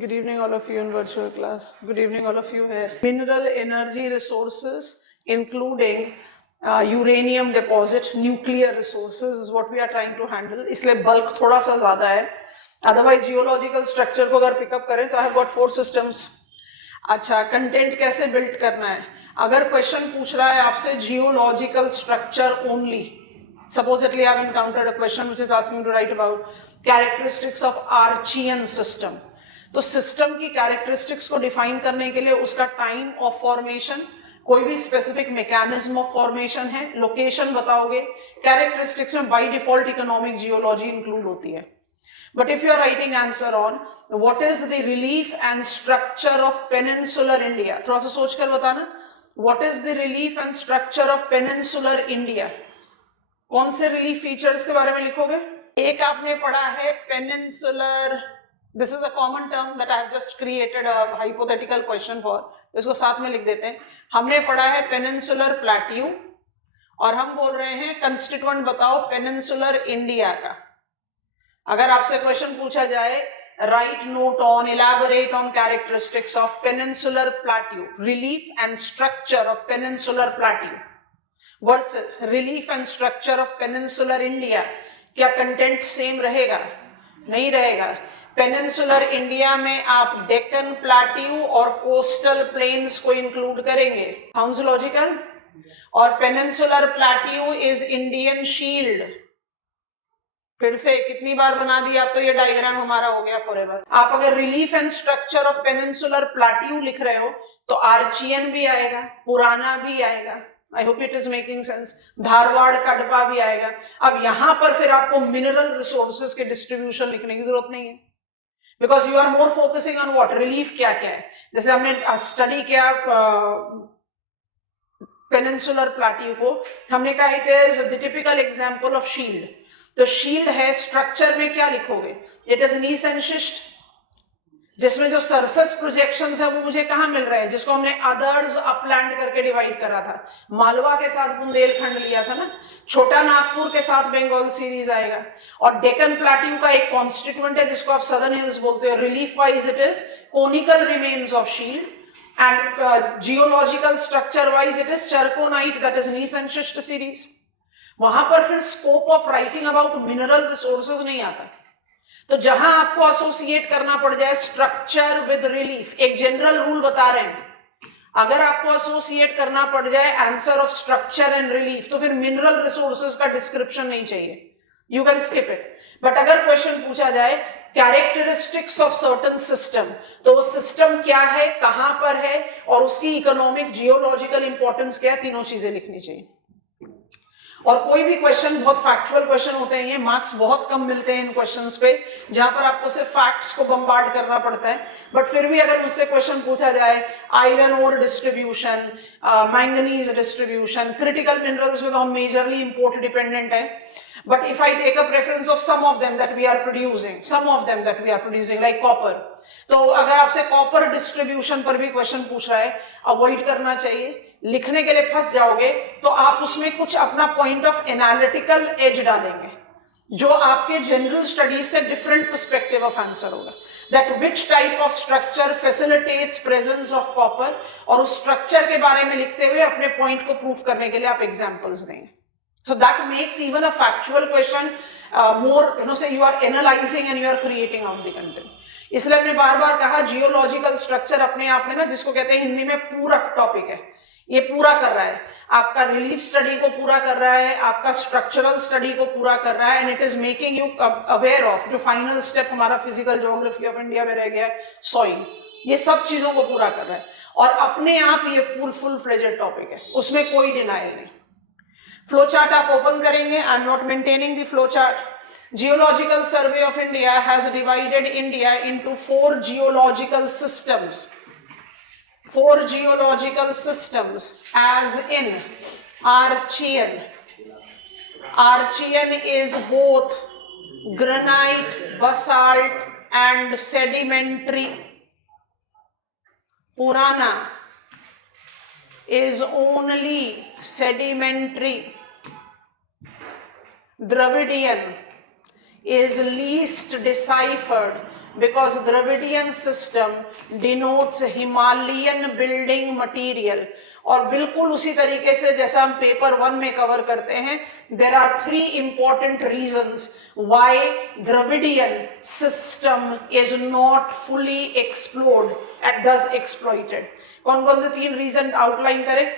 Good evening, all of you in virtual class. Good evening, all of you here. Mineral energy resources, including uranium deposit, nuclear resources is what we are trying to handle. इसलिए bulk थोड़ा सा ज़्यादा है. Otherwise, geological structure को अगर pick up करें तो I have got 4 systems. अच्छा, content कैसे build करना है? अगर question पूछ रहा है आपसे geological structure only, supposedly I have encountered a question which is asking me to write about characteristics of Archean system. तो सिस्टम की कैरेक्टरिस्टिक्स को डिफाइन करने के लिए उसका टाइम ऑफ फॉर्मेशन, कोई भी स्पेसिफिक मैकेनिज्म ऑफ फॉर्मेशन है, लोकेशन बताओगे, कैरेक्टरिस्टिक्स में by default economic geology include होती है. But if you are writing answer on what is the relief and structure of peninsular India, थोड़ा सा सोचकर बताना. What is the relief and structure of peninsular India, कौन से relief features के बारे में लिखोगे? एक आपने पढ़ा है peninsular, this is a common term that I have just created a hypothetical question for, तो इसको साथ में लिख देते हैं. हमने पढ़ा है पेनिनसुलर प्लेट्यू और हम बोल रहे हैं कंस्टिट्यूएंट बताओ पेनिनसुलर इंडिया का. अगर आपसे क्वेश्चन पूछा जाए write note on, elaborate on characteristics of peninsular plateau, relief and structure of peninsular plateau versus relief and structure of peninsular India, क्या कंटेंट सेम रहेगा? नहीं रहेगा. पेनिनसुलर इंडिया में आप डेक्कन प्लेट्यू और कोस्टल प्लेन्स को इंक्लूड करेंगे. Sounds logical. और peninsular plateau is Indian shield. फिर से कितनी बार बना दिया आप, तो ये डायग्राम हमारा हो गया फॉरएवर. आप अगर relief and structure of peninsular plateau लिख रहे हो तो आर्चियन भी आएगा, पुराना भी आएगा. I hope it is making sense. Dharwad Kadapa भी आएगा. अब यहां पर फिर आपको मिनरल रिसोर्सेज के डिस्ट्रीब्यूशन लिखने की जरूरत नहीं है, because you are more focusing on what, relief क्या क्या है. जैसे हमने स्टडी किया पेनिनसुलर प्लेट्यू को, हमने कहा it is the typical example of shield. तो शील्ड है, स्ट्रक्चर में क्या लिखोगे? It is gneiss and schist, जिसमें जो सरफेस प्रोजेक्शंस है वो मुझे कहां मिल रहे हैं, जिसको हमने अदर्स अपलैंड करके डिवाइड करा था. मालवा के साथ बुंदेलखंड लिया था ना, छोटा नागपुर के साथ बंगाल सीरीज आएगा. और डेक्कन प्लेट्यू का एक कॉन्स्टिट्यूएंट है जिसको आप सदर्न हिल्स बोलते हो. Relief wise it is conical remains of shield and geological structure wise it is charnockite, that is gneiss and schist series. वहां पर फिर scope of writing about mineral resources नहीं आता. तो जहां आपको एसोसिएट करना पड़ जाए स्ट्रक्चर विद रिलीफ, एक जनरल रूल बता रहे हैं, अगर आपको एसोसिएट करना पड़ जाए answer of structure and relief, तो फिर मिनरल रिसोर्सेज का डिस्क्रिप्शन नहीं चाहिए, you can skip it. But अगर क्वेश्चन पूछा जाए कैरेक्टरिस्टिक्स ऑफ सर्टेन सिस्टम, तो सिस्टम क्या है, कहां पर है और उसकी इकोनॉमिक जियोलॉजिकल इंपॉर्टेंस क्या है, तीनों चीजें लिखनी चाहिए. और कोई भी क्वेश्चन, बहुत फैक्चुअल क्वेश्चन होते हैं ये, मार्क्स बहुत कम मिलते हैं इन क्वेश्चंस पे जहां पर आपको सिर्फ फैक्ट्स को बम्बार्ड करना पड़ता है. बट फिर भी अगर मुझसे क्वेश्चन पूछा जाए iron ore distribution, manganese distribution, critical minerals में तो हम मेजरली इंपोर्ट डिपेंडेंट है. But if I take a preference of some of them that we are producing like copper, तो अगर आपसे कॉपर डिस्ट्रीब्यूशन पर भी क्वेश्चन पूछ रहा है, अवॉइड करना चाहिए. लिखने के लिए फंस जाओगे तो आप उसमें कुछ अपना पॉइंट ऑफ एनालिटिकल एज डालेंगे जो आपके जनरल स्टडीज से डिफरेंट पर्सपेक्टिव ऑफ आंसर होगा. That which type of structure facilitates presence of copper, और उस स्ट्रक्चर के बारे में लिखते हुए अपने पॉइंट को प्रूव करने के लिए आप एग्जांपल्स देंगे. So that makes even a factual question more, say you are analyzing and you are creating out the content. इसलिए हमने बार बार कहा जियोलॉजिकल स्ट्रक्चर अपने आप में ना, जिसको कहते हैं हिंदी में पूरक टॉपिक है, ये पूरा कर रहा है, आपका रिलीफ स्टडी को पूरा कर रहा है, आपका स्ट्रक्चरल स्टडी को पूरा कर रहा है, and it is making you aware of जो फाइनल स्टेप हमारा फिजिकल ज्योग्राफी ऑफ इंडिया में रह गया है, सॉइल. ये सब चीजों को पूरा कर रहा है और अपने आप ये फुल फ्लेजेड टॉपिक है, उसमें कोई डिनाइल नहीं. फ्लो चार्ट आप ओपन करेंगे. I am not maintaining the flow chart. Geological survey of India has divided India into 4 geological systems. 4 geological systems as in Archean. Archean is both granite, basalt and sedimentary. Purana is only sedimentary. Dravidian is least deciphered Because Dravidian system denotes Himalayan building material. और बिल्कुल उसी तरीके से जैसा हम paper 1 में cover करते हैं, there are 3 important reasons why Dravidian system is not fully explored and thus exploited. कौन कौन से 3 रीजन आउटलाइन करें?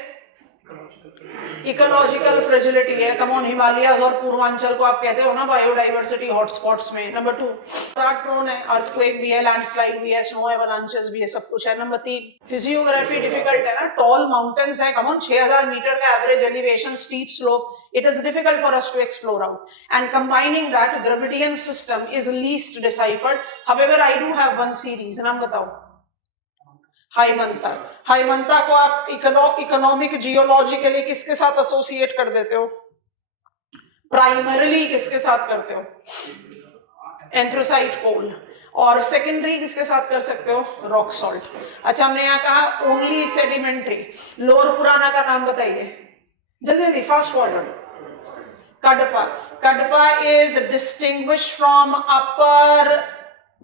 इकोलॉजिकल फ्रेजिलिटी है, कमॉन हिमालयाज और पूर्वांचल को आप कहते हो ना बायोडाइवर्सिटी हॉटस्पॉट्स में। नंबर 2 फ्लड प्रोन है, अर्थक्वेक भी है, लैंडस्लाइड भी है, स्नो एवलांचेस भी है, सब कुछ है। नंबर 3 फिजियोग्राफी डिफिकल्ट है ना, टॉल माउंटेन्स है, कमॉन 6000 मीटर का average elevation, steep slope, it is difficult for us to explore out, and combining that Dravidian system is least deciphered. However, I do have one series, नाम बताओ। हाइमंता। हाइमंता को आप economic geology के लिए किसके साथ एसोसिएट कर देते हो? प्राइमरीली किसके साथ करते हो? एंथ्रोसाइट कोल। और सेकेंडरी किसके साथ कर सकते हो? Rock salt. अच्छा, हमने यहाँ कहा ओनली सेडिमेंट्री। लोअर पुराना का नाम बताइए जल्दी जल्दी, fast forward. Kadapa. Kadapa is distinguish from upper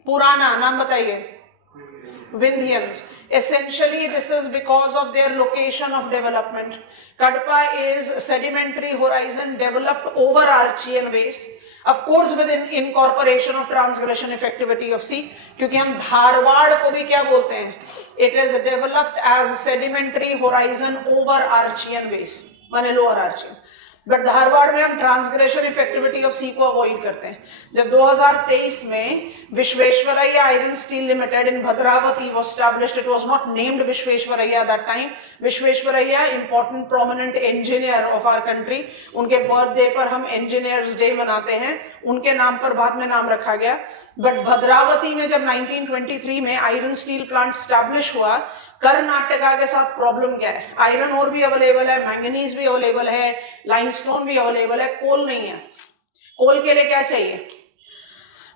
पुराना, नाम बताइए। Vindhyans. Essentially, this is because of their location of development. Kadpa is sedimentary horizon developed over Archean base, of course with incorporation of transgression effectivity of sea. क्योंकि हम धारवाड़ को भी क्या बोलते हैं? It is developed as sedimentary horizon over Archean base, माने lower Archean. But Dharwad में हम ट्रांसग्रेशन इफेक्टिविटी ऑफ सी को अवॉइड करते हैं। जब 2023 में Visvesvaraya iron steel limited in Bhadravati was established, it was not named Visvesvaraya that time. Visvesvaraya important prominent engineer of our country, उनके birthday पर हम इंजीनियर्स डे मनाते हैं, उनके नाम पर बाद में नाम रखा गया। बट भद्रावती में जब 1923 में आयरन स्टील प्लांट स्टैब्लिश हुआ, कर्नाटका के साथ प्रॉब्लम क्या है? आयरन ओर भी अवेलेबल है, मैंगनीज भी अवेलेबल है, लाइमस्टोन भी अवेलेबल है, कोल नहीं है। कोल के लिए क्या चाहिए?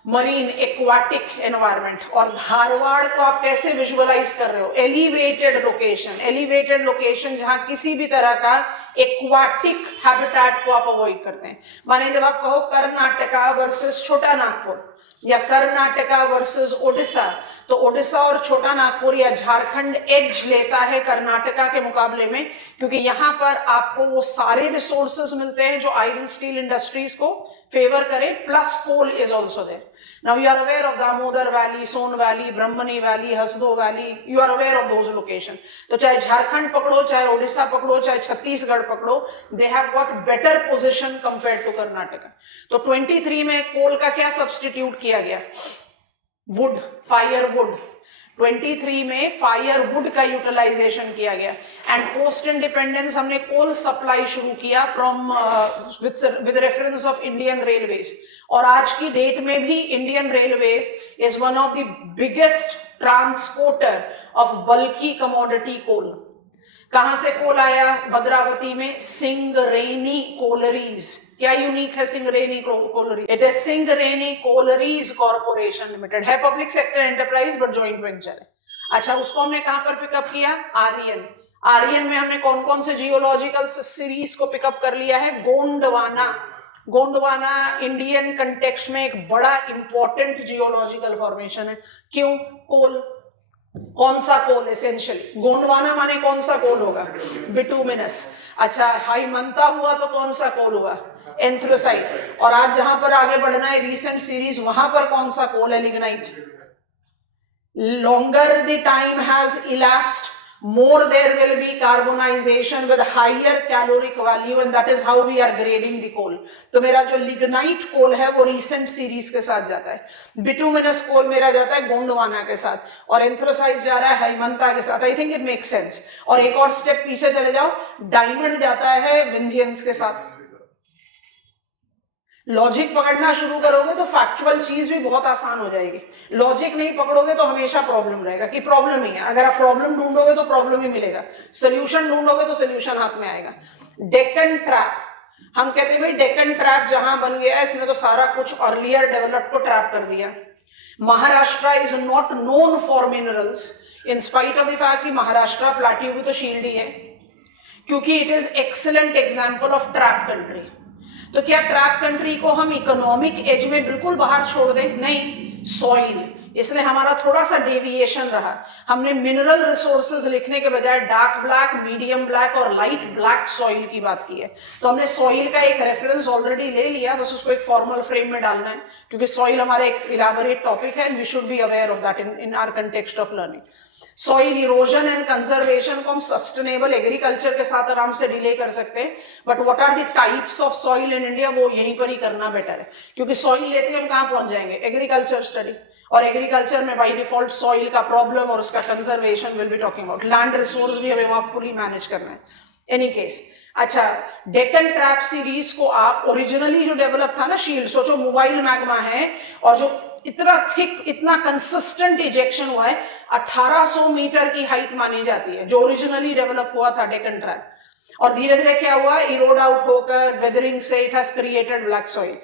Marine aquatic environment. और धारवाड़ को आप कैसे विजुअलाइज कर रहे हो? Elevated location. एलिवेटेड लोकेशन जहां किसी भी तरह का एक्वाटिक हैबिटेट को आप अवॉइड करते हैं। माने जब आप कहो कर्नाटका वर्सेस छोटा नागपुर या कर्नाटका वर्सेस ओडिशा, तो ओडिशा और छोटा नागपुर या झारखंड एज लेता है कर्नाटका के मुकाबले में, क्योंकि यहाँ पर आपको वो सारे रिसोर्सेज मिलते हैं जो आयरन स्टील इंडस्ट्रीज को फेवर करे, plus coal is also there. Now you are aware of Damodar valley, Son valley, Brahmani valley, Hasdeo valley, you are aware of those location. तो चाहे झारखंड पकड़ो, चाहे ओडिशा पकड़ो, चाहे छत्तीसगढ़ पकड़ो, they have got better position compare to Karnataka. तो 23 में कोल का क्या सब्सटीट्यूट किया गया? Would, firewood. 23 में फायरवुड का यूटिलाइजेशन किया गया। एंड पोस्ट इंडिपेंडेंस हमने कोल सप्लाई शुरू किया from with reference of Indian railways. और आज की डेट में भी Indian railways is one of the biggest transporter of bulky commodity coal. कहां से कोल आया? भद्रावती में सिंगरेनी कोलरीज। क्या यूनिक है Singareni collieries? It is Singareni collieries corporation limited, है public sector enterprise but joint venture है। अच्छा, उसको हमने कहां पर पिकअप किया? आर्यन। आर्यन में हमने कौन कौन से जियोलॉजिकल सीरीज को पिकअप कर लिया है? गोंडवाना। गोंडवाना इंडियन कंटेक्स्ट में एक बड़ा इंपॉर्टेंट जियोलॉजिकल फॉर्मेशन है। क्यों? कोल। कौन सा कोल? एसेंशियली गोंडवाना माने कौन सा कोल होगा? बिटुमिनस। अच्छा, हाइमंता हुआ तो कौन सा कोल हुआ? एंथ्रोसाइट। और आज जहां पर आगे बढ़ना है रिसेंट सीरीज, वहां पर कौन सा कोल है? Lignite. Longer the time has elapsed, more there will be carbonization with higher caloric value, and that is how we are grading the coal. तो मेरा जो लिग्नाइट कोल है वो रीसेंट सीरीज के साथ जाता है, बिटुमिनस कोल मेरा जाता है गोंडवाना के साथ, और एंथ्रोसाइट जा रहा है हाइमंता के साथ। I think it make sense. और एक और स्टेप पीछे चले जाओ, डायमंड जाता है विंध्यंस के साथ। लॉजिक पकड़ना शुरू करोगे तो फैक्चुअल चीज भी बहुत आसान हो जाएगी। लॉजिक नहीं पकड़ोगे तो हमेशा प्रॉब्लम रहेगा कि प्रॉब्लम ही है। अगर आप प्रॉब्लम ढूंढोगे तो प्रॉब्लम ही मिलेगा, सोल्यूशन ढूंढोगे तो सोल्यूशन हाथ में आएगा। डेक्कन ट्रैप, हम कहते हैं भाई डेक्कन ट्रैप जहां बन गया है, इसने तो सारा कुछ अर्लियर डेवलप्ड को ट्रैप कर दिया। Maharashtra is not known for minerals in spite of the fact कि महाराष्ट्र प्लाट्यू भी तो शील्ड ही है, क्योंकि it is excellent example of trap country. तो क्या ट्रैप कंट्री को हम इकोनॉमिक एज में बिल्कुल बाहर छोड़ दें? नहीं। सॉइल, इसलिए हमारा थोड़ा सा डेविएशन रहा। हमने मिनरल रिसोर्सेज लिखने के बजाय डार्क ब्लैक, मीडियम ब्लैक और लाइट ब्लैक सॉइल की बात की है। तो हमने सॉइल का एक रेफरेंस ऑलरेडी ले लिया, बस उसको एक फॉर्मल फ्रेम में डालना है, क्योंकि सॉइल हमारा एक इलाबोरेट टॉपिक है and we should be aware of that in our context of learning. Soil erosion and conservation को हम सस्टेनेबल एग्रीकल्चर के साथ आराम से डिले कर सकते हैं, but what are the types of soil in India, वो यहीं पर ही करना बेटर है, क्योंकि सॉइल लेते हुए हम कहाँ पहुंच जाएंगे, एग्रीकल्चर स्टडी, और एग्रीकल्चर में बाय डिफॉल्ट सॉइल का प्रॉब्लम और उसका conservation will be talking about, land resource भी हमें वहां फुली मैनेज करना है। एनी केस, अच्छा, डेक्कन ट्रैप सीरीज को आप ओरिजिनली जो डेवलप था ना शील्ड, सोचो मोबाइल मैग्मा है और जो इतना थिक, इतना कंसिस्टेंट इजेक्शन हुआ है, 1800 मीटर की हाइट मानी जाती है जो ओरिजिनली डेवलप हुआ था डेक्कन ट्रैप, और धीरे धीरे क्या हुआ, इरोड आउट होकर वेदरिंग से it has created black soil.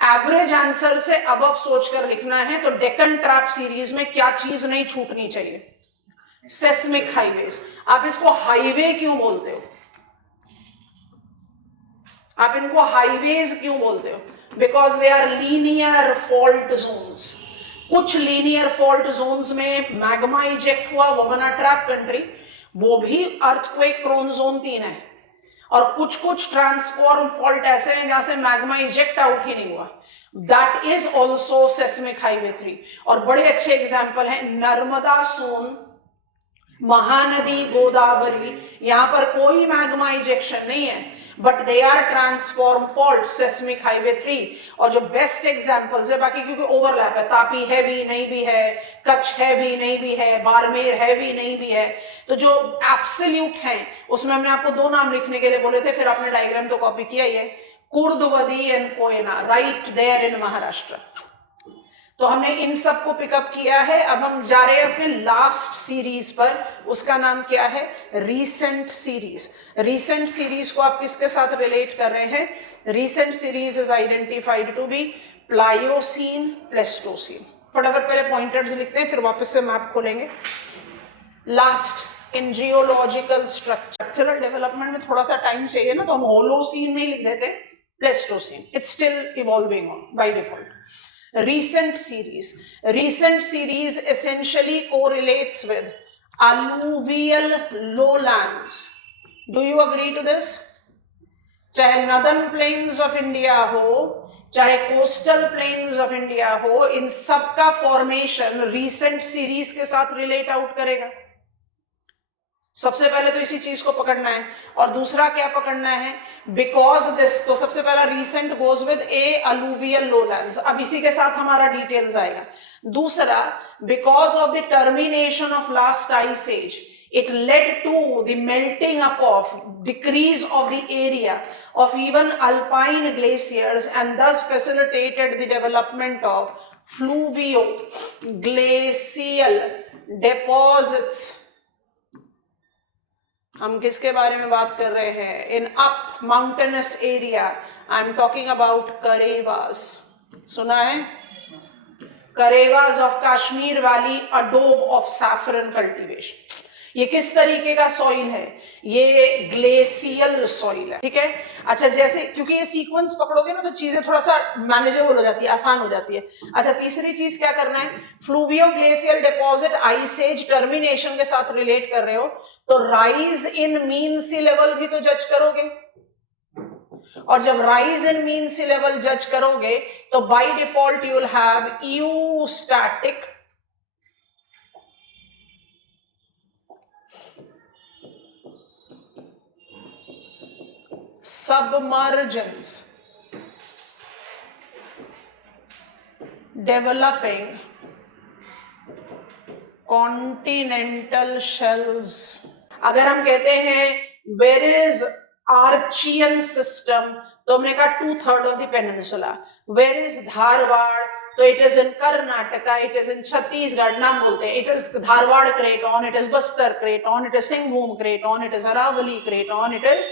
Average answer से अबव सोचकर लिखना है तो डेक्कन ट्रैप सीरीज में क्या चीज नहीं छूटनी चाहिए, सेस्मिक हाईवेज। आप इसको हाईवे क्यों बोलते हो, आप इनको हाईवेज क्यों बोलते हो, because they are linear fault zones. कुछ लीनियर फॉल्ट जोन्स में मैग्मा इजेक्ट हुआ, वो बना ट्रैप कंट्री, वो भी अर्थक्वेक प्रोन जोन 3 है, और कुछ कुछ ट्रांसफॉर्म फॉल्ट ऐसे हैं जहां से मैग्मा इजेक्ट आउट ही नहीं हुआ, that is also seismic highway 3। और बड़े अच्छे एग्जाम्पल हैं नर्मदा, सोन, महानदी, गोदावरी, यहां पर कोई मैग्मा इजेक्शन नहीं है, but they are transform fault, seismic highway 3। और जो बेस्ट एग्जांपल्स है, बाकी क्योंकि ओवरलैप है, तापी है भी नहीं भी है, कच्छ है भी नहीं भी है, बाड़मेर है भी नहीं भी है, तो जो एब्सोल्यूट हैं उसमें हमने आपको 2 नाम लिखने के लिए बोले थे, फिर आपने डायग्राम तो कॉपी किया ही है, Kurduwadi and Koyna, right there in Maharashtra. तो हमने इन सब को पिकअप किया है। अब हम जा रहे हैं अपने लास्ट सीरीज पर, उसका नाम क्या है, रीसेंट सीरीज। रीसेंट सीरीज को आप किसके साथ रिलेट कर रहे हैं, recent series is identified to be Pliocene, Pleistocene. फटाफट पहले पॉइंटर्स लिखते हैं, फिर वापस से मैप खोलेंगे। Last in geological structural development में थोड़ा सा टाइम चाहिए ना, तो हम होलोसीन नहीं लिख देते, Pleistocene, it's still evolving on by default. Recent series essentially correlates with alluvial lowlands. Do you agree to this? चाहे northern plains of India हो, चाहे coastal plains of India हो, इन सब का फॉर्मेशन recent series के साथ रिलेट आउट करेगा। सबसे पहले तो इसी चीज को पकड़ना है, और दूसरा क्या पकड़ना है, बिकॉज दिस, तो सबसे पहला recent goes with a alluvial lowlands, अब इसी के साथ हमारा डिटेल्स आएगा। दूसरा, because of the termination of last ice age, it led to the melting up of, decrease of the area of even alpine glaciers, and thus facilitated the development of fluvio-glacial deposits। हम किसके बारे में बात कर रहे हैं, in up mountainous area, I am talking about karewas. सुना है, करेवास ऑफ कश्मीर वैली, अडोब ऑफ सैफरन कल्टीवेशन। ये किस तरीके का सॉइल है, ये ग्लेशियल सॉइल है, ठीक है। अच्छा, जैसे क्योंकि ये सीक्वेंस पकड़ोगे ना तो चीजें थोड़ा सा मैनेजेबल हो जाती है, आसान हो जाती है। अच्छा, तीसरी चीज क्या करना है, fluvio glacial deposit ice age termination के साथ रिलेट कर रहे हो, तो rise in mean sea level भी तो जज करोगे, और जब rise in mean sea level जज करोगे तो by default you will have you static submergence developing continental shelves। अगर हम कहते हैं where is Archean system, तो हमने कहा 2/3 of the peninsula। where is Dharwad, तो it is in Karnataka, it is in Chhattisgarh, नाम बोलते हैं, it is Dharwar craton, it is Bastar craton, it is Singhbhum craton, it is Aravalli craton, it is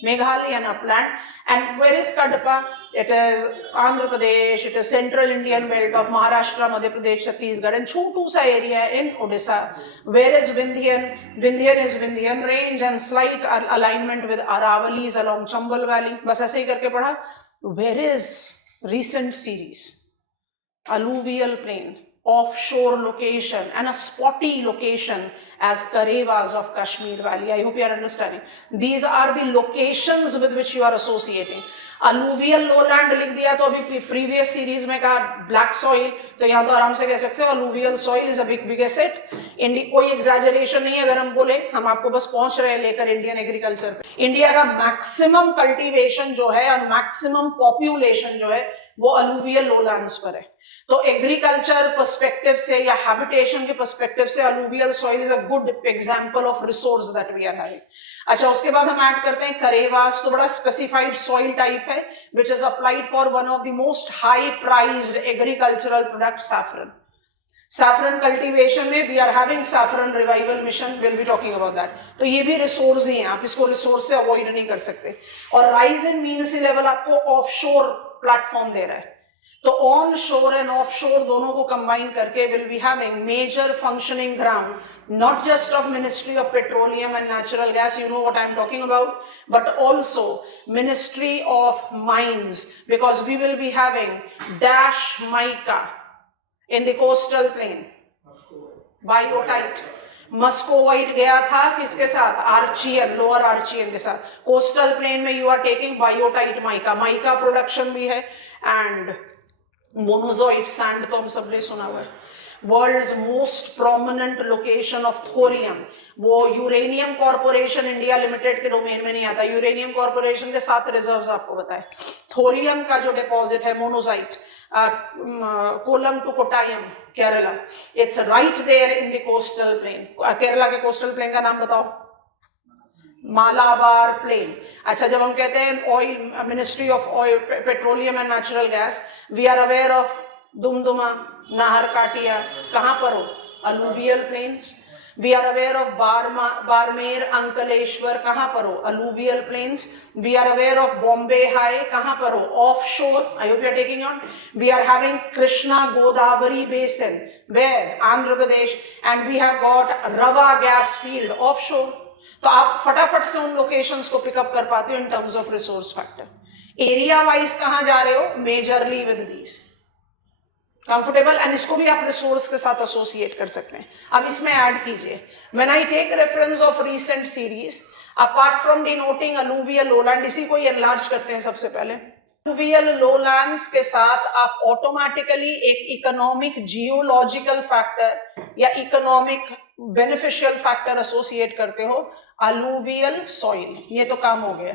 Meghalayan upland। and where is Kadapa, it is Andhra Pradesh, it is central Indian belt of Maharashtra, Madhya Pradesh, Chhattisgarh, and छोटू सा area in Odisha। where is Vindhyan, Vindhyan is Vindhyan range and slight alignment with Aravalis along Chambal valley, बस ऐसे ही करके पढ़ा। where is recent series, alluvial plain, offshore location and a spotty location as Karevas of Kashmir Valley. I hope you are understanding. These are the locations with which you are associating. Alluvial lowland लिख दिया तो अभी previous series में कहा black soil, तो यहाँ तो आराम से कह सकते हो alluvial soil is a big asset. कोई exaggeration नहीं है अगर हम बोले, हम आपको बस पहुंच रहे हैं लेकर इंडियन एग्रीकल्चर पे. इंडिया का मैक्सिमम कल्टीवेशन जो है और मैक्सिमम पॉपुलेशन जो है वो अलूवियल लोलैंड्स पर है. तो एग्रीकल्चर पर्सपेक्टिव से या हैबिटेशन के पर्सपेक्टिव से alluvial soil is a good example of resource that we are having. अच्छा, उसके बाद हम ऐड करते हैं करेवास. तो बड़ा स्पेसिफाइड सॉइल टाइप है which is applied for one of the most high prized agricultural product saffron. Saffron cultivation में we are having saffron revival mission, will be talking about that. तो ये भी रिसोर्स ही है, आप इसको रिसोर्स से avoid नहीं कर सकते. और rise in mean sea level आपको ऑफशोर प्लेटफॉर्म दे रहा है. तो ऑन शोर एंड ऑफ शोर दोनों को कंबाइन करके will be having major functioning ground, not just of ministry of petroleum and natural gas, you know what I am talking about, but also ministry of mines, because we will be having dash mica in the coastal plain, biotite. Muscovite गया था किसके साथ? Archean, lower Archean के साथ. Coastal plain में you are taking biotite mica. Mica production भी है and मोनोजोइट sand तो हम सबने सुना हुआ है. World's most prominent location of thorium, वो यूरेनियम कॉर्पोरेशन इंडिया लिमिटेड के डोमेन में नहीं आता. यूरेनियम कॉर्पोरेशन के 7 रिजर्व्स आपको बताए. थोरियम का जो डिपॉजिट है monazite, Kollam to Kottayam, Kerala, it's right there in the coastal plain. Kerala के कोस्टल प्लेन का नाम बताओ. मालाबार प्लेन. अच्छा, जब हम कहते हैं oil, ministry of oil, petroleum and natural gas, we are aware of Dumduma, Naharkatiya, कहां पर हो? Alluvial plains. We are aware of Barmer, Ankleshwar, कहां पर हो? Alluvial plains. We are aware of Bombay high, कहां पर हो? Of shore. I hope you are taking on. We are having Krishna Godavari basin, where? Andhra Pradesh. And we have got Ravva gas field off shore. तो आप फटाफट से उन लोकेशंस को पिकअप कर पाते हो in terms of resource factor. Area wise कहां जा रहे हो? Majorly with these. Comfortable. And इसको भी आप रिसोर्स के साथ एसोसिएट कर सकते हैं. अब इसमें ऐड कीजिए, when I take reference of recent series, apart from denoting alluvial lowland, इसी को एनलार्ज करते हैं सबसे पहले. अलूवियल लोलैंड्स के साथ आप ऑटोमेटिकली एक इकोनॉमिक जियोलॉजिकल फैक्टर या इकोनॉमिक बेनिफिशियल फैक्टर एसोसिएट करते हो, अलूवियल सॉइल. ये तो काम हो गया.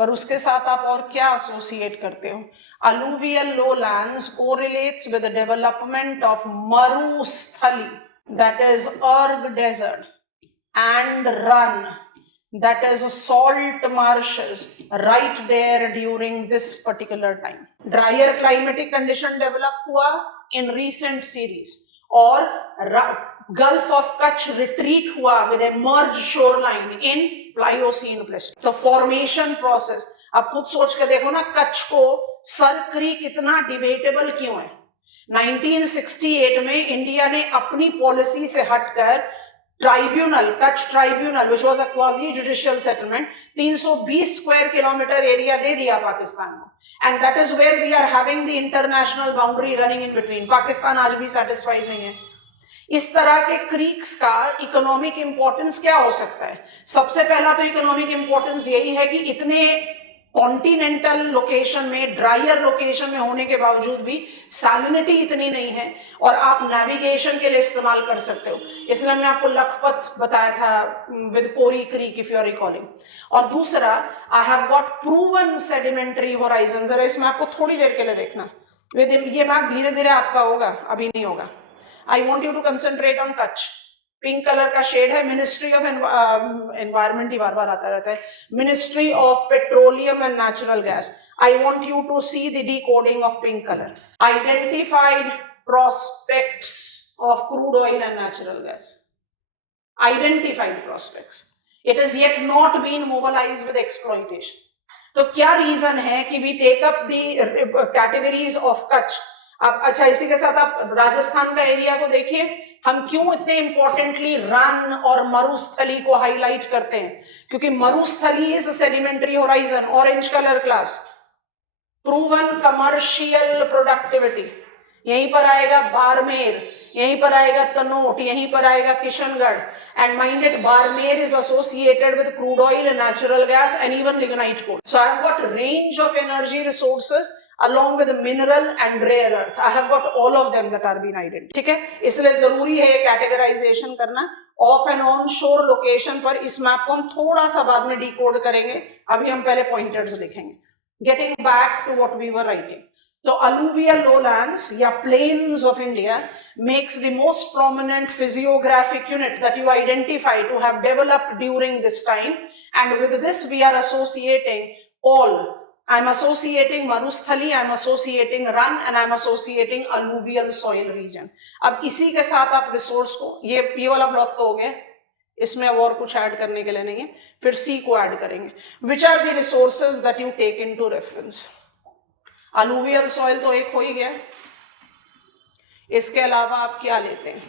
और उसके साथ आप और क्या एसोसिएट करते हो? Alluvial lowlands correlates with the development of Marusthali, that is erg desert, and Rann, that is salt marshes right there during this particular time. Drier climatic condition develop हुआ in recent series, और Gulf of Kutch retreat हुआ with a merged shoreline in Pliocene Pleistocene. So formation process, आप खुद सोच के देखो ना, कच्छ को सर क्रीक इतना डिबेटेबल क्यों है? 1968 में इंडिया ने अपनी पॉलिसी से हटकर tribunal, Kutch tribunal, which was a quasi judicial settlement, 320 square kilometre area दे दिया पाकिस्तान को. And that is where we are having the international boundary running in between. Pakistan आज भी सेटिस्फाइड नहीं है. इस तरह के क्रीक्स का इकोनॉमिक इंपॉर्टेंस क्या हो सकता है? सबसे पहला तो इकोनॉमिक इंपॉर्टेंस यही है कि इतने कॉन्टिनेंटल लोकेशन में, ड्रायर लोकेशन में होने के बावजूद भी सैलिनिटी इतनी नहीं है और आप नेविगेशन के लिए इस्तेमाल कर सकते हो. इसलिए मैंने आपको लखपत बताया था with Kori creek, if you are recalling. और दूसरा, I have got proven sedimentary horizon. जरा इसमें आपको थोड़ी देर के लिए देखना, ये मैप धीरे धीरे आपका होगा, अभी नहीं होगा. I want you to concentrate on Kutch. Pink colour का शेड है मिनिस्ट्री ऑफ एनवायरमेंट, ही बार बार आता रहता है. Ministry of petroleum and natural gas. I want you to see the decoding of pink colour. Identified prospects of crude oil and natural gas. Identified prospects. It is yet not been mobilized with exploitation. तो क्या reason है कि we take up the categories of Kutch. अब अच्छा, इसी के साथ आप राजस्थान का एरिया को देखिए. हम क्यों इतने इंपॉर्टेंटली रन और मरुस्थली को हाईलाइट करते हैं? क्योंकि Marusthali is sedimentary horizon, orange colour class, proven commercial productivity. यहीं पर आएगा बाड़मेर, यहीं पर आएगा तनोट, यहीं पर आएगा Kishangarh. And mind it, Barmer is associated with crude oil, natural gas, and even lignite coal. So I have got range of energy resources along with mineral and rare earth. I have got all of them that are being identified. ठीक है, इसलिए जरूरी है categorisation करना. Of and on शोर location पर इस map को हम थोड़ा सा बाद में डिकोड करेंगे, अभी हम पहले पॉइंटर्स लिखेंगे. Getting back to what we were writing. तो alluvial lowlands या plains of India makes the most prominent physiographic unit that you identify to have developed during this time, and with this we are associating all. I'm associating Marusthali, I'm associating Run, and I'm associating alluvial soil region. अब इसी के साथ आप resource को, ये वाला block तो हो गया, इसमें अब और कुछ ऐड करने के लिए नहीं है. फिर सी को ऐड करेंगे. Which are the resources that you take into reference. Alluvial soil तो एक हो ही गया, इसके अलावा आप क्या लेते हैं.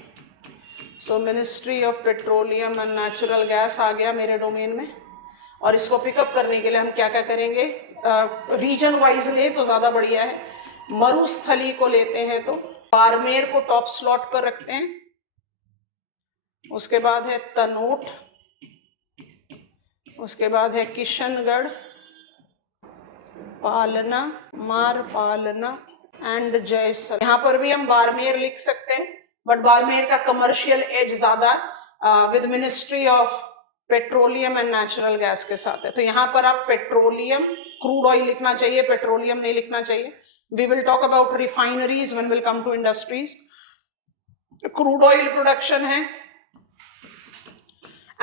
So ministry of petroleum and natural gas आ गया मेरे डोमेन में, और इसको पिकअप करने के लिए हम क्या क्या करेंगे, रीजन वाइज ले तो ज़्यादा बढ़िया है. मरुस्थली को लेते हैं तो बाड़मेर को टॉप स्लॉट पर रखते हैं. उसके बाद है तनोट, उसके बाद है किशनगढ़, पालना, मार पालना एंड जयसर. यहाँ पर भी हम बाड़मेर लिख सकते हैं, बट बाड़मेर का कमर्शियल एज ज्यादा with ministry of petroleum and natural gas के साथ है. तो यहाँ पर आप पेट्रोलियम, क्रूड ऑयल लिखना चाहिए, पेट्रोलियम नहीं लिखना चाहिए. We will talk about refineries when will come to industries. Crude oil production है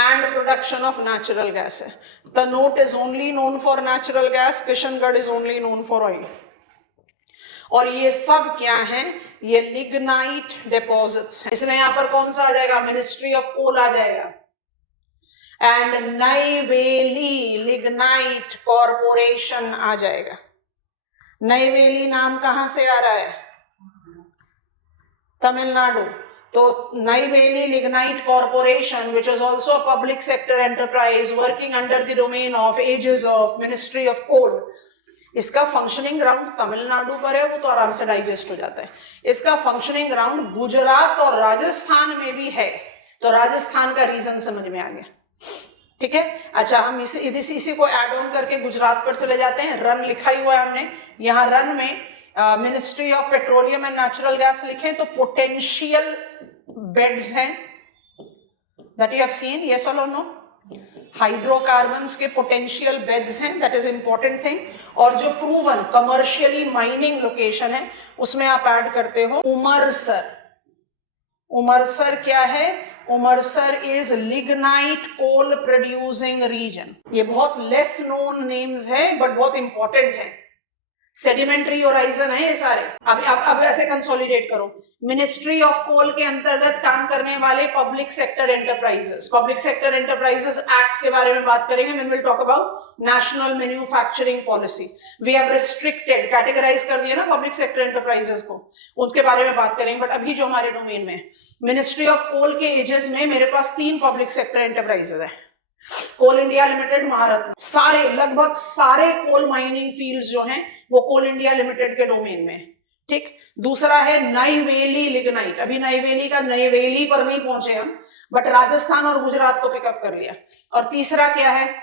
and production of natural gas है. Tanote is only known for natural gas, Kishangarh is only known for oil. और ये सब क्या है, ये lignite deposits हैं. इसलिए यहाँ पर कौन सा आ जाएगा, मिनिस्ट्री ऑफ कोल आ जाएगा. एंड नईवेली लिग्नाइट कॉरपोरेशन आ जाएगा. नईवेली नाम कहां से आ रहा है, तमिलनाडु. तो Neyveli lignite corporation which is also a public sector enterprise working under the domain of aegis of ministry of coal. इसका फंक्शनिंग ग्राउंड तमिलनाडु पर है, वो तो आराम से डाइजेस्ट हो जाता है. इसका फंक्शनिंग ग्राउंड गुजरात और राजस्थान में भी है, तो राजस्थान का रीजन समझ में आ गया. ठीक है, अच्छा हम इसी को एड ऑन करके गुजरात पर चले जाते हैं. रन लिखा ही हुआ है हमने, यहाँ रन में ministry of petroleum and natural gas लिखें तो पोटेंशियल बेड्स हैं that you have seen, yes और नो. हाइड्रोकार्बन्स के पोटेंशियल बेड्स हैं, दैट इज इंपॉर्टेंट थिंग. और जो प्रूवन कमर्शियली माइनिंग लोकेशन है उसमें आप ऐड करते हो उमरसर. उमरसर क्या है, Umarsar is lignite coal producing region. ये बहुत लेस नोन नेम्स है बट बहुत इंपॉर्टेंट है. सेडिमेंट्री होराइजन है ये सारे. अब ऐसे कंसोलिडेट करो. मिनिस्ट्री ऑफ कोल के अंतर्गत काम करने वाले public sector enterprises, public sector enterprises act के बारे में बात करेंगे when will talk about national manufacturing policy. We have restricted, categorize कर दिया ना पब्लिक सेक्टर एंटरप्राइजेस को, उनके बारे में बात करेंगे. बट अभी जो हमारे डोमेन में मिनिस्ट्री ऑफ कोल के एजेस में मेरे पास 3 पब्लिक सेक्टर एंटरप्राइजेस है. कोल इंडिया लिमिटेड, महारत्न, सारे लगभग सारे कोल माइनिंग फील्ड्स जो हैं वो कोल इंडिया लिमिटेड के डोमेन में. ठीक. दूसरा है नईवेली लिग्नाइट. अभी नईवेली का नईवेली पर नहीं पहुंचे हम, बट राजस्थान और गुजरात को पिकअप कर लिया. और तीसरा क्या है,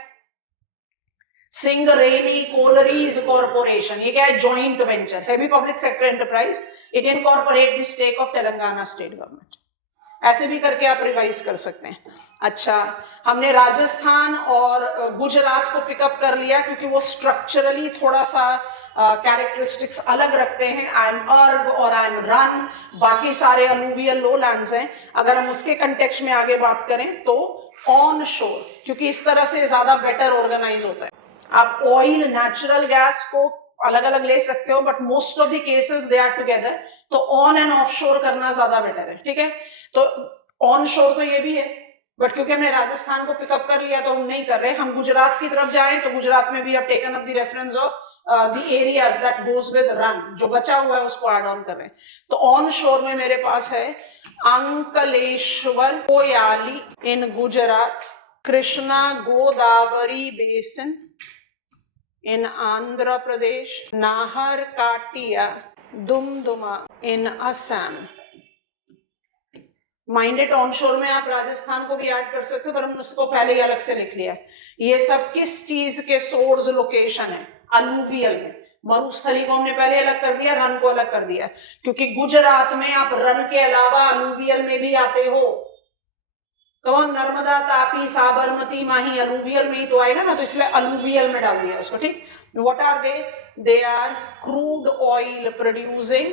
सिंगरेली कोलरीज कॉर्पोरेशन. ये क्या है, joint venture, heavy public sector enterprise. It incorporate the stake of Telangana state government. ऐसे भी करके आप रिवाइज कर सकते हैं. अच्छा, हमने राजस्थान और गुजरात को पिकअप कर लिया क्योंकि वो स्ट्रक्चरली थोड़ा सा कैरेक्टरिस्टिक्स अलग रखते हैं. आई एम अर्ग और आई एम रन, बाकी सारे अलूवियल लोलैंड्स हैं. अगर हम उसके कंटेक्स्ट में आगे बात करें तो ऑन शोर, क्योंकि इस तरह से ज्यादा बेटर ऑर्गेनाइज होता है. आप ऑयल, नेचुरल गैस को अलग अलग ले सकते हो, but most of the cases they are together. तो ऑन एंड ऑफ शोर करना ज्यादा बेटर है. ठीक है, तो ऑन शोर तो ये भी है, बट क्योंकि हमने राजस्थान को पिकअप कर लिया तो हम नहीं कर रहे. हम गुजरात की तरफ जाएं तो गुजरात में भी अब taken up the reference of the areas that goes with run. जो बचा हुआ है उसको ऐड ऑन कर रहे हैं. तो ऑन शोर में मेरे पास है अंकलेश्वर, कोयाली इन गुजरात, कृष्णा गोदावरी बेसिन इन आंध्र प्रदेश, नाहर काटिया दुमदुमा इन असम। माइंडेड ऑनशोर में आप राजस्थान को भी ऐड कर सकते हो, पर हमने उसको पहले ही अलग से लिख लिया। ये सब किस चीज के सोर्स लोकेशन है? अलूवियल में। मरुस्थली को हमने पहले अलग कर दिया, रन को अलग कर दिया, क्योंकि गुजरात में आप रन के अलावा अलूवियल में भी आते हो। कौन? नर्मदा, तापी, साबरमती, माही, अलूवियल में ही तो आएगा ना, तो इसलिए अलूवियल में डाल दिया उसको। ठीक। What are they? They are crude oil producing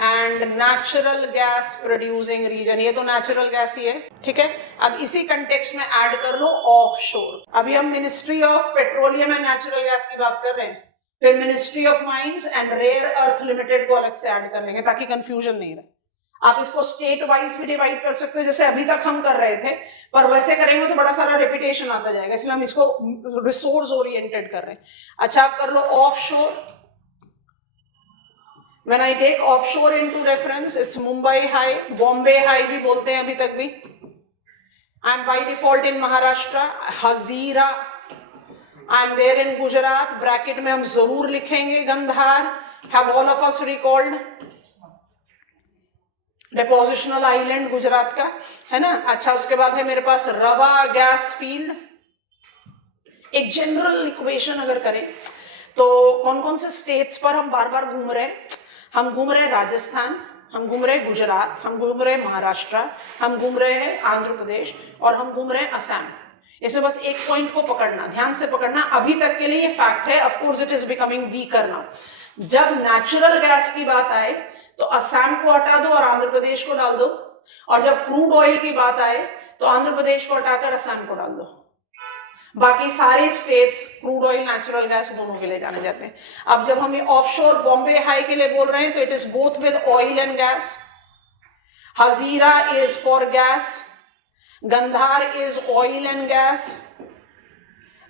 and natural gas producing region. ये तो नेचुरल गैस ही है। ठीक है। अब इसी कंटेक्स्ट में ऐड कर लो ऑफशोर। अभी हम ministry of petroleum and natural gas की बात कर रहे हैं, फिर ministry of mines and rare earth limited को अलग से ऐड कर लेंगे ताकि कंफ्यूजन नहीं रहे। आप इसको स्टेट वाइज भी डिवाइड कर सकते हो जैसे अभी तक हम कर रहे थे, पर वैसे करेंगे तो बड़ा सारा रिपीटेशन आता जाएगा, इसलिए हम इसको रिसोर्स ओरिएंटेड कर रहे हैं। अच्छा, आप कर लो offshore. When I take offshore into reference, it's Mumbai High, Bombay High भी बोलते हैं अभी तक भी। I'm by default in Maharashtra, Hazira, I'm there in Gujarat, bracket में हम जरूर लिखेंगे Gandhar. Have all of us recalled? Depositional island Gujarat का है ना। अच्छा, उसके बाद है मेरे पास रवा गैस फील्ड। एक जनरल इक्वेशन अगर करें तो कौन कौन से स्टेट्स पर हम बार बार घूम रहे हैं? हम घूम रहे हैं राजस्थान, हम घूम रहे हैं गुजरात, हम घूम रहे हैं महाराष्ट्र, हम घूम रहे हैं आंध्र प्रदेश और हम घूम रहे हैं असम। इसमें बस एक पॉइंट को पकड़ना, ध्यान से पकड़ना, अभी तक के लिए ये फैक्ट है, of course it is becoming weaker now. जब नेचुरल गैस की बात आए तो असम को हटा दो और आंध्र प्रदेश को डाल दो, और जब क्रूड ऑयल की बात आए तो आंध्र प्रदेश को हटाकर असम को डाल दो। बाकी सारे states crude oil natural gas दोनों के लिए जाने जाते हैं। अब जब हम ये ऑफशोर बॉम्बे हाई के लिए बोल रहे हैं तो it is both with oil and gas. Hazira is for gas, Gandhar is oil and gas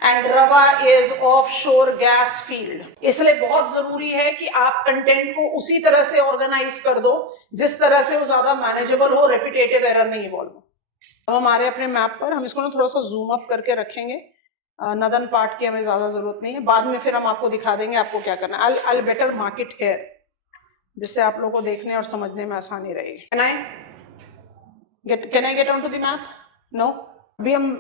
and Ravva is offshore gas field. इसलिए बहुत जरूरी है कि आप कंटेंट को उसी तरह से ऑर्गेनाइज कर दो जिस तरह से वो ज्यादा मैनेजेबल हो, रेपिटेटिव एरर नहीं इवॉल्व हो। अब हमारे अपने मैप पर हम इसको ना थोड़ा सा जूम अप करके रखेंगे। नदन पार्ट की हमें ज्यादा जरूरत नहीं है, बाद में फिर हम आपको दिखा देंगे आपको क्या करना है। I better mark it here जिससे आप लोगों को देखने और समझने में आसानी रहेगी। Can I get on to the map? No. अभी हम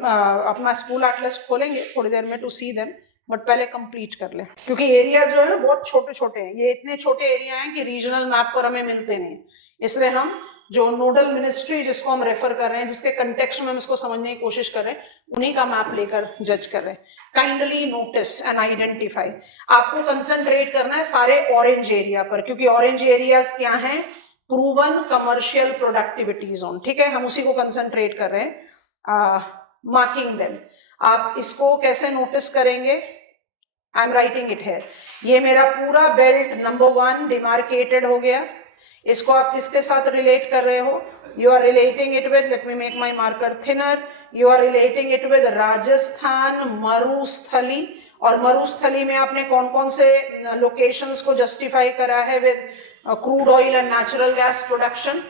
अपना स्कूल एटलस खोलेंगे थोड़ी देर में टू सी देम, बट पहले कंप्लीट कर ले, क्योंकि एरिया जो है ना बहुत छोटे छोटे हैं। ये इतने छोटे एरिया हैं कि रीजनल मैप पर हमें मिलते नहीं, इसलिए हम जो नोडल मिनिस्ट्री जिसको हम रेफर कर रहे हैं, जिसके कंटेक्स्ट में हम इसको समझने की कोशिश कर रहे हैं, उन्हीं का मैप लेकर जज कर रहे हैं। Kindly notice and identify. आपको कंसंट्रेट करना है सारे ऑरेंज एरिया पर, क्योंकि ऑरेंज एरियाज क्या हैं? Proven commercial productivity zone. ठीक है, हम उसी को कंसंट्रेट कर रहे हैं। Marking them. आप इसको कैसे नोटिस करेंगे? आई एम राइटिंग इट है। ये मेरा पूरा बेल्ट नंबर 1 डिमार्केटेड हो गया। इसको आप किसके साथ रिलेट कर रहे हो? You are relating it with, let me make my marker thinner, you are relating it with Rajasthan Marusthali. और मरुस्थली में आपने कौन कौन से लोकेशंस को जस्टिफाई करा है with crude oil and natural gas production?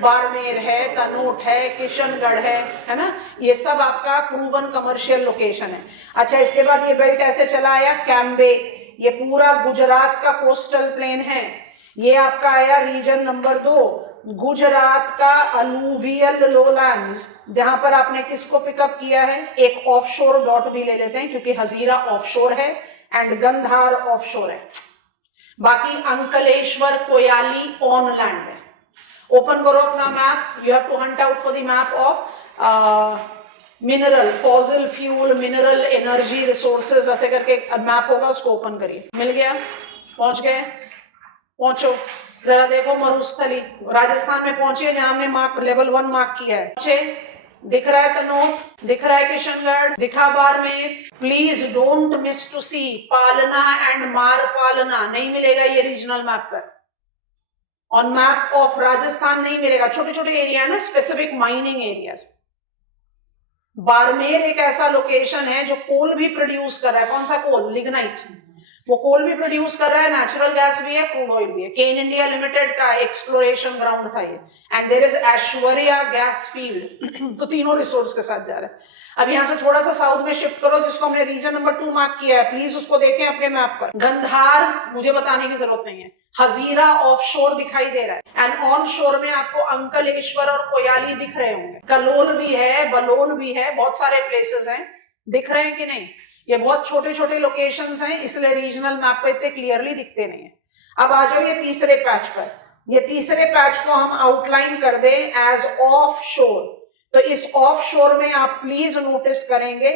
Barmer है, तनोट है, किशनगढ़ है ना। ये सब आपका प्रूवन कमर्शियल लोकेशन है। अच्छा, इसके बाद ये बेल्ट ऐसे चला आया कैम्बे, ये पूरा गुजरात का कोस्टल प्लेन है। ये आपका आया रीजन नंबर 2, गुजरात का अलूवियल लोलैंड्स, जहां पर आपने किसको पिकअप किया है? एक ऑफशोर डॉट भी ले लेते हैं क्योंकि हजीरा ऑफशोर है एंड गंधार ऑफशोर है। बाकी अंकलेश्वर कोयाली ऑन लैंड है। ओपन करो अपना map, you have to hunt out for the map of mineral, fossil fuel, mineral energy resources, ऐसे करके मैप होगा, उसको ओपन करिए। मिल गया? पहुंच गए? पहुंचो, जरा देखो मरुस्थली राजस्थान में पहुंचे जहां हमने मार्क लेवल 1 मार्क किया है। पहुंचे, दिख रहा है तनोट, दिख रहा है किशनगढ़, दिखा Barmer. Please don't miss to see Palana and मार पालना, नहीं मिलेगा ये रीजनल मैप पर। ऑन मैप ऑफ राजस्थान नहीं मिलेगा। छोटे छोटे एरिया है ना, स्पेसिफिक माइनिंग एरियाज। बाड़मेर एक ऐसा लोकेशन है जो कोल भी प्रोड्यूस कर रहा है। कौन सा कोल? लिग्नाइट। वो कोल भी प्रोड्यूस कर रहा है, नेचुरल गैस भी है, क्रूड ऑयल भी है। केन इंडिया लिमिटेड का एक्सप्लोरेशन ग्राउंड था ये, and there is Aishwarya gas field. तो तीनों रिसोर्स के साथ जा रहा है। अब यहाँ से थोड़ा सा साउथ में शिफ्ट करो, जिसको हमने रीजन नंबर 2 मार्क किया है, प्लीज उसको देखें अपने मैप पर। गंधार मुझे बताने की जरूरत नहीं है, हजीरा ऑफशोर दिखाई दे रहा है, एंड ऑन शोर में आपको अंकलेश्वर और कोयाली दिख रहे होंगे, कलोल भी है, बलोल भी है, बहुत सारे प्लेसेस हैं, दिख रहे हैं कि नहीं? ये बहुत छोटे छोटे लोकेशंस हैं, इसलिए रीजनल मैप पे इतने क्लियरली दिखते नहीं है। अब आ जाओ ये तीसरे पैच पर। ये तीसरे पैच को हम आउटलाइन कर दें एज ऑफ शोर। तो इस ऑफ शोर में आप प्लीज नोटिस करेंगे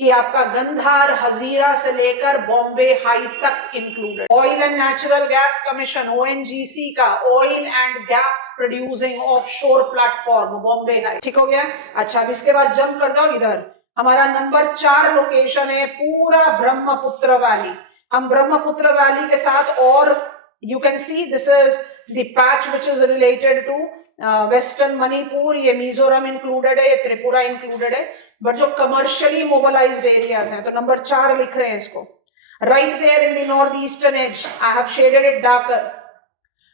कि आपका गंधार, हजीरा से लेकर बॉम्बे हाई तक included. Oil and natural gas commission ONGC का oil and gas producing of शोर प्लेटफॉर्म बॉम्बे हाई, ठीक हो गया। अच्छा, अब इसके बाद जंप कर दो इधर, हमारा नंबर 4 लोकेशन है पूरा ब्रह्मपुत्र वैली। हम ब्रह्मपुत्र वैली के साथ, और you can see this is the patch which is related to western Manipur, ये मिजोरम इंक्लूडेड है, ये त्रिपुरा इंक्लूडेड है, बट जो कमर्शियली मोबिलाइज्ड एरियाज हैं, तो नंबर 4 लिख रहे हैं इसको। Right there in the north eastern edge, I have shaded it darker,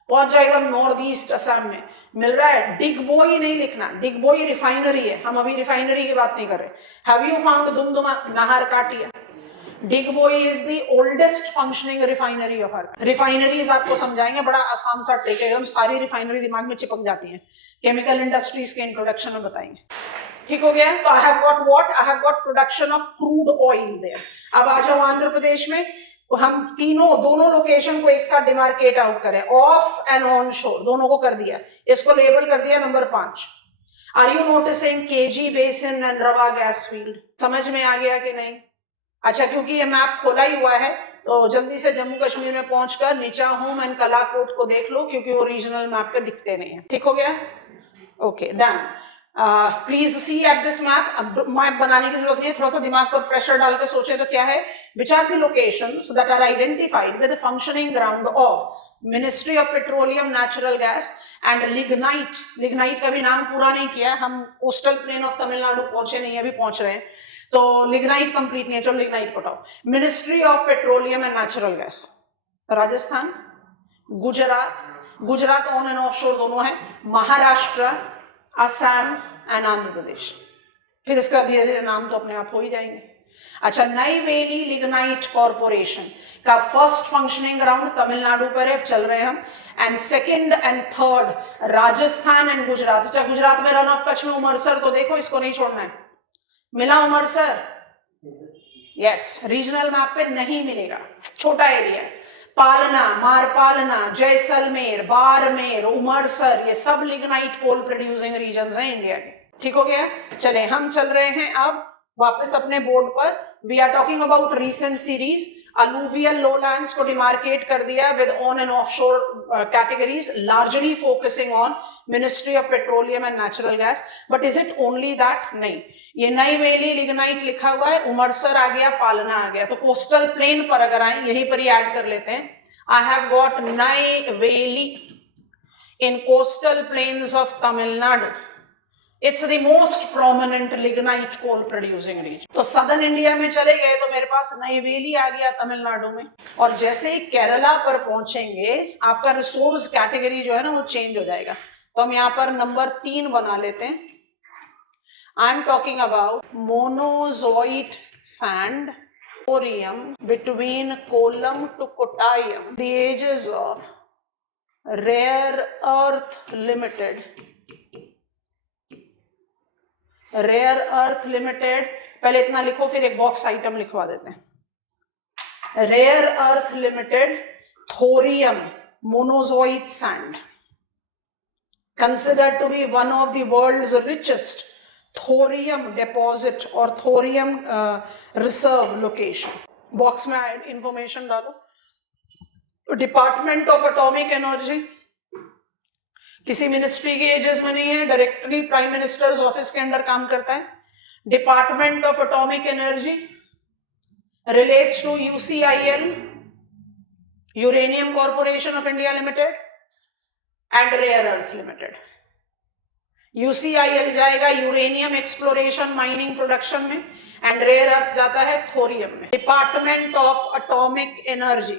पहुंच जाएगा नॉर्थ ईस्ट असम में, मिल रहा है। डिगबोई नहीं लिखना, डिगबोई रिफाइनरी है, हम अभी रिफाइनरी की बात नहीं कर रहे। Have you found Dumduma, Naharkatiya? Digboi is the oldest functioning refinery of earth. Refineries आपको समझाएंगे, बड़ा आसान सा ट्रिक है, एकदम सारी रिफाइनरी दिमाग में चिपक जाती हैं, केमिकल इंडस्ट्रीज के इंट्रोडक्शन में बताएंगे, ठीक हो गया। तो I have got what, I have got production of crude oil there. अब आ जाओ आंध्र प्रदेश में, हम दोनों लोकेशन को एक साथ डिमार्केट आउट करें, ऑफ एंड ऑन शोर, दोनों को कर दिया, इसको लेबल कर दिया number 5। Are you noticing K G basin and Ravva gas field? समझ में आ गया कि नहीं? अच्छा, क्योंकि ये मैप खोला ही हुआ है तो जल्दी से जम्मू कश्मीर में पहुंचकर नीचा होम एंड कलाकोट को देख लो, क्योंकि वो रीजनल मैप पे दिखते नहीं है, ठीक हो गया। Okay, done. Please see at this map. अब मैप बनाने की जरूरत नहीं है, थोड़ा सा दिमाग पर प्रेशर डाल के सोचे तो क्या है, which are the locations that are identified with the functioning ground of ministry of petroleum, natural gas and lignite. Lignite का भी नाम पूरा नहीं किया, हम कोस्टल प्लेन ऑफ तमिलनाडु पहुंचे नहीं, अभी पहुंच रहे हैं, तो लिग्नाइट कंप्लीट नहीं है, चलो लिग्नाइट बताओ। Ministry of petroleum and natural gas, Rajasthan, Gujarat on and off शोर दोनों है, महाराष्ट्र, असम एंड आंध्र प्रदेश। फिर इसका धीरे धीरे नाम तो अपने आप हो ही जाएंगे। अच्छा, नईवेली लिग्नाइट कॉर्पोरेशन का फर्स्ट फंक्शनिंग ग्राउंड तमिलनाडु पर है, चल रहे हैं हम, and second and third Rajasthan and Gujarat. अच्छा, गुजरात में रन ऑफ कच्छ में उमरसर, तो देखो इसको नहीं छोड़ना है, मिला उमरसर? यस, रीजनल मैप पे नहीं मिलेगा, छोटा एरिया। पालना, मारपालना, जैसलमेर, बाड़मेर, उमरसर, ये सब लिग्नाइट कोल प्रोड्यूसिंग रीजन्स हैं इंडिया के, ठीक हो गया। चले, हम चल रहे हैं अब वापस अपने बोर्ड पर। We are talking about recent series. Alluvial lowlands को डिमार्केट कर दिया with on and offshore categories, largely focusing on ministry of petroleum and natural gas. But is it only that? नहीं, ये नईवेली लिग्नाइट लिखा हुआ है, उमरसर आ गया, पालना आ गया, तो कोस्टल प्लेन पर अगर आए, यहीं पर ही ऐड कर लेते हैं। I have got Neyveli in coastal plains of Tamil Nadu. It's the most prominent lignite coal producing region. तो सदर्न इंडिया में चले गए तो मेरे पास नईवेली आ गया तमिलनाडु में, और जैसे ही केरला पर पहुंचेंगे आपका रिसोर्स कैटेगरी जो है ना वो चेंज हो जाएगा। तो हम यहाँ पर नंबर 3 बना लेते हैं। I am talking about monazite sand thorium between Kollam to Kottayam, the aegis of rare earth limited. Rare earth limited, पहले इतना लिखो फिर एक बॉक्स आइटम लिखवा देते हैं। Rare earth limited, thorium monazite sand, considered to be one of the world's richest thorium deposit और thorium reserve location। Box में इंफॉर्मेशन डालो। डिपार्टमेंट ऑफ एटॉमिक एनर्जी किसी मिनिस्ट्री के एजेस में नहीं है, डायरेक्टली प्राइम मिनिस्टर्स ऑफिस के under काम करता है। Department of atomic energy relates to UCIL, uranium corporation of India limited and rare earth limited. UCIL जाएगा यूरेनियम एक्सप्लोरेशन माइनिंग प्रोडक्शन में, एंड रेयर अर्थ जाता है थोरियम में। Department of atomic energy,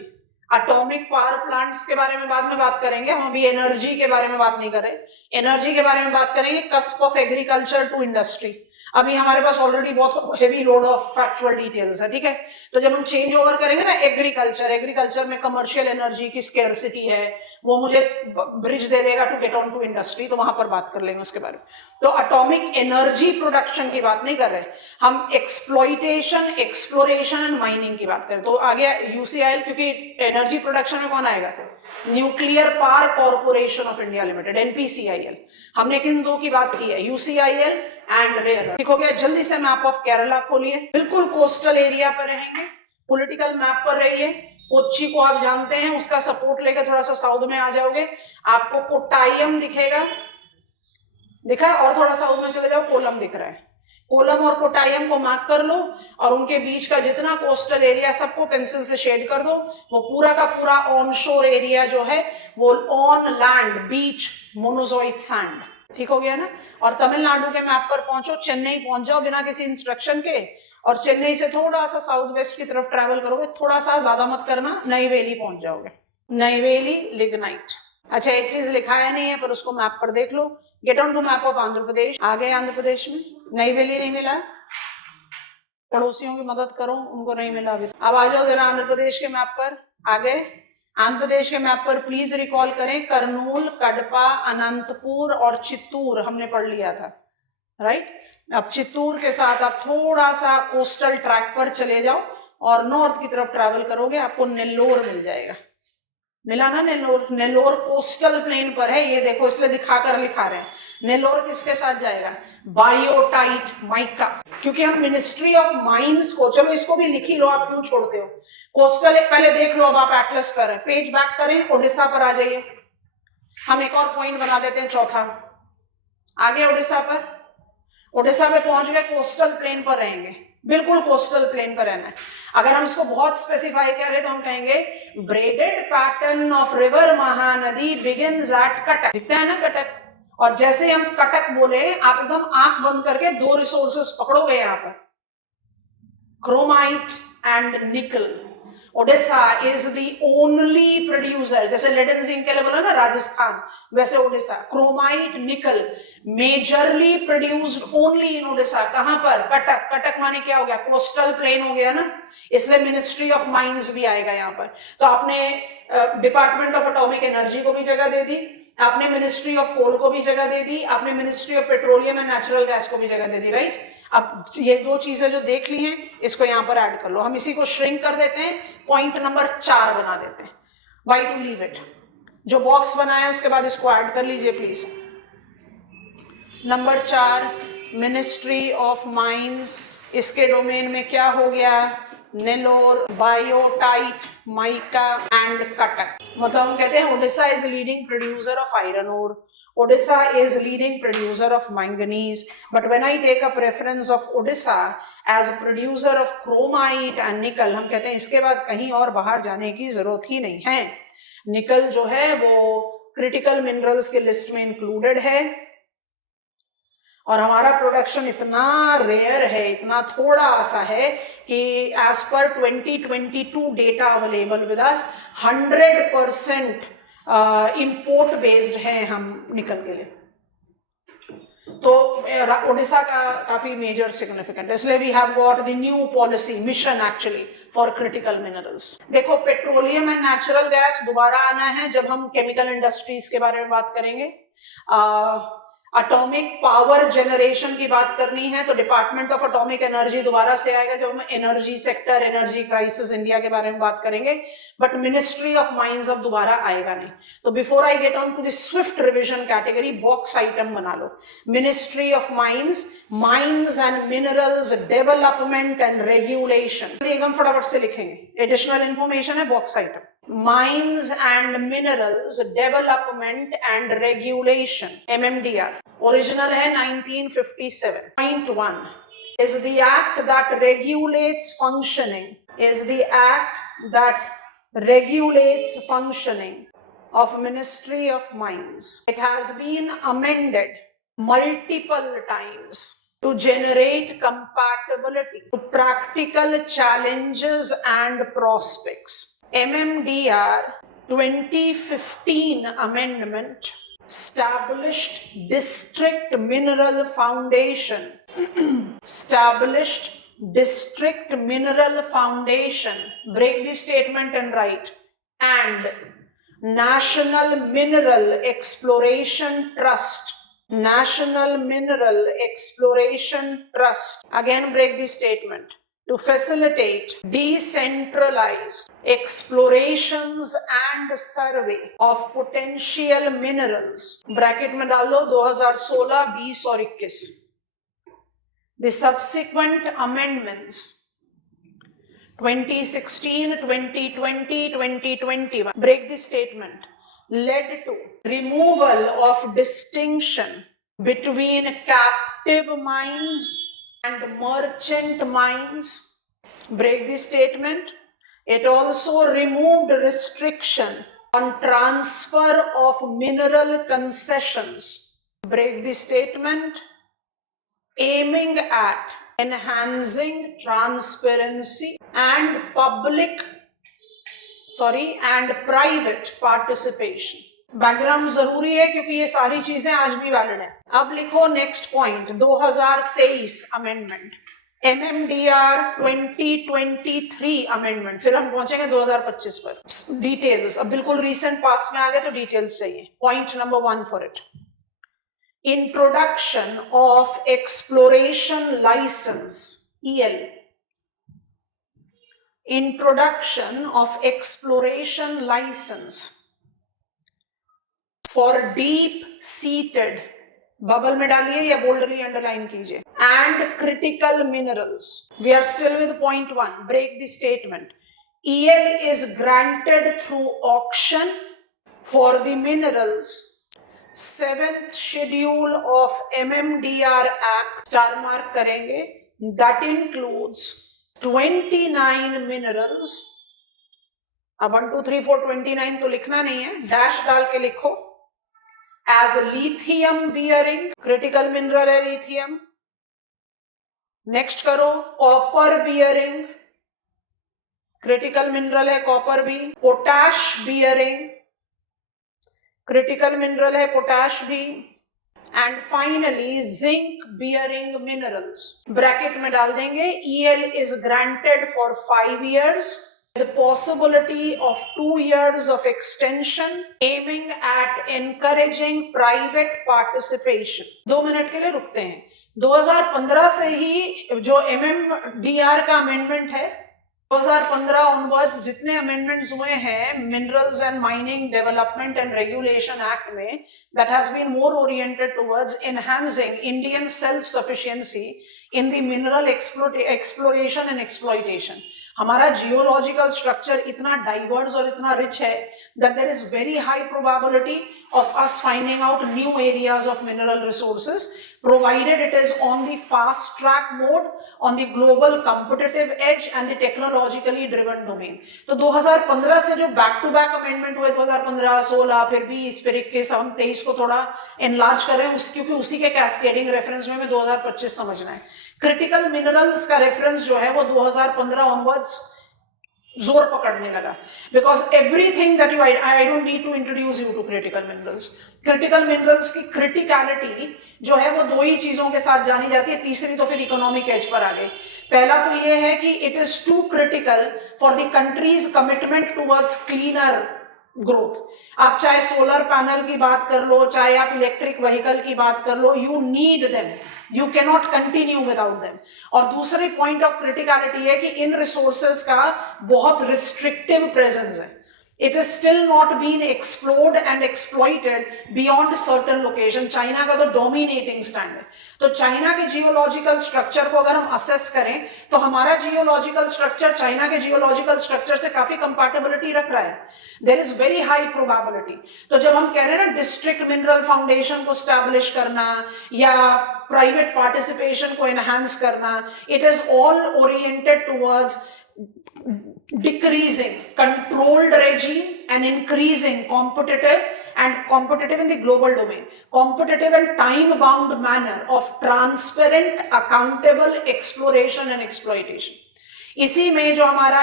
atomic power plants के बारे में बाद में बात करेंगे, हम अभी एनर्जी के बारे में बात नहीं कर रहे। एनर्जी के बारे में बात करेंगे cusp of agriculture to industry. अभी हमारे पास ऑलरेडी बहुत heavy load of factual details है, ठीक है। तो जब हम चेंज ओवर करेंगे ना एग्रीकल्चर में कमर्शियल एनर्जी की स्केर्सिटी है, वो मुझे ब्रिज दे देगा to get on to industry, तो वहां पर बात कर लेंगे उसके बारे में। तो एटॉमिक एनर्जी प्रोडक्शन की बात नहीं कर रहे हम, एक्सप्लॉइटेशन, एक्सप्लोरेशन एंड माइनिंग की बात करें। तो आ गया यूसीआईएल, क्योंकि एनर्जी प्रोडक्शन में कौन आएगा, nuclear power corporation of India limited, NPCIL. हमने किन दो की बात की है, यूसीआईएल एंड रेयर। ठीक हो गया। जल्दी से मैप ऑफ केरला खोलिए, बिल्कुल कोस्टल एरिया पर रहेंगे, पॉलिटिकल मैप पर रहिए। कोच्चि को आप जानते हैं, उसका सपोर्ट लेकर थोड़ा सा साउथ में आ जाओगे, आपको कोट्टायम दिखेगा, दिखा, और थोड़ा साउथ में चले जाओ, कोलम दिख रहा है। कोलम और कोट्टायम को मार्क कर लो, और उनके बीच का जितना कोस्टल एरिया सबको पेंसिल से शेड कर दो। वो पूरा का पूरा ऑन शोर एरिया जो है वो ऑन लैंड बीच मोनोजोइक सैंड। ठीक हो गया ना। और तमिलनाडु के मैप पर पहुंचो, चेन्नई पहुंच जाओ बिना किसी इंस्ट्रक्शन के, और चेन्नई से थोड़ा सा साउथ वेस्ट की तरफ ट्रेवल करोगे, थोड़ा सा, ज्यादा मत करना, नईवेली पहुंच जाओगे। नईवेली लिग्नाइट। अच्छा, एक चीज लिखाया नहीं है पर उसको मैप पर देख लो, get on to map of Andhra Pradesh. आ गए आंध्र प्रदेश में, नईवेली नहीं मिला, पड़ोसियों की मदद करो, उनको नहीं मिला अभी। अब आ जाओ जरा आंध्र प्रदेश के मैप पर। आ गए आंध्र प्रदेश के मैप पर, प्लीज रिकॉल करें, करनूल, कडपा, अनंतपुर और चित्तूर हमने पढ़ लिया था, राइट। अब चित्तूर के साथ आप थोड़ा सा कोस्टल ट्रैक पर चले जाओ और नॉर्थ की तरफ ट्रैवल करोगे, आपको नेल्लोर मिल जाएगा। मिला ना नेल्लोर। नेल्लोर कोस्टल प्लेन पर है, ये देखो, इसलिए दिखाकर लिखा रहे हैं। नेल्लोर किसके साथ जाएगा, बायोटाइट माइका, क्योंकि हम मिनिस्ट्री ऑफ माइंस को, चलो इसको भी लिख ही लो, आप क्यों छोड़ते हो। कोस्टल पहले देख लो, अब आप एटलस पर, पेज बैक करें, ओडिशा पर आ जाइए। हम एक और पॉइंट बना देते हैं, चौथा। आगे ओडिशा पर, ओडिशा में पहुंच गए, कोस्टल प्लेन पर रहेंगे, बिल्कुल कोस्टल प्लेन पर रहना है। अगर हम इसको बहुत स्पेसिफाई करें तो हम कहेंगे braided pattern of river Mahanadi begins at Cuttack. दिखता है ना कटक, और जैसे हम कटक बोले, आप एकदम आंख बंद करके दो रिसोर्सेस पकड़ोगे यहां पर, क्रोमाइट एंड निकल। Odisha is the only producer, जैसे लेड एंड जिंक के लिए बोला ना राजस्थान, वैसे ओडिशा क्रोमाइट निकल majorly produced only in Odisha. कहां पर, कटक। कटक माने क्या हो गया, कोस्टल प्लेन हो गया ना, इसलिए मिनिस्ट्री ऑफ माइंस भी आएगा यहाँ पर। तो आपने डिपार्टमेंट ऑफ एटॉमिक एनर्जी को भी जगह दे दी, आपने मिनिस्ट्री ऑफ कोल को भी जगह दे दी, आपने ministry of petroleum and natural gas को भी जगह दे दी, राइट। अब ये दो चीजें जो देख ली हैं, इसको यहां पर ऐड कर लो। हम इसी को श्रिंक कर देते हैं, पॉइंट नंबर 4 बना देते हैं। वाई टू लीव इट, जो बॉक्स बनाया उसके बाद इसको ऐड कर लीजिए please. Number 4, ministry of mines, इसके डोमेन में क्या हो गया, Nellore, biotite, mica and Cuttack. मतलब हम कहते हैं Odisha is leading producer of iron ore, Odisha is leading producer of manganese, but when I take up reference of Odisha as producer of chromite and nickel, हम कहते हैं इसके बाद कहीं और बाहर जाने की जरूरत ही नहीं है। निकल जो है वो क्रिटिकल मिनरल्स के लिस्ट में इंक्लूडेड है, और हमारा प्रोडक्शन इतना रेयर है, इतना थोड़ा सा है कि एज पर 2022 data available with us 100% import based है हम निकल के लिए। तो ओडिशा का काफी मेजर सिग्निफिकेंट, इसलिए we have got the new policy mission actually for critical minerals. देखो, पेट्रोलियम एंड नेचुरल गैस दोबारा आना है जब हम केमिकल इंडस्ट्रीज के बारे में बात करेंगे। एटॉमिक पावर जनरेशन की बात करनी है तो डिपार्टमेंट ऑफ एटॉमिक एनर्जी दोबारा से आएगा जब हम energy sector, energy crisis India के बारे में बात करेंगे, बट मिनिस्ट्री ऑफ माइंस अब दोबारा आएगा नहीं। तो before I get on to the swift revision category, box item बना लो, ministry of mines, mines and minerals development and regulation. एकदम फटाफट से लिखेंगे, एडिशनल इंफॉर्मेशन है, box item, Mines and Minerals Development and Regulation, MMDR, original है 1957. Point 1 is the act that regulates functioning, of Ministry of Mines. It has been amended multiple times to generate compatibility to practical challenges and prospects. MMDR 2015 amendment established District Mineral Foundation established District Mineral Foundation, break the statement and write, and National Mineral Exploration Trust, National Mineral Exploration Trust, again break the statement, to facilitate decentralized explorations and survey of potential minerals. Bracket में डाल लो 2016, 20 और 21. The subsequent amendments 2016, 2020, 2021, break the statement, led to removal of distinction between captive mines and merchant mines. Break the statement. It also removed restriction on transfer of mineral concessions. Break the statement. Aiming at enhancing transparency and private participation. Background जरूरी है क्योंकि ये सारी चीजें आज भी valid है. अब लिखो next point 2023 amendment, MMDR 2023 amendment, फिर हम पहुंचेंगे 2025 पर. डिटेल्स अब बिल्कुल रिसेंट पास में आ गए तो डिटेल्स चाहिए. Point number 1 for it, introduction of exploration license, EL. Introduction of exploration license for deep seated, bubble में डालिए या बोल्डली अंडरलाइन कीजिए, and critical minerals. We are still with point 1. Break the statement. EL is granted through auction for the minerals 7th schedule of MMDR Act, star mark करेंगे, that includes 29 minerals. अब 1 2 3 4 29 तो लिखना नहीं है, dash डाल के लिखो. as lithium bearing, critical mineral है lithium. नेक्स्ट करो कॉपर bearing, critical mineral है कॉपर भी. पोटैश bearing, critical mineral है पोटैश भी. And finally zinc bearing minerals. Bracket में डाल देंगे EL is granted for 5 years, the possibility of 2 years of extension, aiming at encouraging private participation. 2 minute के लिए रुकते हैं. 2015 से ही जो MMDR का अमेंडमेंट है, 2015 ऑनवर्ड्स जितने अमेंडमेंट्स हुए हैं minerals and mining development and regulation act में, that has been more oriented towards enhancing Indian self sufficiency in the mineral exploration and exploitation. हमारा जियोलॉजिकल स्ट्रक्चर इतना डाइवर्स और इतना रिच है that there is very high probability of us finding out new areas of mineral resources, provided it is on the fast track mode, on the global competitive edge and the technologically driven domain. तो 2015 से जो back to back amendment हुए 2015, 16, फिर 20, फिर 21, हम 23 को थोड़ा enlarge कर रहे हैं क्योंकि उसी के कैस्केडिंग रेफरेंस में हमें 2025 समझना है. क्रिटिकल मिनरल्स का रेफरेंस जो है वो 2015 ऑनवर्ड्स जोर पकड़ने लगा, because everything that you I don't need to introduce you to critical minerals. Critical minerals की क्रिटिकलिटी जो है वो 2 ही चीजों के साथ जानी जाती है, तीसरी तो फिर इकोनॉमिक एज पर आ गई. पहला तो ये है कि it is too critical for the country's commitment towards cleaner growth. आप चाहे सोलर पैनल की बात कर लो, चाहे आप इलेक्ट्रिक व्हीकल की बात कर लो, you need them, you can not continue without them. और दूसरी पॉइंट ऑफ क्रिटिकलिटी है कि इन रिसोर्सेज का बहुत रिस्ट्रिक्टिव प्रेजेंस है. It is still not been explored and exploited beyond certain location. China का तो डोमिनेटिंग स्टैंड है. तो चाइना के जियोलॉजिकल स्ट्रक्चर को अगर हम असेस करें तो हमारा जियोलॉजिकल स्ट्रक्चर चाइना के जियोलॉजिकल स्ट्रक्चर से काफी कंपैटिबिलिटी रख रहा है. There is very high probability. तो जब हम कह रहे हैं ना डिस्ट्रिक्ट मिनरल फाउंडेशन को स्टैब्लिश करना या प्राइवेट पार्टिसिपेशन को एनहांस करना, it is all oriented towards decreasing controlled regime and increasing competitive and competitive in the global domain, competitive and time bound manner of transparent, accountable exploration and exploitation. इसी में जो हमारा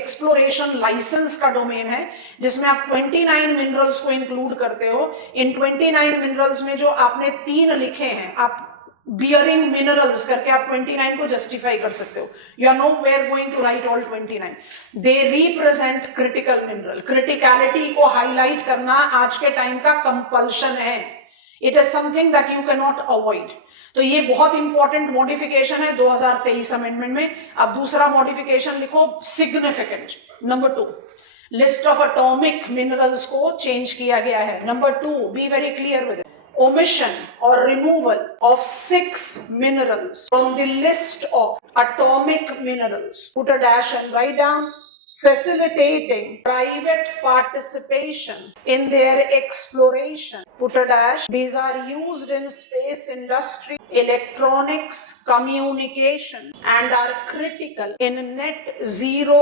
exploration licence का domain है, जिसमें आप 29 minerals को include करते हो. इन 29 मिनरल्स में जो आपने 3 लिखे हैं, आप बियरिंग मिनरल्स करके आप 29 को जस्टिफाई कर सकते हो. You are nowhere going to write all 29. They represent critical mineral. Criticality को हाईलाइट करना आज के टाइम का कंपल्शन है. It is something that you can not avoid. तो ये बहुत इंपॉर्टेंट मॉडिफिकेशन है 2023 अमेंडमेंट में. अब दूसरा मॉडिफिकेशन लिखो, significant. Number 2, list of atomic minerals को चेंज किया गया है. Number 2, be very clear with it. Omission or removal of 6 minerals from the list of atomic minerals. Put a dash and write down. Facilitating private participation in their exploration. Put a dash. These are used in space industry, electronics, communication, and are critical in net zero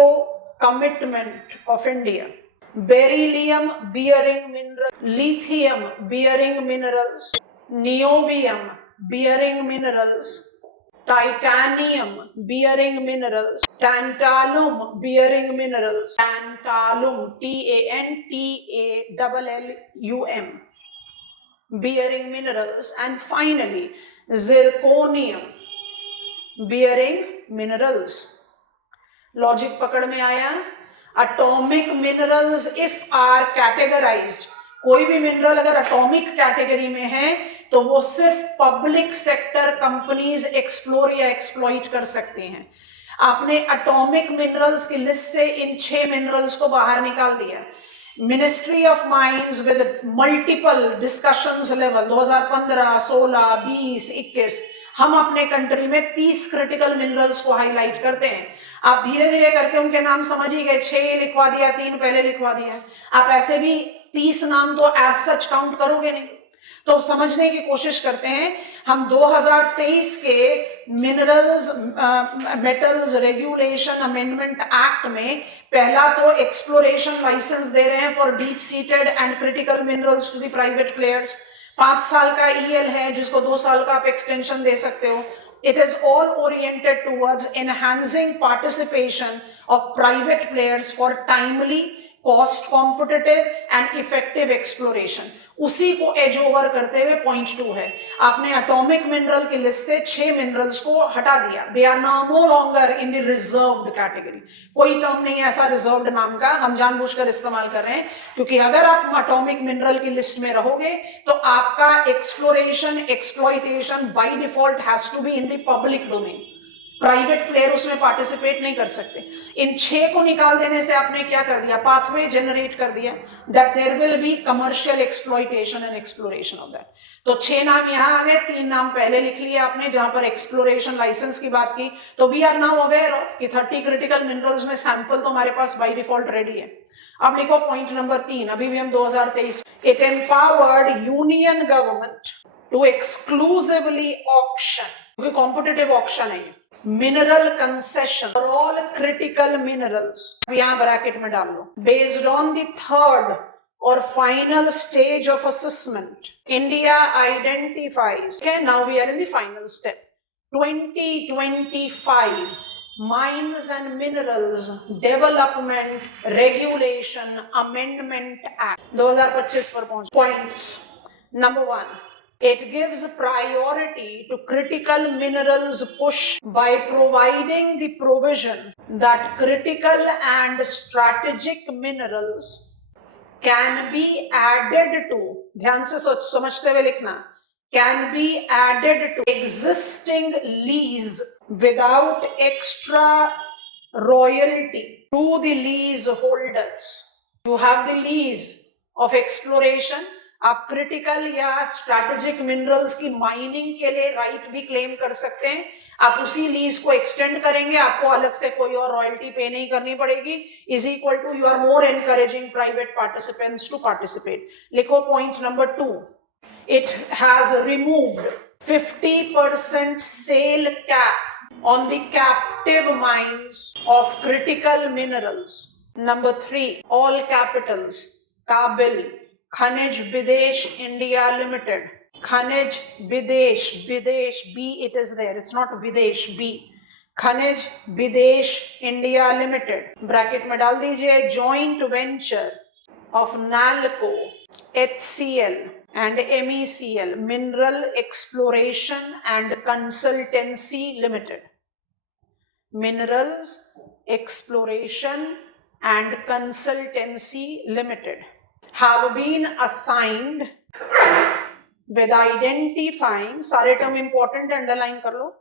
commitment of India. Beryllium bearing minerals, lithium bearing minerals, niobium bearing minerals, titanium bearing minerals, tantalum bearing minerals, tantalum, TANTALLUM bearing minerals, and finally zirconium bearing minerals. Logic पकड़ में आया? Atomic minerals if are categorized, कोई भी mineral अगर atomic category में है तो वो सिर्फ पब्लिक सेक्टर कंपनीज एक्सप्लोर या एक्सप्लॉइट कर सकती हैं. आपने एटॉमिक मिनरल्स की लिस्ट से इन 6 मिनरल्स को बाहर निकाल दिया. Ministry of mines with multiple discussions level 2015, 16, 20, 21 हम अपने कंट्री में 30 क्रिटिकल मिनरल्स को हाईलाइट करते हैं. आप धीरे धीरे करके उनके नाम समझ ही गए. 6 लिखवा दिया, 3 पहले लिखवा दिया. आप ऐसे भी 30 नाम तो एज सच काउंट करोगे नहीं. तो समझने की कोशिश करते हैं. हम 2023 के minerals metals regulation amendment act में पहला तो एक्सप्लोरेशन लाइसेंस दे रहे हैं for deep seated and critical minerals to the private players. 5 साल का ईएल है जिसको 2 साल का आप एक्सटेंशन दे सकते हो. It is all oriented towards enhancing participation of private players for timely, cost competitive and effective exploration. उसी को एज ओवर करते हुए पॉइंट 2 है. आपने एटॉमिक मिनरल की लिस्ट से 6 मिनरल्स को हटा दिया. They are now no longer in the reserved category. कोई टर्म नहीं है ऐसा रिजर्व्ड नाम का, हम जानबूझकर इस्तेमाल कर रहे हैं क्योंकि अगर आप एटॉमिक मिनरल की लिस्ट में रहोगे तो आपका exploration exploitation by default has to be in the public domain. Private player उसमें पार्टिसिपेट नहीं कर सकते. इन 6 को निकाल देने से आपने क्या कर दिया? पाथवे जनरेट कर दिया that there will be commercial exploitation and exploration of that. तो 6 नाम यहां आ गए, 3 नाम पहले लिख लिए आपने जहां पर एक्सप्लोरेशन लाइसेंस की बात की. तो we are now aware of कि 30 क्रिटिकल मिनरल्स में सैंपल तो हमारे पास बाय डिफॉल्ट रेडी है. अब लिखो पॉइंट नंबर 3. अभी भी हम 2023. It empowered union government to exclusively auction, क्योंकि कॉम्पिटिटिव ऑक्शन है, mineral concession for all critical minerals. यहां ब्रैकेट में डाल लो. बेस्ड ऑन द थर्ड और final stage of assessment India identifies. Okay, now we are in the final step. 2025 mines and minerals development regulation amendment act 2025 पर पहुंच. Points. Number 1, it gives priority to critical minerals push by providing the provision that critical and strategic minerals can be added to, ध्यान से समझते हुए लिखना, can be added to existing lease without extra royalty to the lease holders. You have the lease of exploration. आप critical या strategic minerals की mining के लिए राइट भी क्लेम कर सकते हैं. आप उसी लीज को एक्सटेंड करेंगे, आपको अलग से कोई और रॉयल्टी पे नहीं करनी पड़ेगी. Is equal to you are more encouraging private participants to participate. लिखो point number 2. It has removed 50% sale cap on the captive mines of critical minerals. Number 3, all capitals, Kabil, खनिज Videsh India limited, Khanij Videsh, Videsh B it is there, it's not Videsh B, Khanij Videsh India limited, bracket में डाल दीजिए, joint venture of NALCO, HCL and MECL, Mineral Exploration and Consultancy Limited, Minerals Exploration and Consultancy Limited, have been assigned with identifying, सारे term important underline कर लो,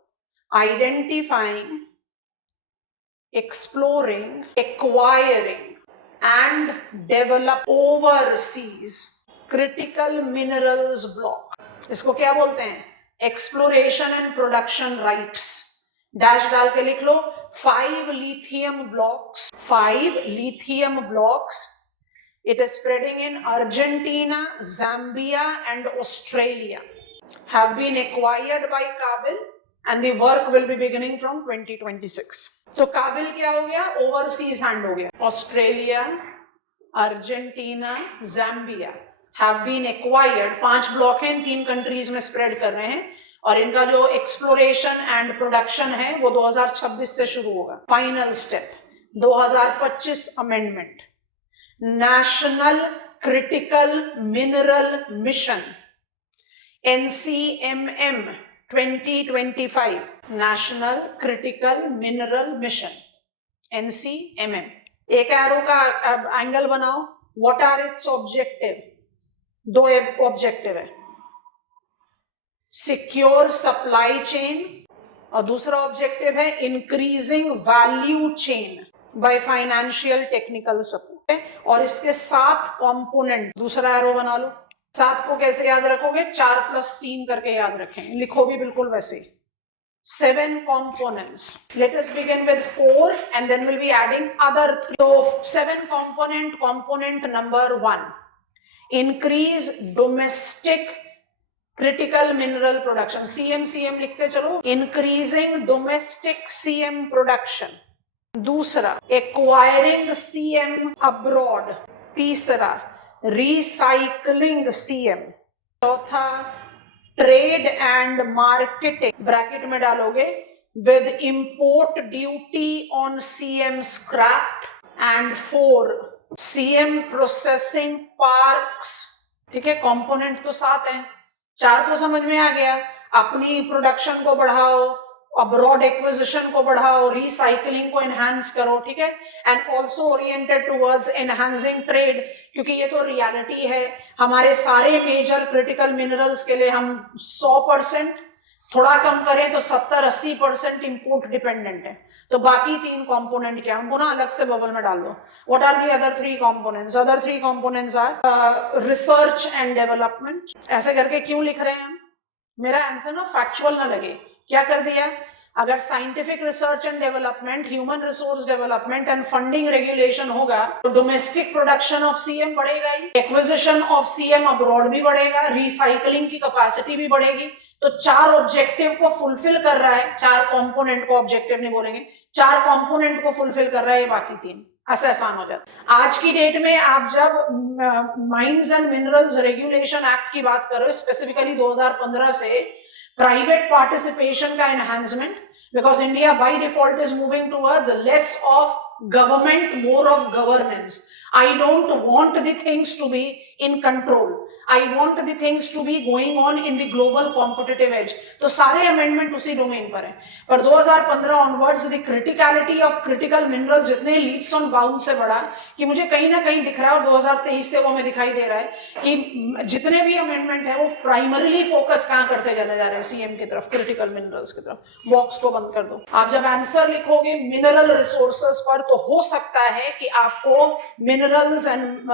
identifying, exploring, acquiring and develop overseas critical minerals block. इसको क्या बोलते हैं? Exploration and production rights. Dash डाल के लिख लो, 5 lithium blocks, 5 lithium blocks. It is spreading in Argentina, Zambia and Australia. Have been acquired by Kabil and the work will be beginning from 2026. तो काबिल क्या हो गया? ओवरसीज हैंड हो गया. Australia, Argentina, Zambia have been acquired. 5 block हैं, 3 countries में spread कर रहे हैं और इनका जो एक्सप्लोरेशन एंड प्रोडक्शन है वो 2026 से शुरू होगा. Final step 2025 amendment, national critical mineral mission NCMM 2025, National Critical Mineral Mission, NCMM. एक एरो का एंगल बनाओ. What are its objective? 2 objective है, सिक्योर सप्लाई चेन और दूसरा ऑब्जेक्टिव है increasing value chain by financial technical support. और इसके 7 component, दूसरा एरो बना लो. 7 को कैसे याद रखोगे? 4+3 करके याद रखें, लिखो भी बिल्कुल वैसे. 7 components. Let us begin with 4 and then we'll be adding other 3. So 7 component number 1, increase domestic critical mineral production. CM लिखते चलो. Increasing domestic CM production. दूसरा, acquiring CM abroad. तीसरा, recycling CM. चौथा, ट्रेड एंड मार्केटिंग, ब्रैकेट में डालोगे, with import duty on CM scrap. And 4, CM processing parks. ठीक है, component तो 7 हैं, 4 तो समझ में आ गया. अपनी प्रोडक्शन को बढ़ाओ, अब्रॉड एक्विजिशन को बढ़ाओ, रिसाइकलिंग को एनहांस करो. ठीक है, and also oriented towards enhancing trade, क्योंकि ये तो रियलिटी है. हमारे सारे मेजर क्रिटिकल मिनरल्स के लिए हम 100%, थोड़ा कम करें तो 70-80% इंपोर्ट डिपेंडेंट है. तो बाकी 3 कंपोनेंट क्या, हमको ना अलग से बबल में डाल दो. What are the other 3 components? Other 3 components are research and development. ऐसे करके क्यों लिख रहे हैं हम? मेरा आंसर ना फैक्चुअल ना लगे. क्या कर दिया? अगर scientific research and development, human resource development and funding regulation होगा तो डोमेस्टिक प्रोडक्शन ऑफ CM बढ़ेगा ही, एक्विजिशन ऑफ CM अब्रॉड भी बढ़ेगा, रिसाइकलिंग की कैपेसिटी भी बढ़ेगी. तो 4 ऑब्जेक्टिव को फुलफिल कर रहा है. 4 कंपोनेंट को ऑब्जेक्टिव नहीं बोलेंगे, 4 कंपोनेंट को फुलफिल कर रहा है, बाकी 3 ऐसा आसान हो जाता. आज की डेट में आप जब mines and minerals regulation act की बात कर रहे हो, स्पेसिफिकली 2015 से प्राइवेट पार्टिसिपेशन का enhancement, because India by default is moving towards less of government, more of governance. I don't want the things to be in control. I want the things to be going on in the global competitive edge. तो सारे amendment उसी domain पर है. पर 2015 onwards the criticality of critical minerals इतने leaps on bound से बढ़ा कि मुझे कहीं ना कहीं दिख रहा है, और 2023 से वो हमें दिखाई दे रहा है कि जितने भी अमेंडमेंट है वो प्राइमरीली फोकस कहाँ करते चले जा रहे हैं? CM की तरफ, क्रिटिकल मिनरल्स की तरफ. बॉक्स को बंद कर दो. आप जब आंसर लिखोगे मिनरल रिसोर्सेस पर तो हो सकता है कि आपको minerals and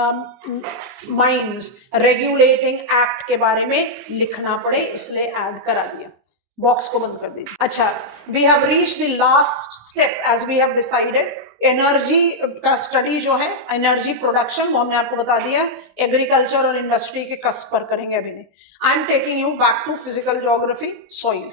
mines regulating act के बारे में लिखना पड़े, इसलिए ऐड करा दिया. बॉक्स को बंद कर दीजिए. अच्छा, we have reached the last step as we have decided. Energy का स्टडी जो है, एनर्जी प्रोडक्शन, वो हमने आपको बता दिया. एग्रीकल्चर और इंडस्ट्री के कस्प पर करेंगे अभी नहीं. I am taking you back to physical geography, soil.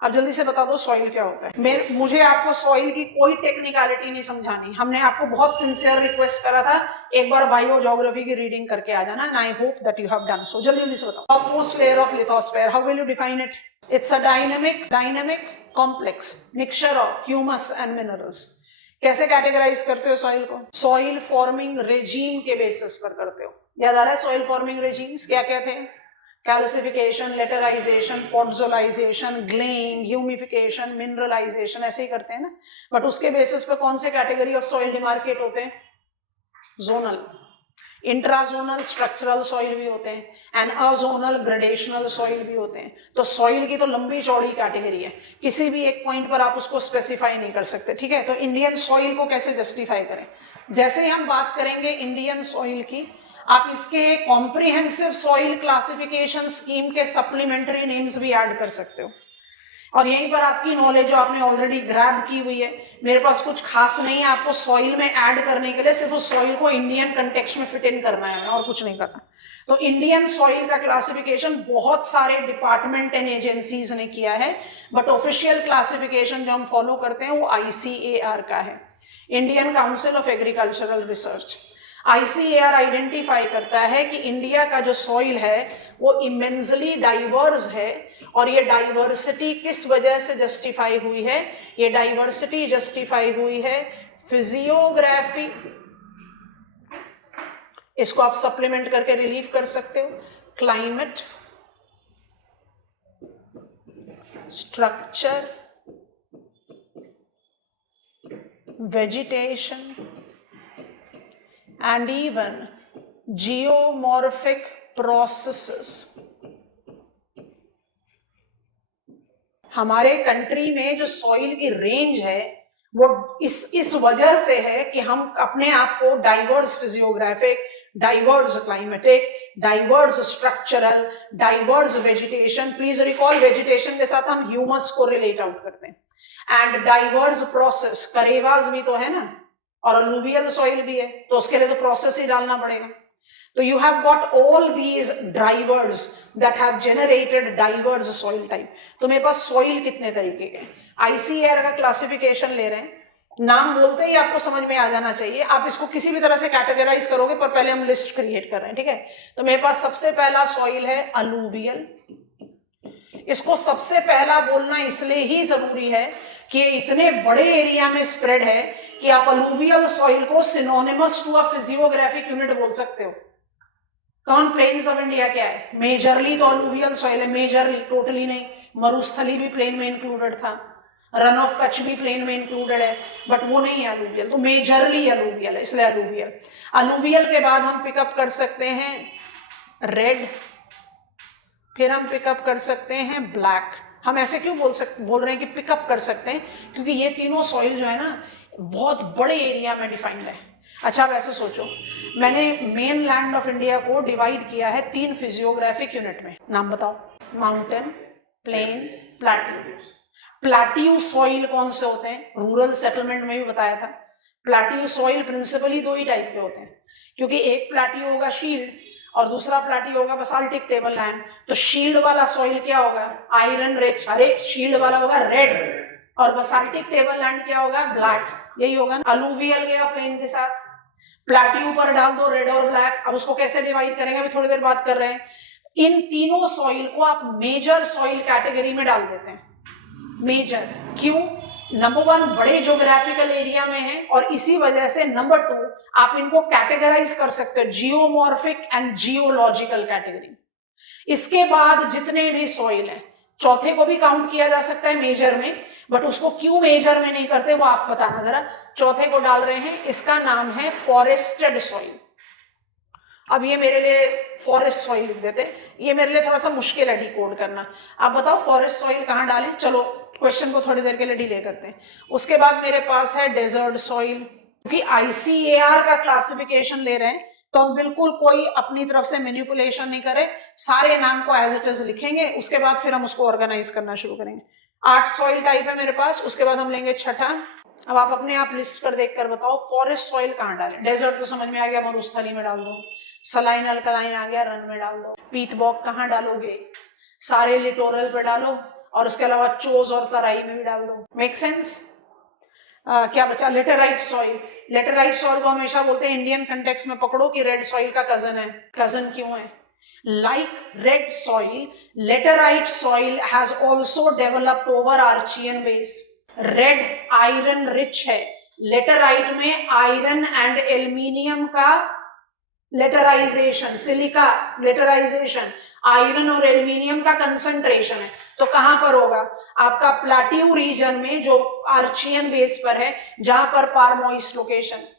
अब जल्दी से बता दो सॉइल क्या होता है। मुझे आपको सॉइल की कोई टेक्निकलिटी नहीं समझानी, हमने आपको बहुत सिंसियर रिक्वेस्ट करा था एक बार बायो ज्योग्राफी की रीडिंग करके आ जाना, and I hope that you have done so. जल्दी से बताओ, topmost layer of lithosphere, how will you define it? It's a dynamic complex mixture of humus and minerals. कैसे कैटेगराइज करते हो सॉइल को? सॉइल फॉर्मिंग रेजीम के basis पर करते हो। याद आ रहा है सॉइल फॉर्मिंग रेजीम्स क्या क्या थे? कैल्सिफिकेशन, लेटराइजेशन, पोड्जोलाइजेशन, ग्लेइंग, ह्यूमिफिकेशन, मिनरलाइजेशन, ऐसे ही करते हैं ना। बट उसके बेसिस पे कौन से कैटेगरी ऑफ सॉइल डिमार्केट होते हैं? जोनल, इंट्राजोनल स्ट्रक्चरल सॉइल भी होते हैं एंड अजोनल ग्रेडेशनल सॉइल भी होते हैं। तो सॉइल की तो लंबी चौड़ी कैटेगरी है, किसी भी एक पॉइंट पर आप उसको स्पेसिफाई नहीं कर सकते, ठीक है। तो इंडियन सॉइल को कैसे जस्टिफाई करें? जैसे ही हम बात करेंगे इंडियन सॉइल की, आप इसके कॉम्प्रिहेंसिव सॉइल क्लासिफिकेशन स्कीम के सप्लीमेंट्री नेम्स भी ऐड कर सकते हो। और यहीं पर आपकी नॉलेज जो आपने ऑलरेडी ग्रैब की हुई है, मेरे पास कुछ खास नहीं है आपको सॉइल में ऐड करने के लिए, सिर्फ उस सॉइल को इंडियन कंटेक्स्ट में फिट इन करना है और कुछ नहीं करना। तो इंडियन सॉइल का क्लासिफिकेशन बहुत सारे डिपार्टमेंट एंड एजेंसीज ने किया है, बट ऑफिशियल क्लासिफिकेशन जो हम फॉलो करते हैं वो ICAR का है, Indian council of agricultural research. ICAR identify करता है कि इंडिया का जो सॉइल है वो इमेंसली डाइवर्स है, और ये डाइवर्सिटी किस वजह से जस्टिफाई हुई है? ये डाइवर्सिटी जस्टिफाई हुई है फिजियोग्राफी, इसको आप सप्लीमेंट करके रिलीव कर सकते हो, climate, structure, vegetation and even geomorphic processes। हमारे कंट्री में जो सॉइल की रेंज है वो इस वजह से है कि हम अपने आप को diverse physiographic, diverse climatic, diverse structural, diverse vegetation, please recall vegetation के साथ हम ह्यूमस को रिलेट आउट करते हैं, एंड डाइवर्स प्रोसेस, करेवास भी तो है ना, और अलूवियल सॉइल भी है, तो उसके लिए तो प्रोसेस ही डालना पड़ेगा। तो you have got all these drivers that have generated diverse soil type. तो मेरे पास सॉइल कितने तरीके के? ICAR का क्लासिफिकेशन ले रहे हैं, नाम बोलते ही आपको समझ में आ जाना चाहिए, आप इसको किसी भी तरह से कैटेगराइज करोगे, पर पहले हम लिस्ट क्रिएट कर रहे हैं, ठीक है। तो मेरे पास सबसे पहला सॉइल है अलूवियल। इसको सबसे पहला बोलना इसलिए ही जरूरी है कि ये इतने बड़े एरिया में स्प्रेड है कि आप अलूवियल सॉइल को synonymous to a physiographic unit बोल सकते हो। कौन? प्लेन्स ऑफ इंडिया क्या है? मेजरली तो अलूवियल सॉइल है, मेजरली, टोटली नहीं, मरुस्थली भी प्लेन में इंक्लूडेड था, रन ऑफ कच्छ भी प्लेन में इंक्लूडेड है, बट वो नहीं है अलूवियल, तो मेजरली अलूवियल है, इसलिए अलूवियल। अलूवियल के बाद हम पिकअप कर सकते हैं रेड, फिर हम पिकअप कर सकते हैं ब्लैक। हम ऐसे क्यों बोल रहे हैं कि पिकअप कर सकते हैं? क्योंकि ये तीनों सॉइल जो है ना बहुत बड़े एरिया में डिफाइंड है। अच्छा, आप ऐसे सोचो, मैंने मेन लैंड ऑफ इंडिया को डिवाइड किया है 3 फिजियोग्राफिक यूनिट में, नाम बताओ? Mountain, plain, plateau. Plateau soil कौन से होते हैं? रूरल सेटलमेंट में भी बताया था। प्लाट्यू सॉइल प्रिंसिपली 2 ही टाइप के होते हैं, क्योंकि एक प्लाट्यू होगा शील्ड और दूसरा प्लाट्यू होगा बसाल्टिक टेबल लैंड। तो शील्ड वाला सॉइल क्या होगा? आयरन रिच, अरे शील्ड वाला होगा रेड, और बसाल्टिक टेबल लैंड क्या होगा? ब्लैक, यही होगा ना। अलूवियल गया प्लेन के साथ, प्लाट्यू पर डाल दो रेड और ब्लैक। अब उसको कैसे डिवाइड करेंगे अभी थोड़ी देर बात कर रहे हैं। इन तीनों सॉइल को आप मेजर सॉइल कैटेगरी में डाल देते हैं। मेजर क्यों? नंबर 1 बड़े ज्योग्राफिकल एरिया में है, और इसी वजह से नंबर 2 आप इनको कैटेगराइज कर सकते हो जियोमॉर्फिक एंड जियोलॉजिकल कैटेगरी। इसके बाद जितने भी सॉइल है, चौथे को भी काउंट किया जा सकता है मेजर में, बट उसको क्यों मेजर में नहीं करते वो आप बताना जरा। चौथे को डाल रहे हैं, इसका नाम है फॉरेस्टेड सॉइल। अब ये मेरे लिए फॉरेस्ट सॉइल लिख देते, ये मेरे लिए थोड़ा सा मुश्किल है डिकोड करना। आप बताओ फॉरेस्ट सॉइल कहाँ डालें? चलो क्वेश्चन को थोड़ी देर के लिए डिले करते हैं। उसके बाद मेरे पास है डेजर्ट सॉइल, क्योंकि ICAR का क्लासिफिकेशन ले रहे हैं तो हम बिल्कुल कोई अपनी तरफ से मैनिपुलेशन नहीं करें, सारे नाम को एज इट इज लिखेंगे, उसके बाद फिर हम उसको ऑर्गेनाइज करना शुरू करेंगे। 8 सॉइल टाइप है मेरे पास। उसके बाद हम लेंगे छठा। अब आप अपने आप लिस्ट कर देखकर बताओ फॉरेस्ट सॉइल कहाँ डालें? डेजर्ट तो समझ में आ गया, मरुस्थली में डाल दो। सलाइन अल्कलाइन आ गया, रन में डाल दो। पीट बॉक कहाँ डालोगे? सारे लिटोरल पे डालो, और उसके अलावा चोज और तराई में भी डाल दो। Make sense? क्या बचा? Laterite soil. लेटेराइट सॉइल को हमेशा बोलते हैं इंडियन कंटेक्स्ट में पकड़ो कि रेड सॉइल का कजन है। कजन क्यों है? Like red soil, laterite soil has also developed over Archean base. Red iron rich है, लेटेराइट में आयरन एंड एल्यूमिनियम का लेटराइजेशन, सिलिका लेटराइजेशन, आयरन और एल्यूमिनियम का कंसंट्रेशन है। तो कहां पर होगा? आपका प्लाट्यू रीजन में जो आर्चियन बेस पर है, जहां पर पारमोइस्ट location,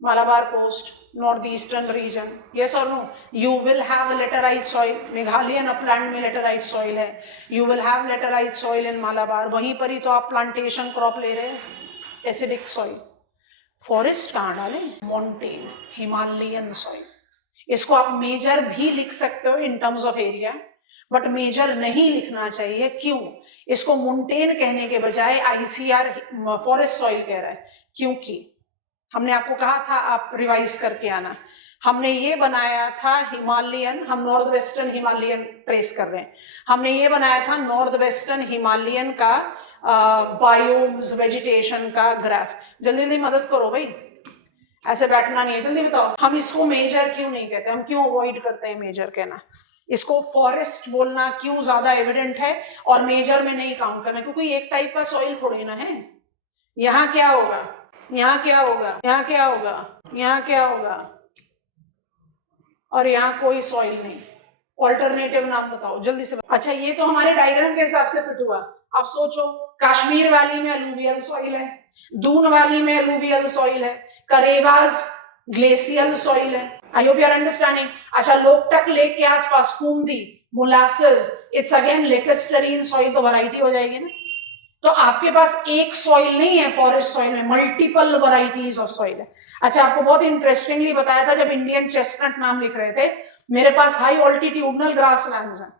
Malabar coast, northeastern region. Yes or no? You will have a laterite soil. Meghalayan upland में laterite soil है. You will have laterite soil in Malabar. वहीं पर ही तो आप प्लांटेशन क्रॉप ले रहे हैं. Acidic soil. फॉरेस्ट कहाँ डालें? Montane, Himalayan soil. इसको आप मेजर भी लिख सकते हो in terms of area, but major नहीं लिखना चाहिए। क्यों? इसको मोन्टेन कहने के बजाय ICR फॉरेस्ट सॉइल कह रहा है। क्योंकि हमने आपको कहा था आप रिवाइज करके आना, हमने ये बनाया था हिमालयन, हम नॉर्थ वेस्टर्न हिमालयन ट्रेस कर रहे हैं, हमने ये बनाया था नॉर्थ वेस्टर्न हिमालयन का बायोम्स वेजिटेशन का ग्राफ। जल्दी जल्दी मदद करो भाई, ऐसे बैठना नहीं है, जल्दी बताओ। हम इसको मेजर क्यों नहीं कहते? हम क्यों अवॉइड करते हैं मेजर कहना? इसको फॉरेस्ट बोलना क्यों ज्यादा एविडेंट है और मेजर में नहीं काउंट करना? क्योंकि एक टाइप का सॉइल थोड़ी ना है। यहाँ क्या होगा, यहाँ क्या होगा, यहाँ क्या होगा, यहाँ क्या होगा, और यहाँ कोई सॉइल नहीं। ऑल्टरनेटिव नाम बताओ जल्दी से। अच्छा, ये तो हमारे डायग्राम के हिसाब से फिट हुआ। अब सोचो, कश्मीर वैली में अलूवियल सॉइल है, दून वैली में अलूवियल सॉइल है, करेवास ग्लेशियल सॉइल है। I hope you are understanding. अच्छा, लोकटक लेक के आसपास कुंदी, molasses, it's again lacustrine soil, तो वैरायटी हो जाएगी ना। तो आपके पास एक सॉइल नहीं है फॉरेस्ट सॉइल में, मल्टीपल वैरायटीज ऑफ सॉइल है। अच्छा, आपको बहुत इंटरेस्टिंगली बताया था जब इंडियन चेस्टनट नाम लिख रहे थे, मेरे पास हाई ऑल्टीट्यूडनल ग्रासलैंड्स हैं,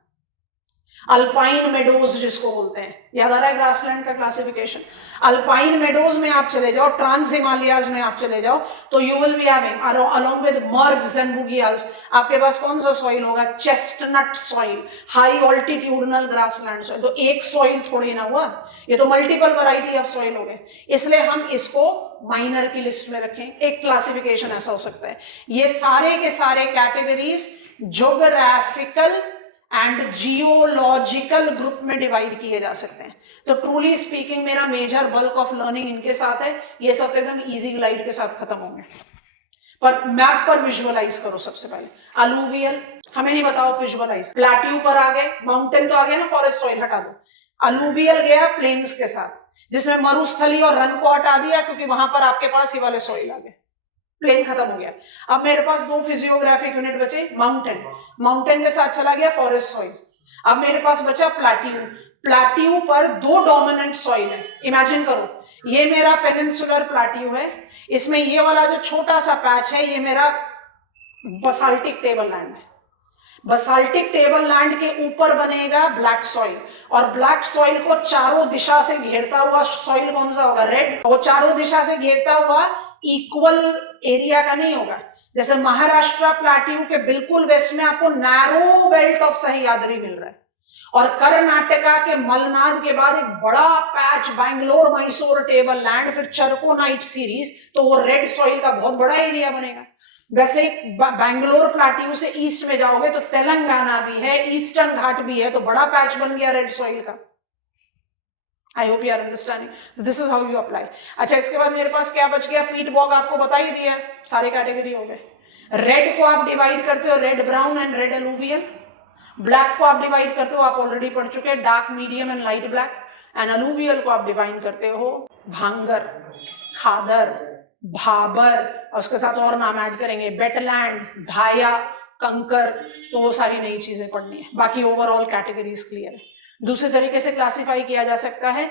अल्पाइन मेडोज जिसको बोलते हैं। याद आ रहा है ग्रासलैंड का क्लासिफिकेशन? अल्पाइन मेडोज में आप चले जाओ, ट्रांस हिमालयाज में आप चले जाओ, तो you will be having along with margs and bugyals, आपके पास कौन सा सॉइल होगा? Chestnut soil, high altitudinal grassland soil. तो एक सॉइल थोड़ी ना हुआ, ये तो मल्टीपल वैरायटी ऑफ सॉइल हो गए। इसलिए हम इसको माइनर की लिस्ट में रखें। एक क्लासिफिकेशन ऐसा हो सकता है। ये सारे के सारे categories geographical and geological group में डिवाइड किए जा सकते हैं। तो ट्रूली स्पीकिंग मेरा मेजर बल्क ऑफ लर्निंग इनके साथ है। ये सब एकदम इजी ग्लाइड के साथ खत्म होंगे। पर मैप पर विजुअलाइज करो सबसे पहले। अलूवियल हमें नहीं बताओ, विजुअलाइज। प्लेट्यू पर आ गए, माउंटेन तो आ गया ना, फॉरेस्ट सॉइल हटा दो। अलूवियल गया प्लेन्स के साथ, जिसमें मरुस्थली और रन को हटा दिया क्योंकि वहां पर आपके पास ही वाले सॉइल आ गए, प्लेन खत्म हो गया। अब मेरे पास दो फिजियोग्राफिक यूनिट बचे, माउंटेन, माउंटेन के साथ चला गया फॉरेस्ट सॉइल। अब मेरे पास बचा प्लेट्यू, प्लेट्यू पर दो डोमिनेंट सॉइल है। इमेजिन करो, ये मेरा पेनिनसुलर प्लेट्यू है, इसमें ये वाला जो छोटा सा पैच है ये मेरा बसाल्टिक टेबल लैंड है। बसाल्टिक टेबल लैंड के ऊपर बनेगा ब्लैक सॉइल, और ब्लैक सॉइल को चारों दिशा से घेरता हुआ सॉइल कौन सा होगा? रेड। वो चारों दिशा से घेरता हुआ इक्वल एरिया का नहीं होगा। जैसे महाराष्ट्र प्लेट्यू के बिल्कुल वेस्ट में आपको नैरो बेल्ट ऑफ सह्याद्री मिल रहा है, और कर्नाटका के मलनाद के बाद एक बड़ा patch Bangalore Mysore table land, फिर चरकोनाइट सीरीज, तो वो रेड सॉइल का बहुत बड़ा एरिया बनेगा। वैसे बैंगलोर प्लेट्यू से ईस्ट में जाओगे तो तेलंगाना भी है, ईस्टर्न घाट भी है, तो बड़ा पैच बन गया रेड सॉइल का। I hope you are understanding. This is how you apply. अच्छा, इसके बाद मेरे पास क्या बच गया? पीट बॉग आपको बता ही दिया, सारे कैटेगरी हो गए। रेड को आप डिवाइड करते हो red brown and red alluvial. Black को आप डिवाइड करते हो, आप ऑलरेडी पढ़ चुके हैं, dark medium and light black. And alluvial को आप डिवाइड करते हो भांगर, खादर, भाबर, और उसके साथ और नाम ऐड करेंगे, बेटलैंड, धाया, कंकर। तो वो सारी नई चीजें पढ़नी है। बाकी ओवरऑल कैटेगरीज क्लियर है। दूसरे तरीके से क्लासिफाई किया जा सकता है,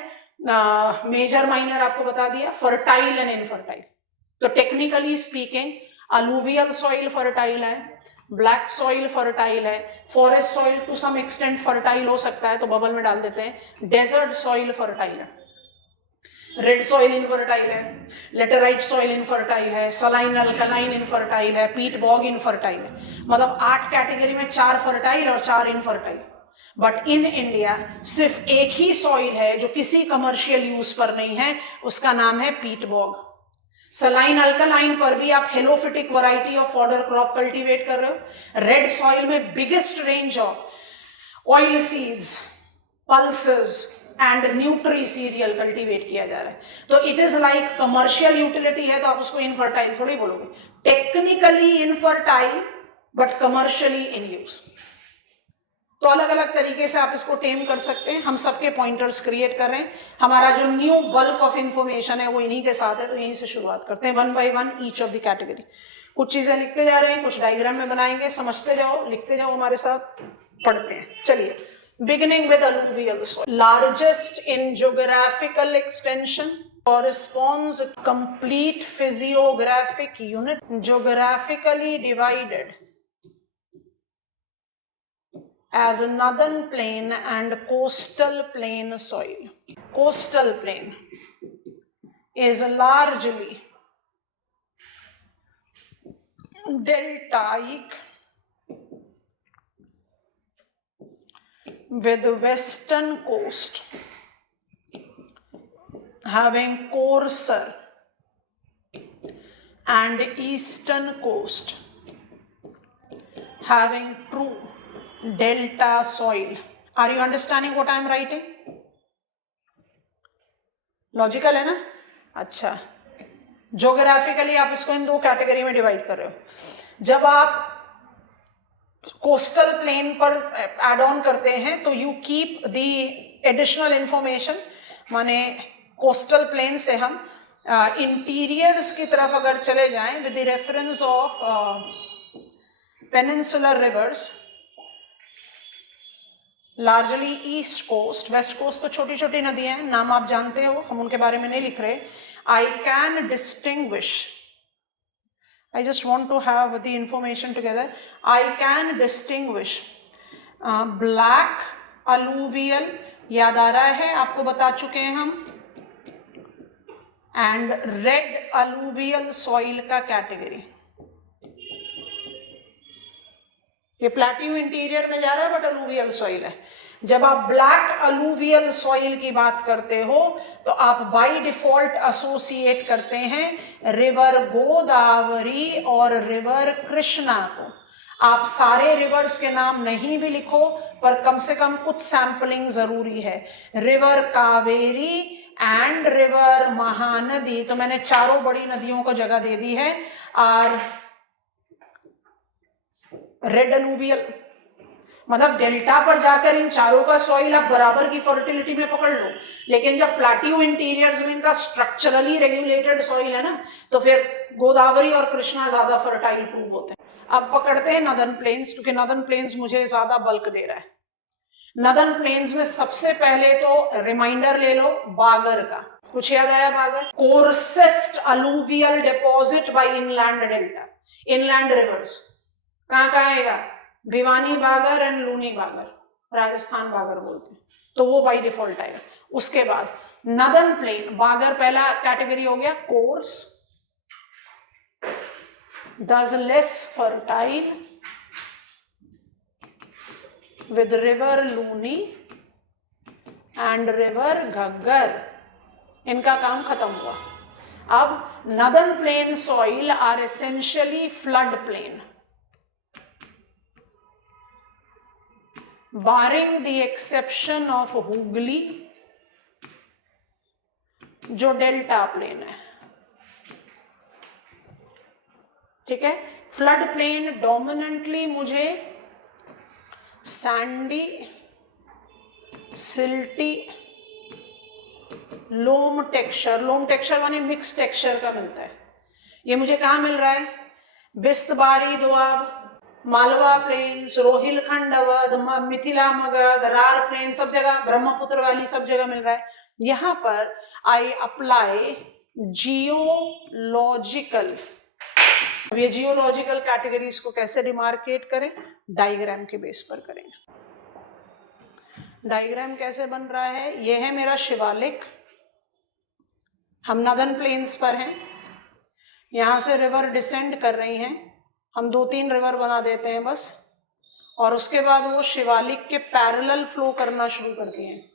मेजर माइनर आपको बता दिया, फर्टाइल एंड इनफर्टाइल। तो technically speaking alluvial soil fertile है, ब्लैक सॉइल फर्टाइल है, forest soil to some extent fertile हो सकता है, तो बबल में डाल देते हैं। डेजर्ट सॉइल फर्टाइल है, रेड सॉइल इनफर्टाइल है, लेटेराइट सॉइल इनफर्टाइल है, सलाइन अल्कलाइन इनफर्टाइल है, पीट बॉग इनफर्टाइल है। मतलब 8 कैटेगरी में 4 फर्टाइल और 4 इनफर्टाइल। बट इन इंडिया सिर्फ एक ही सॉइल है जो किसी कमर्शियल यूज पर नहीं है, उसका नाम है पीट बॉग। सलाइन अल्कलाइन पर भी आप halophytic variety of fodder crop cultivate कर रहे हो। रेड सॉइल में biggest range of oil seeds, pulses and nutri cereal cultivate किया जा रहा है। तो it is like commercial utility है तो आप उसको इनफर्टाइल थोड़ी बोलोगे, technically infertile but commercially in use. तो अलग अलग तरीके से आप इसको टेम कर सकते हैं। हम सबके पॉइंटर्स क्रिएट कर रहे हैं। हमारा जो न्यू बल्क ऑफ इंफॉर्मेशन है वो इन्हीं के साथ है, तो यहीं से शुरुआत करते हैं one by one each of the category. कुछ चीजें लिखते जा रहे हैं, कुछ डायग्राम में बनाएंगे, समझते जाओ, लिखते जाओ, हमारे साथ पढ़ते हैं। चलिए, beginning with alluvial soil, largest in geographical extension, corresponds to complete physiographic unit, geographically divided as a northern plain and coastal plain soil. Coastal plain is largely deltaic with the western coast having coarser and eastern coast having true delta soil. Are you understanding what I am writing? Logical है ना? अच्छा, geographically आप इसको इन दो category में divide कर रहे हो। जब आप कोस्टल प्लेन पर एड ऑन करते हैं तो you keep the additional information, माने कोस्टल प्लेन से हम इंटीरियर्स की तरफ अगर चले जाएं with the reference of peninsular rivers, largely east coast, west coast तो छोटी छोटी नदियां हैं, नाम आप जानते हो, हम उनके बारे में नहीं लिख रहे। I can distinguish, I just want to have the information together. I can distinguish black alluvial, याद आ रहा है आपको, बता चुके हैं हम, and red alluvial soil का कैटेगरी। ये प्लेट्यू इंटीरियर में जा रहा है बट अलूवियल सॉइल है। जब आप ब्लैक अलूवियल सॉइल की बात करते हो तो आप बाय डिफॉल्ट एसोसिएट करते हैं रिवर गोदावरी और रिवर कृष्णा को। आप सारे रिवर्स के नाम नहीं भी लिखो पर कम से कम कुछ सैंपलिंग जरूरी है। River Kaveri and river Mahanadi, तो मैंने चारों बड़ी नदियों को जगह दे दी है। और रेड अलूवियल मतलब डेल्टा पर जाकर इन चारों का सॉइल आप बराबर की फर्टिलिटी में पकड़ लो, लेकिन जब प्लेट्यू इंटीरियर्स में इनका स्ट्रक्चरली रेगुलेटेड सॉइल है ना, तो फिर गोदावरी और कृष्णा ज्यादा फर्टाइल प्रूव होते हैं। अब पकड़ते हैं नॉर्दर्न प्लेन्स, क्योंकि नॉर्दर्न प्लेन्स मुझे ज्यादा बल्क दे रहा है। नॉर्दर्न प्लेन्स में सबसे पहले तो रिमाइंडर ले लो बागर का, कुछ याद आया bagar? Coarsest alluvial deposit by inland delta, inland rivers कहाँ कहाँ आएगा? भिवानी बागर एंड लूनी बागर, राजस्थान बागर बोलते हैं, तो वो बाय डिफॉल्ट आएगा। उसके बाद नॉर्दर्न प्लेन, बागर पहला कैटेगरी हो गया, course, thus less fertile with river Luni and river Ghaggar, इनका काम खत्म हुआ। अब northern plain soil are essentially flood plain, barring the exception of Hooghly जो डेल्टा प्लेन है, ठीक है। फ्लड प्लेन डोमिनेंटली मुझे sandy, silty, loam texture, loam texture माने मिक्स टेक्सचर का मिलता है। ये मुझे कहाँ मिल रहा है? बिस्तबारी दोआब, मालवा प्लेन्स, रोहिलखंड अवध, मिथिला मगध, रार प्लेन, सब जगह, ब्रह्मपुत्र वैली, सब जगह मिल रहा है। यहाँ पर आई अप्लाई जियोलॉजिकल। अब ये जियोलॉजिकल कैटेगरीज को कैसे डिमार्केट करें? डायग्राम के बेस पर करेंगे। डायग्राम कैसे बन रहा है? ये है मेरा शिवालिक, हम नॉर्दर्न प्लेन्स पर हैं, यहाँ से रिवर डिसेंड कर रही हैं, हम 2-3 रिवर बना देते हैं बस, और उसके बाद वो शिवालिक के पैरेलल फ्लो करना शुरू करती हैं।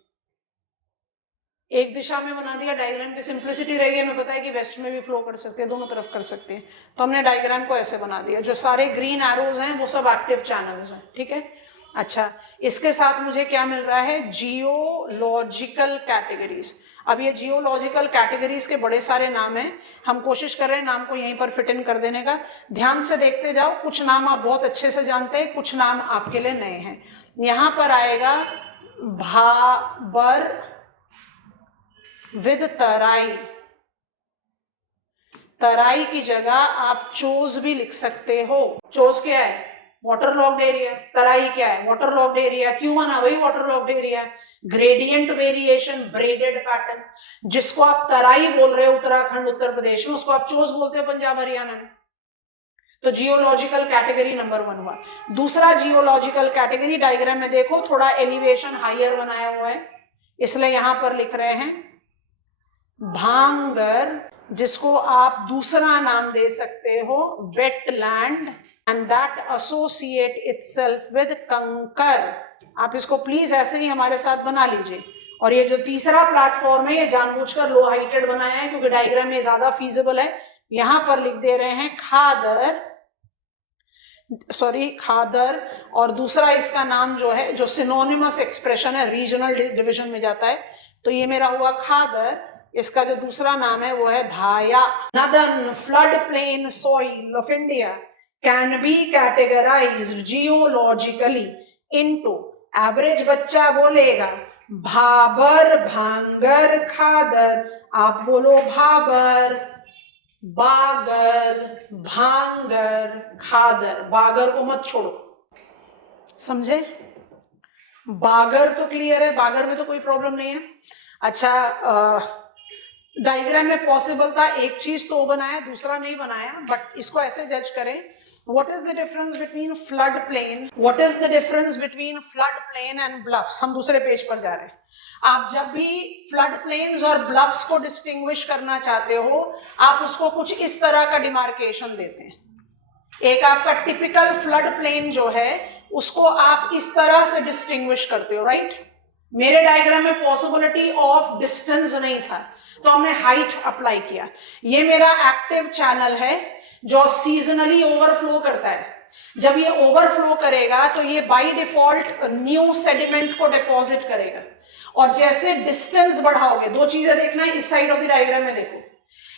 एक दिशा में बना दिया, डायग्राम की सिंप्लिसिटी रहेगी, हमें पता है कि वेस्ट में भी फ्लो कर सकते हैं, दोनों तरफ कर सकते हैं, तो हमने डायग्राम को ऐसे बना दिया। जो सारे ग्रीन एरोज हैं वो सब एक्टिव चैनल्स हैं, ठीक है। अच्छा, इसके साथ मुझे क्या मिल रहा है, जियोलॉजिकल कैटेगरीज। अब ये जियोलॉजिकल कैटेगरीज के बड़े सारे नाम हैं, हम कोशिश कर रहे हैं नाम को यहीं पर फिट इन कर देने का। ध्यान से देखते जाओ, कुछ नाम आप बहुत अच्छे से जानते हैं, कुछ नाम आपके लिए नए हैं। यहाँ पर आएगा भाबर विद तराई। तराई की जगह आप चोज भी लिख सकते हो। चोज क्या है, वाटर लॉक्ड एरिया। तराई क्या है, वाटर लॉक्ड एरिया। क्यों बना, वही water locked area. Gradient variation, braided pattern, जिसको आप तराई बोल रहे हो उत्तराखंड उत्तर प्रदेश में, उसको आप चोज बोलते हो पंजाब हरियाणा में। तो जियोलॉजिकल कैटेगरी नंबर 1 हुआ। दूसरा जियोलॉजिकल कैटेगरी, डायग्राम में देखो थोड़ा एलिवेशन हायर बनाया हुआ है, इसलिए यहां पर लिख रहे हैं भांगर, जिसको आप दूसरा नाम दे सकते हो wetland, and that associate itself with कंकर। आप इसको प्लीज ऐसे ही हमारे साथ बना लीजिए। और ये जो तीसरा प्लेटफॉर्म है, ये जानबूझकर लो हाइटेड बनाया है क्योंकि डायग्राम में ज्यादा फीजिबल है। यहां पर लिख दे रहे हैं खादर, खादर, और दूसरा इसका नाम जो है, जो सिनोनिमस एक्सप्रेशन है, रीजनल डिवीजन में जाता है, तो ये मेरा हुआ खादर। इसका जो दूसरा नाम है वो है dhaya. Northern flood plain soil of India can be categorised geologically into, average बच्चा बोलेगा भाबर, भांगर, खादर। आप बोलो भाबर, बागर, भांगर, खादर। बागर को मत छोड़ो, समझे। बागर तो क्लियर है, बागर में तो कोई प्रॉब्लम नहीं है। अच्छा, डायग्राम में पॉसिबल था एक चीज तो बनाया, दूसरा नहीं बनाया, बट इसको ऐसे जज करें, what is the difference between flood plain, what is the difference between flood plain and bluffs. हम दूसरे पेज पर जा रहे हैं। आप जब भी फ्लड प्लेन्स और ब्लफ्स को डिस्टिंग्विश करना चाहते हो, आप उसको कुछ इस तरह का डिमार्केशन देते हैं। एक आपका टिपिकल फ्लड प्लेन जो है उसको आप इस तरह से डिस्टिंग्विश करते हो, राइट। मेरे डायग्राम में पॉसिबिलिटी ऑफ डिस्टेंस नहीं था, तो हमने हाइट अप्लाई किया। ये मेरा एक्टिव चैनल है जो सीजनली ओवरफ्लो करता है। जब ये ओवरफ्लो करेगा तो ये बाय डिफॉल्ट न्यू सेडिमेंट को डिपॉजिट करेगा, और जैसे डिस्टेंस बढ़ाओगे, दो चीजें देखना है इस साइड ऑफ द डायग्राम में। देखो,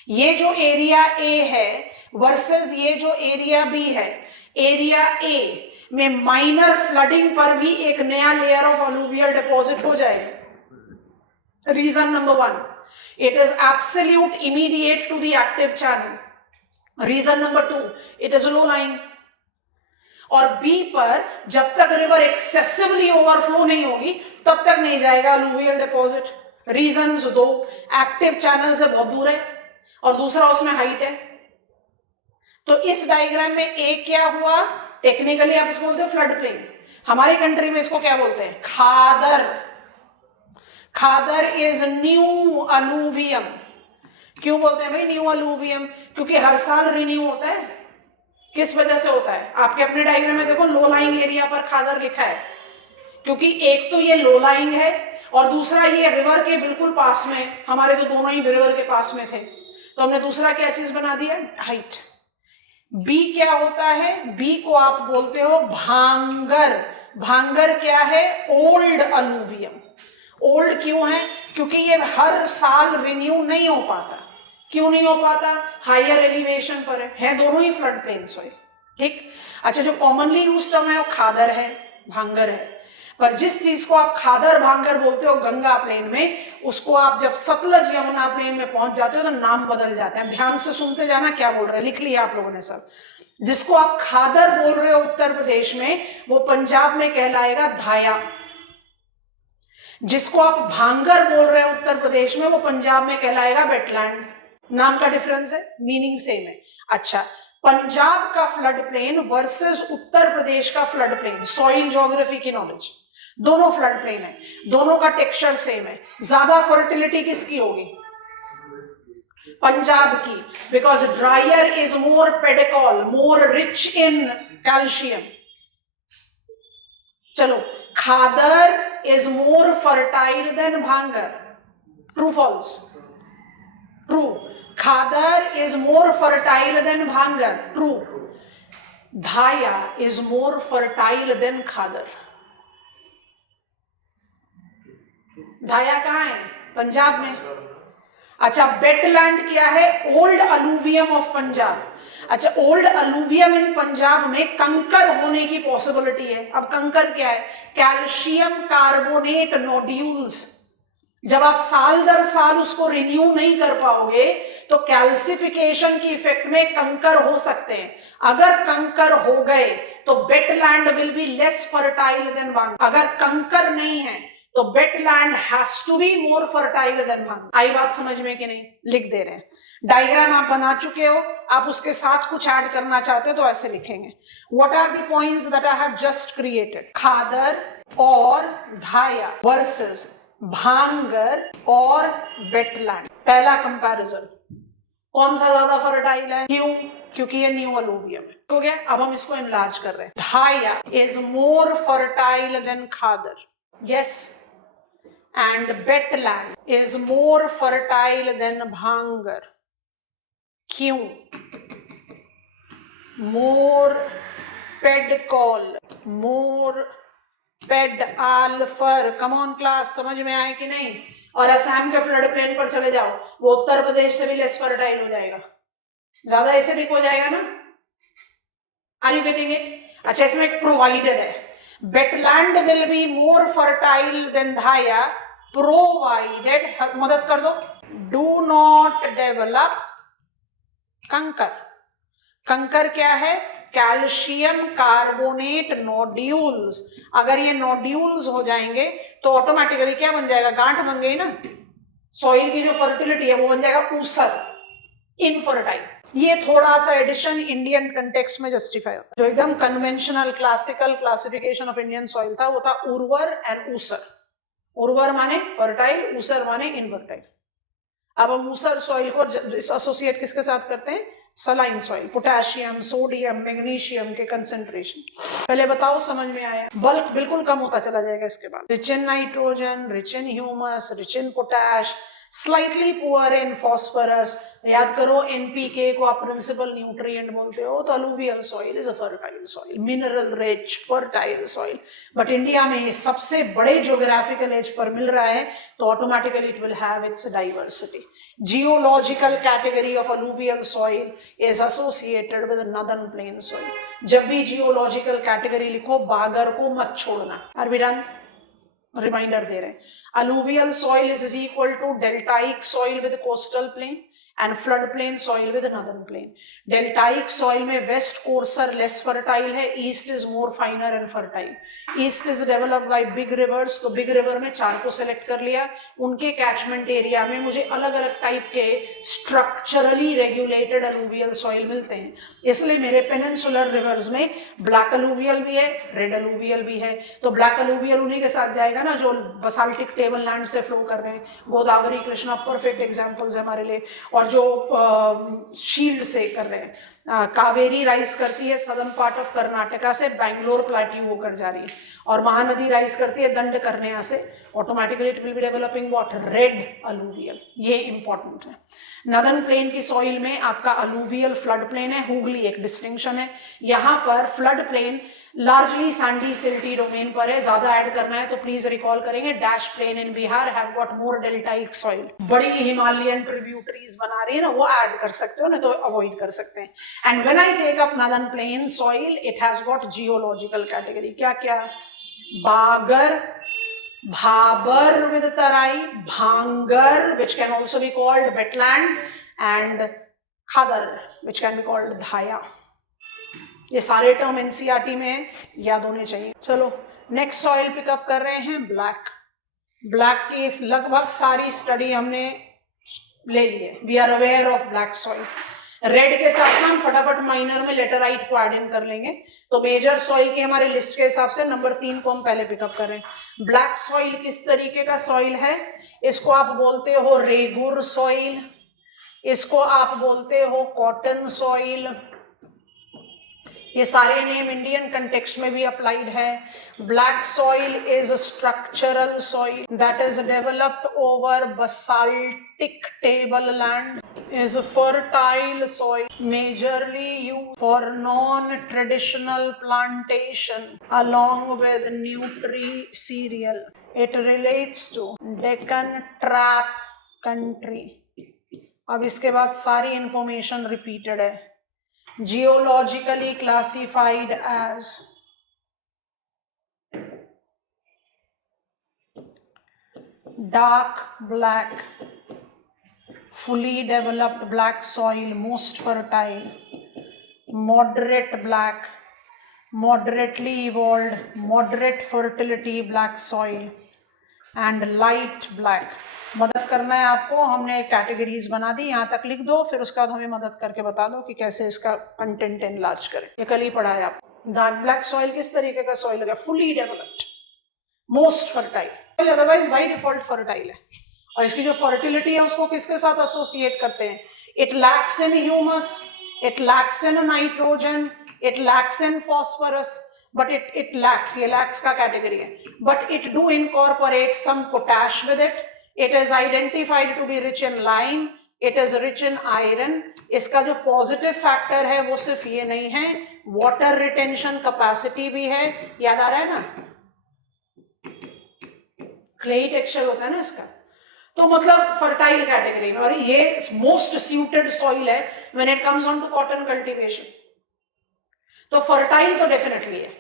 ये जो एरिया ए है वर्सेस ये जो एरिया बी है, एरिया ए में माइनर फ्लडिंग पर भी एक नया लेयर ऑफ अलूवियल डिपॉजिट हो जाएगा। Region number 1, it is absolute immediate to the active channel. Reason number 2, it is low lying. और B पर जब तक रिवर एक्सेसिवली ओवरफ्लो नहीं होगी तब तक नहीं जाएगा alluvial deposit. Reasons 2, active channel से बहुत दूर है और दूसरा उसमें हाइट है। तो इस डायग्राम में एक क्या हुआ, टेक्निकली आप इसको बोलते हो फ्लड प्लेन, हमारी कंट्री में इसको क्या बोलते हैं, खादर। खादर इज न्यू अलूवियम। क्यों बोलते हैं भाई न्यू अलूवियम, क्योंकि हर साल रिन्यू होता है। किस वजह से होता है, आपके अपने डायग्राम में देखो लो लाइंग एरिया पर खादर लिखा है, क्योंकि एक तो ये लो लाइंग है और दूसरा ये रिवर के बिल्कुल पास में, हमारे तो दोनों ही रिवर के पास में थे, तो हमने दूसरा क्या चीज बना दिया, हाइट। बी क्या होता है, बी को आप बोलते हो भांगर। भांगर क्या है, ओल्ड अलूवियम। ओल्ड क्यों है, क्योंकि ये हर साल रिन्यू नहीं हो पाता। क्यों नहीं हो पाता, हायर एलिवेशन पर है दोनों ही फ्लड प्लेन्स हुए, ठीक। अच्छा, जो कॉमनली यूज टर्म है वो खादर है, भांगर है, पर जिस चीज को आप खादर भांगर बोलते हो गंगा प्लेन में, उसको आप जब सतलज यमुना प्लेन में पहुंच जाते हो तो नाम बदल जाता है। ध्यान से सुनते जाना क्या बोल रहे हैं, लिख लिया आप लोगों ने सब। जिसको आप खादर बोल रहे हो उत्तर प्रदेश में, वो पंजाब में कहलाएगा धाया। जिसको आप भांगर बोल रहे हो उत्तर प्रदेश में, वो पंजाब में कहलाएगा वेटलैंड। नाम का डिफरेंस है, मीनिंग सेम है। अच्छा, पंजाब का flood plain versus Uttar Pradesh का फ्लड प्लेन, सॉइल ज्योग्राफी की नॉलेज, दोनों फ्लड प्लेन है, दोनों का टेक्सचर सेम है। ज्यादा फर्टिलिटी किसकी होगी, पंजाब की, because drier is more pedocal, more rich in calcium. चलो, khadar is more fertile than bhangar, true false? True. Khadar is more fertile than bhangar, true. Dhaya is more fertile than khadar. Dhaya कहाँ है? पंजाब में। अच्छा, वेटलैंड क्या है? Old alluvium of Punjab. अच्छा, ओल्ड अलूवियम इन पंजाब में कंकर होने की पॉसिबिलिटी है। अब कंकर क्या है? Calcium carbonate nodules. जब आप साल दर साल उसको रिन्यू नहीं कर पाओगे तो कैल्सिफिकेशन की इफेक्ट में कंकर हो सकते हैं। अगर कंकर हो गए तो wetland will be less fertile than bhangar. अगर कंकर नहीं है तो wetland has to be more fertile than bhangar. आई बात समझ में कि नहीं? लिख दे रहे हैं। डायग्राम आप बना चुके हो, आप उसके साथ कुछ ऐड करना चाहते हो तो ऐसे लिखेंगे। What are the points that I have just created? Khadar और धाया वर्सेस भांगर और वेटलैंड। पहला कंपैरिजन, कौन सा ज्यादा फर्टाइल है? क्यों? क्योंकि ये न्यू अलूवियम है। हो गया। अब हम इसको एनलार्ज कर रहे हैं। Dhaya is more fertile than khadar, yes, and wetland is more fertile than bhangar. क्यों? More pedocal, more pedalfer. Come on class, समझ में आए कि नहीं? और असम के फ्लड प्लेन पर चले जाओ, वो उत्तर प्रदेश से भी लेस फर्टाइल हो जाएगा, ज्यादा एसिडिक हो जाएगा ना। Are you getting it? अच्छा, इसमें एक प्रोवाइडेड है, wetland will be more fertile than dhaya provided, मदद कर दो, डू नॉट डेवलप कंकर। कंकर क्या है? Calcium carbonate nodules. अगर ये नोड्यूल्स हो जाएंगे तो ऑटोमेटिकली क्या बन जाएगा? गांठ बन गई ना। सॉइल की जो फर्टिलिटी है वो बन जाएगा ऊसर, इनफर्टाइल। ये थोड़ा सा एडिशन इंडियन कंटेक्स्ट में जस्टिफाई होता है। जो एकदम conventional classical classification of Indian soil था वो था उर्वर एंड ऊसर। उर्वर माने फर्टाइल, ऊसर माने इनफर्टाइल। अब हम ऊसर सॉइल को एसोसिएट किसके साथ करते हैं? Saline soil. Potassium, sodium, magnesium के कंसेंट्रेशन। पहले बताओ समझ में आया? बल्क बिल्कुल कम होता चला जाएगा इसके बाद। Rich in nitrogen, rich in humus, rich in potash, slightly poor in phosphorus. याद करो, एनपीके को आप प्रिंसिपल न्यूट्रिएंट बोलते हो, तो alluvial soil is a fertile soil, mineral rich fertile soil. But India में सबसे बड़े ज्योग्राफिकल एज पर मिल रहा है तो automatically it will have it's diversity. Geological category of alluvial soil is associated with northern plain soil. जब भी geological category लिखो बागर को मत छोड़ना। Are we done? रिमाइंडर दे रहे हैं। Alluvial soil is equal to deltaic soil with coastal plain and flood plain soil with northern plain. Deltaic soil में west coarser less fertile है, east is more finer and fertile. East is developed by big rivers, तो big river में 4 को select कर लिया। उनके catchment area में मुझे अलग अलग type के structurally regulated alluvial soil मिलते हैं। इसलिए मेरे peninsular rivers में black alluvial भी है, red alluvial भी है। तो black alluvial उन्हीं के साथ जाएगा ना जो basaltic tableland से flow कर रहे हैं। गोदावरी, कृष्णा perfect examples है हमारे लिए। और जो शील्ड से कर रहे हैं। कावेरी राइज करती है सदर्न पार्ट ऑफ कर्नाटका से बैंगलोर प्लेट्यू होकर जा रही है, और महानदी राइज करती है दंड करने से। Automatically it will be developing what? Red alluvial. ये इंपॉर्टेंट है। नदर्न प्लेन की सॉइल में आपका अलूवियल फ्लड प्लेन है, हुगली एक डिस्टिंक्शन है। यहाँ पर flood plain largely sandy silty domain पर है। ज्यादा ऐड करना है तो प्लीज रिकॉल करेंगे, dash plain in Bihar have got more deltaic soil. बड़ी हिमालयन ट्रिब्यूटरीज बना रही है ना, वो ऐड कर सकते हो, नहीं तो अवॉइड कर सकते हैं। And when I take up northern plain soil it has got geological category. क्या क्या? बागर, भाबर with तराई, भांगर which can also be called wetland, and Khadar which can be called धाया। ये सारे टर्म एनसीईआरटी में याद होने चाहिए। चलो नेक्स्ट सॉइल पिकअप कर रहे हैं ब्लैक। ब्लैक की लगभग सारी स्टडी हमने ले ली है। We are aware of black soil. Red के साथ हम फटाफट माइनर में लेटराइट को ऐड इन कर लेंगे। तो मेजर सॉइल की हमारे लिस्ट के हिसाब से नंबर 3 को हम पहले पिकअप करें। ब्लैक सॉइल किस तरीके का सॉइल है? इसको आप बोलते हो रेगुर सॉइल, इसको आप बोलते हो कॉटन सॉइल, ये सारे नेम इंडियन कंटेक्स्ट में भी अप्लाइड है। Black soil is a structural soil that is developed over basaltic tableland, is a fertile soil majorly used for non-traditional plantation along with nutri-cereal. It relates to Deccan Trap country. अब इसके बाद सारी information repeated है। Geologically classified as dark black, fully developed black soil, most fertile, moderate black, moderately evolved, moderate fertility black soil, and light black. मदद करना है आपको, हमने कैटेगरीज बना दी, यहाँ तक लिख दो, फिर उसके बाद हमें मदद करके बता दो कि कैसे इसका कंटेंट एनलार्ज करें। ये कल ही पढ़ा है आपको। डार्क ब्लैक सॉइल किस तरीके का सॉइल है? Fully developed, most fertile, otherwise by default fertile है। और इसकी जो फर्टिलिटी है उसको किसके साथ एसोसिएट करते हैं? It lacks in humus, it lacks in nitrogen, it lacks in phosphorus, but it lacks, ये lacks का कैटेगरी है, but it do incorporate some potash with it. It is identified to be rich in lime, it is rich in iron. इसका जो positive factor है वो सिर्फ ये नहीं है, वाटर रिटेंशन कैपेसिटी भी है। याद आ रहा है ना, क्लेई टेक्सचर होता है ना इसका, तो मतलब फर्टाइल कैटेगरी में। और ये मोस्ट सूटेड सॉइल है when it comes on to cotton cultivation. तो फर्टाइल तो डेफिनेटली है,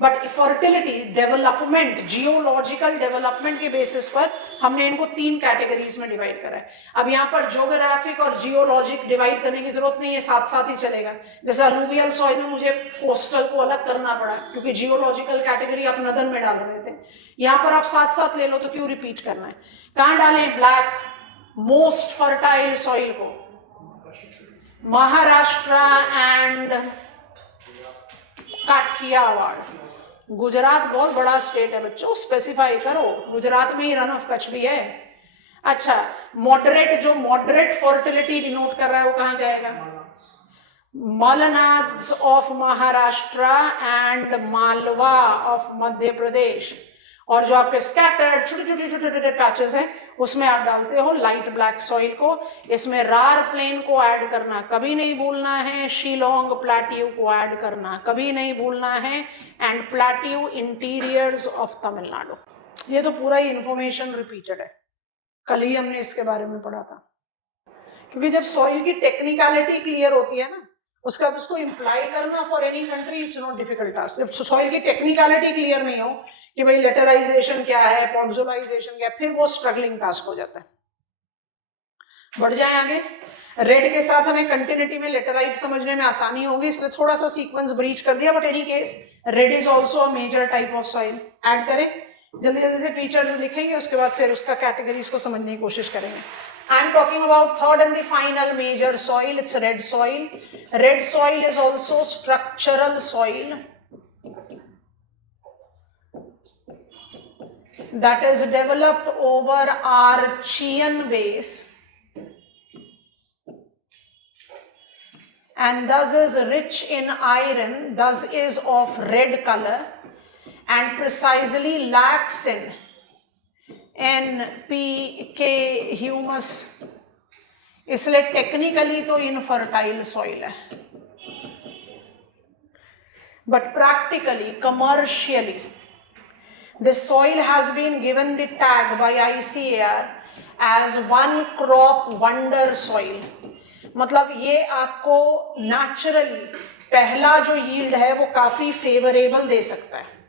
but fertility, development, geological development के बेसिस पर हमने इनको 3 कैटेगरीज में डिवाइड करा है। अब यहाँ पर ज्योग्राफिक और जियोलॉजिक डिवाइड करने की जरूरत नहीं है, साथ साथ ही चलेगा। जैसे अलूवियल सॉइल में मुझे कोस्टल को अलग करना पड़ा क्योंकि जियोलॉजिकल कैटेगरी आप नदन में डाल रहे थे, यहाँ पर आप साथ साथ ले लो तो क्यों रिपीट करना है। कहाँ डालें ब्लैक मोस्ट फर्टाइल सॉइल को? महाराष्ट्र एंड काठियावाड़। गुजरात बहुत बड़ा स्टेट है बच्चों, स्पेसिफाई करो, गुजरात में ही रन ऑफ कच्छ भी है। अच्छा, मॉडरेट, जो मॉडरेट फर्टिलिटी डिनोट कर रहा है वो कहाँ जाएगा? Malnads of Maharashtra and Malwa of Madhya Pradesh. और जो आपके स्कैटर्ड छोटे छोटे छोटे छोटे पैचेस हैं उसमें आप डालते हो लाइट ब्लैक सॉइल को। इसमें रार प्लेन को ऐड करना कभी नहीं भूलना है, शिलोंग प्लेट्यू को ऐड करना कभी नहीं भूलना है, and plateau interiors of Tamil Nadu. ये तो पूरा ही इंफॉर्मेशन रिपीटेड है, कल ही हमने इसके बारे में पढ़ा था। क्योंकि जब सॉइल की टेक्निकलिटी क्लियर होती है ना, उसका उसको इम्प्लाई करना for any country is not difficult task. जब सॉइल की टेक्निकलिटी क्लियर नहीं हो कि भाई लेटराइजेशन क्या है, पॉक्सोलाइजेशन क्या है, फिर वो स्ट्रगलिंग टास्क हो जाता है। बढ़ जाए आगे। रेड के साथ हमें कंटिन्यूटी में लेटराइट समझने में आसानी होगी, इसलिए थोड़ा सा सीक्वेंस ब्रीच कर दिया, but any case red is also a major type of soil. Add करें, जल्दी जल्दी से फीचर्स लिखेंगे, उसके बाद फिर उसका कैटेगरीज को समझने की कोशिश करेंगे। I am talking about third and the final major soil. It's red soil. Red soil is also structural soil that is developed over Archean base and thus is rich in iron, thus is of red color and precisely lacks in NPK humus, इसलिए technically तो infertile soil है, but practically, commercially this soil has been given the tag by ICAR as one crop wonder soil. मतलब ये आपको naturally पहला जो yield है वो काफी फेवरेबल दे सकता है।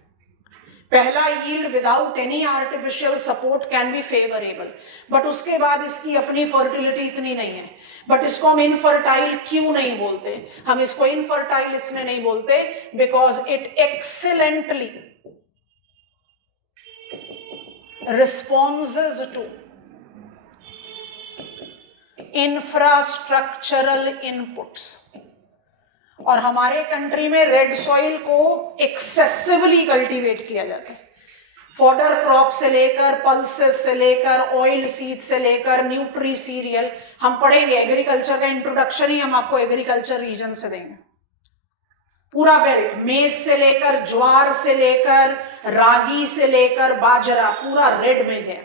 पहला yield without any artificial support can be favourable, but उसके बाद इसकी अपनी फर्टिलिटी इतनी नहीं है। बट इसको हम इनफर्टाइल क्यों नहीं बोलते? हम इसको इनफर्टाइल इसमें नहीं बोलते because it excellently responses to infrastructural inputs. और हमारे कंट्री में रेड सॉइल को एक्सेसिवली कल्टीवेट किया जाता है, फॉडर क्रॉप से लेकर, पल्सेस से लेकर, ऑयल सीड से लेकर, न्यूट्री सीरियल। हम पढ़ेंगे एग्रीकल्चर का इंट्रोडक्शन ही हम आपको एग्रीकल्चर रीजन से देंगे। पूरा बेल्ट, मेज से लेकर, ज्वार से लेकर, रागी से लेकर बाजरा, पूरा रेड में गया,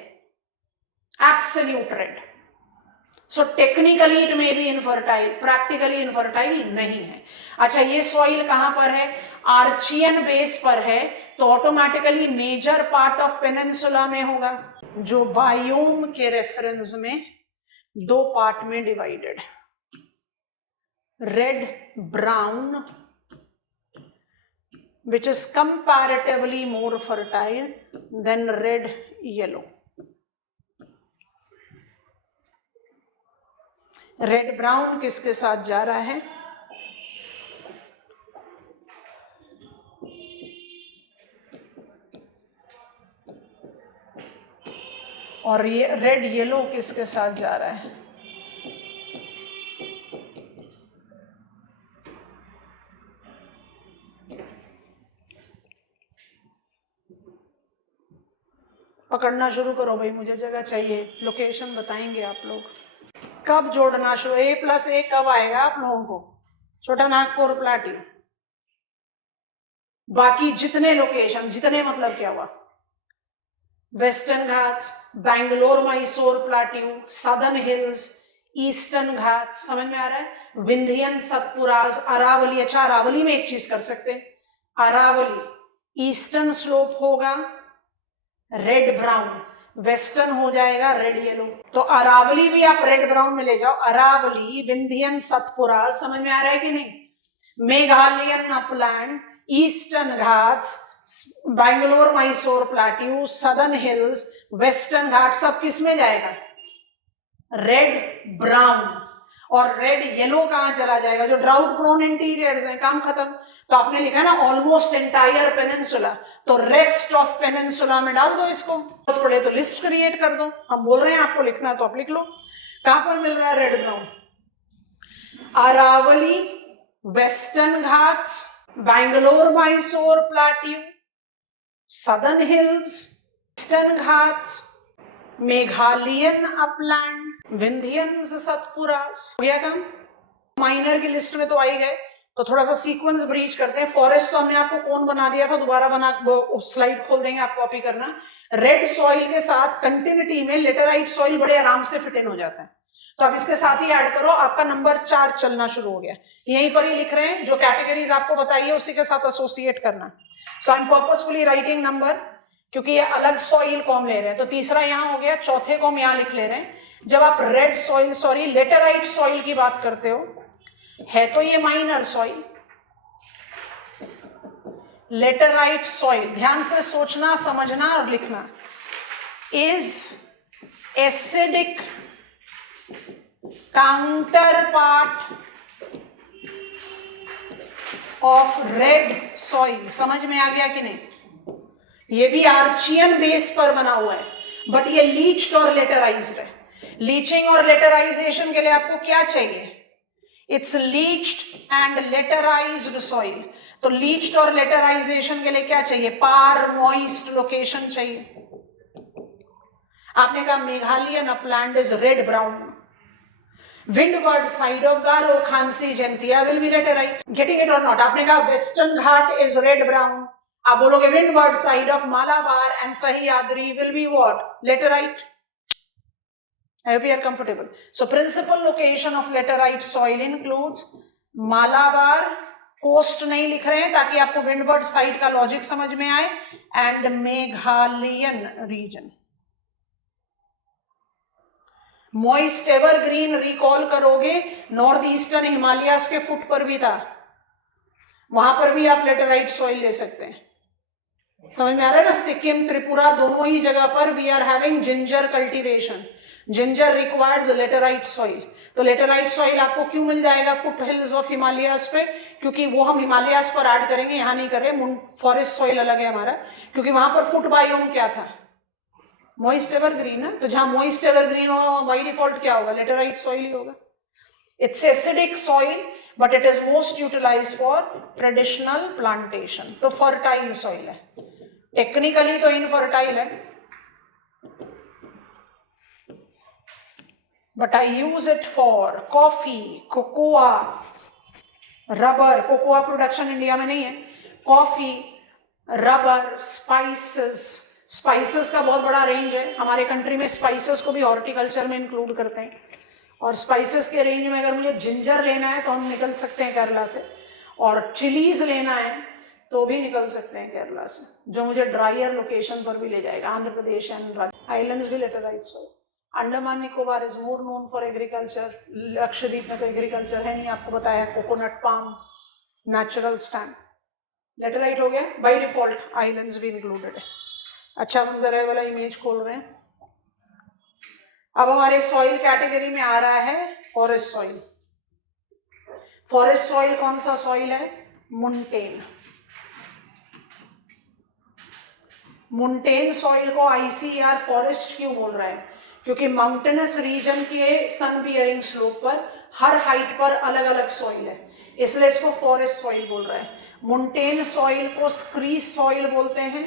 absolute red. So technically it may be infertile, practically infertile नहीं है। अच्छा, ये सॉइल कहां पर है? आर्चियन बेस पर है, तो automatically major part of peninsula में होगा, जो बायोम के रेफरेंस में दो पार्ट में divided, red brown which is comparatively more fertile than red yellow. Red brown किसके साथ जा रहा है? और ये रेड येलो किसके साथ जा रहा है? पकड़ना शुरू करो भाई, मुझे जगह चाहिए, लोकेशन बताएंगे आप लोग। कब जोड़ना शुरू, A+A कब आएगा आप लोगों को? छोटा नागपुर, प्लाटी, बाकी जितने लोकेशन, जितने मतलब क्या हुआ? Western Ghats, Bangalore, Mysore plateau, southern hills, eastern Ghats, समझ में आ रहा है? विंध्यन, सतपुराज, अरावली। अच्छा, अरावली में एक चीज कर सकते हैं, अरावली ईस्टर्न स्लोप होगा रेड ब्राउन, वेस्टर्न हो जाएगा रेड येलो। तो अरावली भी आप रेड ब्राउन में ले जाओ, अरावली, विंध्यन, सतपुरा, समझ में आ रहा है कि नहीं? Meghalayan upland, eastern Ghats, Bangalore Mysore plateau, southern hills, western Ghat, सब किस में जाएगा? Red brown. और रेड येलो कहां चला जाएगा? जो ड्राउट प्रोन इंटीरियर्स हैं, काम खत्म। तो आपने लिखा ना ऑलमोस्ट एंटायर पेनिनसुला, तो रेस्ट ऑफ पेनिनसुला में डाल दो इसको, तो पड़े तो लिस्ट क्रिएट कर दो। हम बोल रहे हैं आपको लिखना, तो आप लिख लो। कहां पर मिल रहा है red brown? Aravalli, western Ghats, Bangalore Mysore plateau, southern hills, eastern Ghats, Meghalayan upland, Vindhyans, Satpuras. हो गया काम? माइनर की लिस्ट में तो आ ही गए, तो थोड़ा सा सीक्वेंस ब्रीच करते हैं। फॉरेस्ट तो हमने आपको कौन बना दिया था, दोबारा बना, स्लाइड खोल देंगे, आप कॉपी करना। रेड सॉइल के साथ कंटिन्यूटी में लेटेराइट सॉइल बड़े आराम से फिट इन हो जाता है, तो अब इसके साथ ही ऐड करो, आपका नंबर 4 चलना शुरू हो गया। यहीं पर ही लिख रहे हैं, जो कैटेगरीज आपको बताइए उसी के साथ एसोसिएट करना। So I am purposefully writing number, क्योंकि ये अलग सॉइल को हम ले रहे हैं। तो तीसरा यहां हो गया, चौथे को हम यहां लिख ले रहे हैं। जब आप red soil, sorry laterite soil की बात करते हो, है तो ये माइनर सॉइल, लेटेराइट सॉइल, ध्यान से सोचना, समझना और लिखना, is acidic counterpart of red soil. समझ में आ गया कि नहीं? ये भी आर्चियन बेस पर बना हुआ है, बट ये लीच्ड और लेटराइज्ड है। लीचिंग और लेटराइजेशन के लिए आपको क्या चाहिए? It's leached and laterised soil. तो लीच्ड और लेटराइजेशन के लिए क्या चाहिए? पार मॉइस्ट लोकेशन चाहिए। आपने कहा Meghalayan upland is red brown, windward side of Garo, Khansi, Jaintia will be laterite. Getting it or not? आपने कहा western Ghat is red brown, आप बोलोगे windward side of Malabar and Sahyadri will be what? Laterite. I hope you are comfortable. So principal location of laterite soil includes Malabar, coast नहीं लिख रहे हैं ताकि आपको विंडवर्ड साइड का logic समझ में आए, and Meghalayan region. Moist evergreen recall करोगे, नॉर्थ ईस्टर्न हिमालयास के फुट पर भी था, वहां पर भी आप लेटेराइट सॉइल ले सकते हैं। समझ में आ रहा है ना? सिक्किम, त्रिपुरा, दोनों ही जगह पर we are having ginger cultivation. Ginger requires laterite soil. तो लेटेराइट सॉइल आपको क्यों मिल जाएगा फुट हिल्स ऑफ हिमालयास पे? क्योंकि वो हम हिमालयास पर ऐड करेंगे, यहां नहीं कर रहे। फॉरेस्ट सॉइल अलग है हमारा, क्योंकि वहां पर फुट बायोम क्या था? मॉइस्ट एवरग्रीन है। तो जहां मॉइस्ट एवरग्रीन होगा वहां बाई डिफॉल्ट क्या होगा? लेटेराइट सॉइल ही होगा। It's acidic soil but it is most utilized for traditional plantation. तो फर्टाइल सॉइल है, टेक्निकली तो इनफर्टाइल है, but I use it for coffee, cocoa, rubber, cocoa production India में नहीं है, कॉफी, रबर, स्पाइसेस, स्पाइसेस का बहुत बड़ा रेंज है, हमारे कंट्री में स्पाइसेस को भी हॉर्टिकल्चर में इंक्लूड करते हैं, और स्पाइसेस के रेंज में अगर मुझे जिंजर लेना है तो हम निकल सकते हैं केरला से, और चिलीज लेना है तो भी निकल सकते हैं केरला से, जो मुझे ड्राइयर लोकेशन पर भी ले जाएगा, आंध्र प्रदेश एंड आइलैंड्स भी laterite soil. Andaman Nicobar is more known for agriculture, Lakshadweep में तो एग्रीकल्चर है नहीं, आपको बताया, coconut palm, natural stand, laterite हो गया बाय डिफॉल्ट, आइलैंड्स भी इंक्लूडेड है। अच्छा, हम जरा वाला इमेज खोल रहे हैं। अब हमारे सॉइल कैटेगरी में आ रहा है फॉरेस्ट सॉइल। फॉरेस्ट सॉइल कौन सा सॉइल है? मुंटेन। मुंटेन सॉइल को आईसीआर फॉरेस्ट क्यों बोल रहा है? क्योंकि माउंटेनस रीजन के सन बियरिंग स्लोप पर हर हाइट पर अलग अलग सॉइल है, इसलिए इसको फॉरेस्ट सॉइल बोल रहा है। मुंटेन सॉइल को स्क्रीज सॉइल बोलते हैं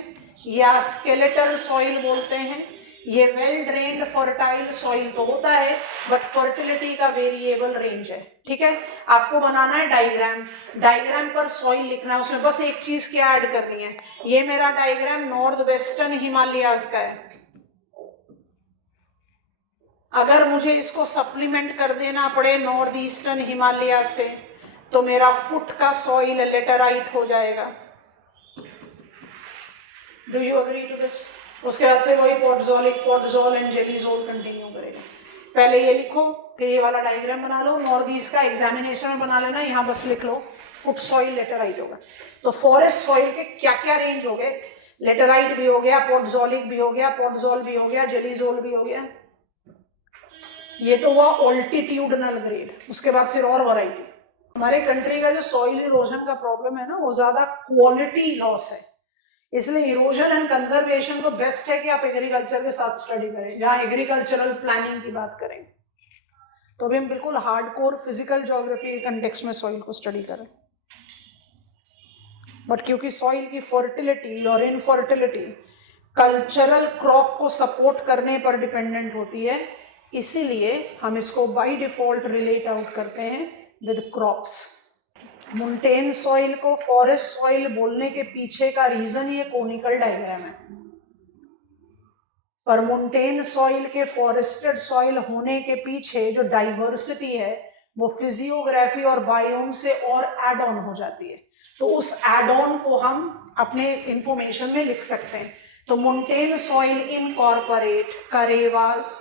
या स्केलेटल सॉइल बोलते हैं। ये वेल ड्रेन्ड फर्टाइल सॉइल तो होता है, बट फर्टिलिटी का वेरिएबल रेंज है। ठीक है, आपको बनाना है डायग्राम, डायग्राम पर सॉइल लिखना है, उसमें बस एक चीज क्या ऐड करनी है, ये मेरा डायग्राम नॉर्थ वेस्टर्न हिमालयाज का है, अगर मुझे इसको सप्लीमेंट कर देना पड़े नॉर्थ ईस्टर्न हिमालय से तो मेरा फुट का सॉइल लेटराइट हो जाएगा। Do you agree to this? उसके बाद फिर वही पोर्टजोल एंड जेलीजोल कंटिन्यू करेगा। पहले ये लिखो कि ये वाला डायग्राम बना लो, नॉर्थ ईस्ट का एग्जामिनेशन में बना लेना, यहाँ बस लिख लो फुट सॉइल लेटराइट होगा। तो फॉरेस्ट सॉइल के क्या क्या रेंज हो गए? लेटराइट भी हो गया, पोर्टजोलिक भी हो गया, पोर्टजोल भी हो गया, जेलीजोल भी हो गया। ये तो हुआ ऑल्टीट्यूडनल ग्रेड। उसके बाद फिर और वैरायटी। हमारे कंट्री का जो सॉइल इरोजन का प्रॉब्लम है ना, वो ज्यादा क्वालिटी लॉस है, इसलिए इरोजन एंड कंजर्वेशन को बेस्ट है कि आप एग्रीकल्चर के साथ स्टडी करें। जहां एग्रीकल्चरल प्लानिंग की बात करें तो भी हम बिल्कुल हार्डकोर फिजिकल ज्योग्राफी के कंटेक्स्ट में सॉइल को स्टडी करें, बट क्योंकि सॉइल की फर्टिलिटी और इनफर्टिलिटी कल्चरल क्रॉप को सपोर्ट करने पर डिपेंडेंट होती है, इसीलिए हम इसको बाय डिफॉल्ट रिलेट आउट करते हैं विद क्रॉप्स। मुंटेन सॉइल को फॉरेस्ट सॉइल बोलने के पीछे का रीजन ये कोनिकल डायग्राम है, पर मुंटेन सॉइल के फॉरेस्टेड सॉइल होने के पीछे जो डाइवर्सिटी है वो फिजियोग्राफी और बायोम से और एड ऑन हो जाती है, तो उस एड ऑन को हम अपने इंफॉर्मेशन में लिख सकते हैं। तो mountain soil incorporate karewas,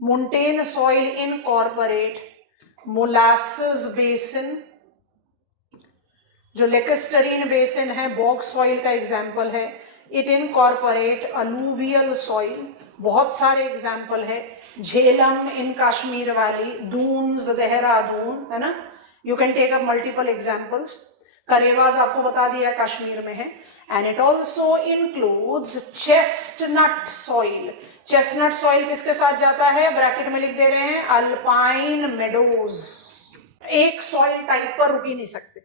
mountain soil incorporate molasses basin, जो लेकेस्टरीन बेसिन है बॉग सॉइल का एग्जाम्पल है। इट इनकॉर्पोरेट अलूवियल सॉइल, बहुत सारे एग्जाम्पल है, झेलम इन कश्मीर वैली, दून्स देहरादून, है ना, you can take up multiple examples. Karewas आपको बता दिया कश्मीर में है। And it also includes chestnut soil. Chestnut soil किसके साथ जाता है? ब्रैकेट में लिख दे रहे हैं अल्पाइन मेडोज। एक सॉइल टाइप पर रुक ही नहीं सकते,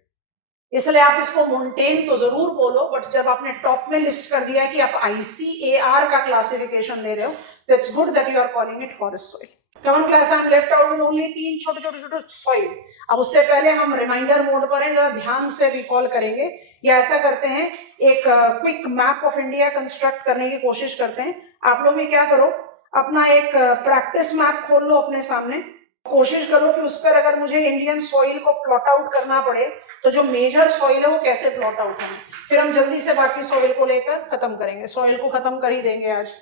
इसलिए आप इसको मुंटेन तो जरूर बोलो, बट जब आपने टॉप में लिस्ट कर दिया कि आप ICAR का क्लासिफिकेशन ले रहे हो तो it's good that you are calling it forest soil. Common class हम लेफ्ट आउट विद ओनली 3 छोटे छोटे सॉइल। अब उससे पहले हम रिमाइंडर मोड पर हैं, जरा ध्यान से रिकॉल करेंगे, या ऐसा करते हैं एक quick map of India construct करने की कोशिश करते हैं। आप लोग भी क्या करो, अपना एक प्रैक्टिस मैप खोल लो अपने सामने, कोशिश करो कि उस पर अगर मुझे इंडियन सॉइल को प्लॉट आउट करना पड़े तो जो मेजर सॉइल है वो कैसे प्लॉट आउट है, फिर हम जल्दी से बाकी सॉइल को लेकर खत्म करेंगे। सॉइल को खत्म कर ही देंगे आज,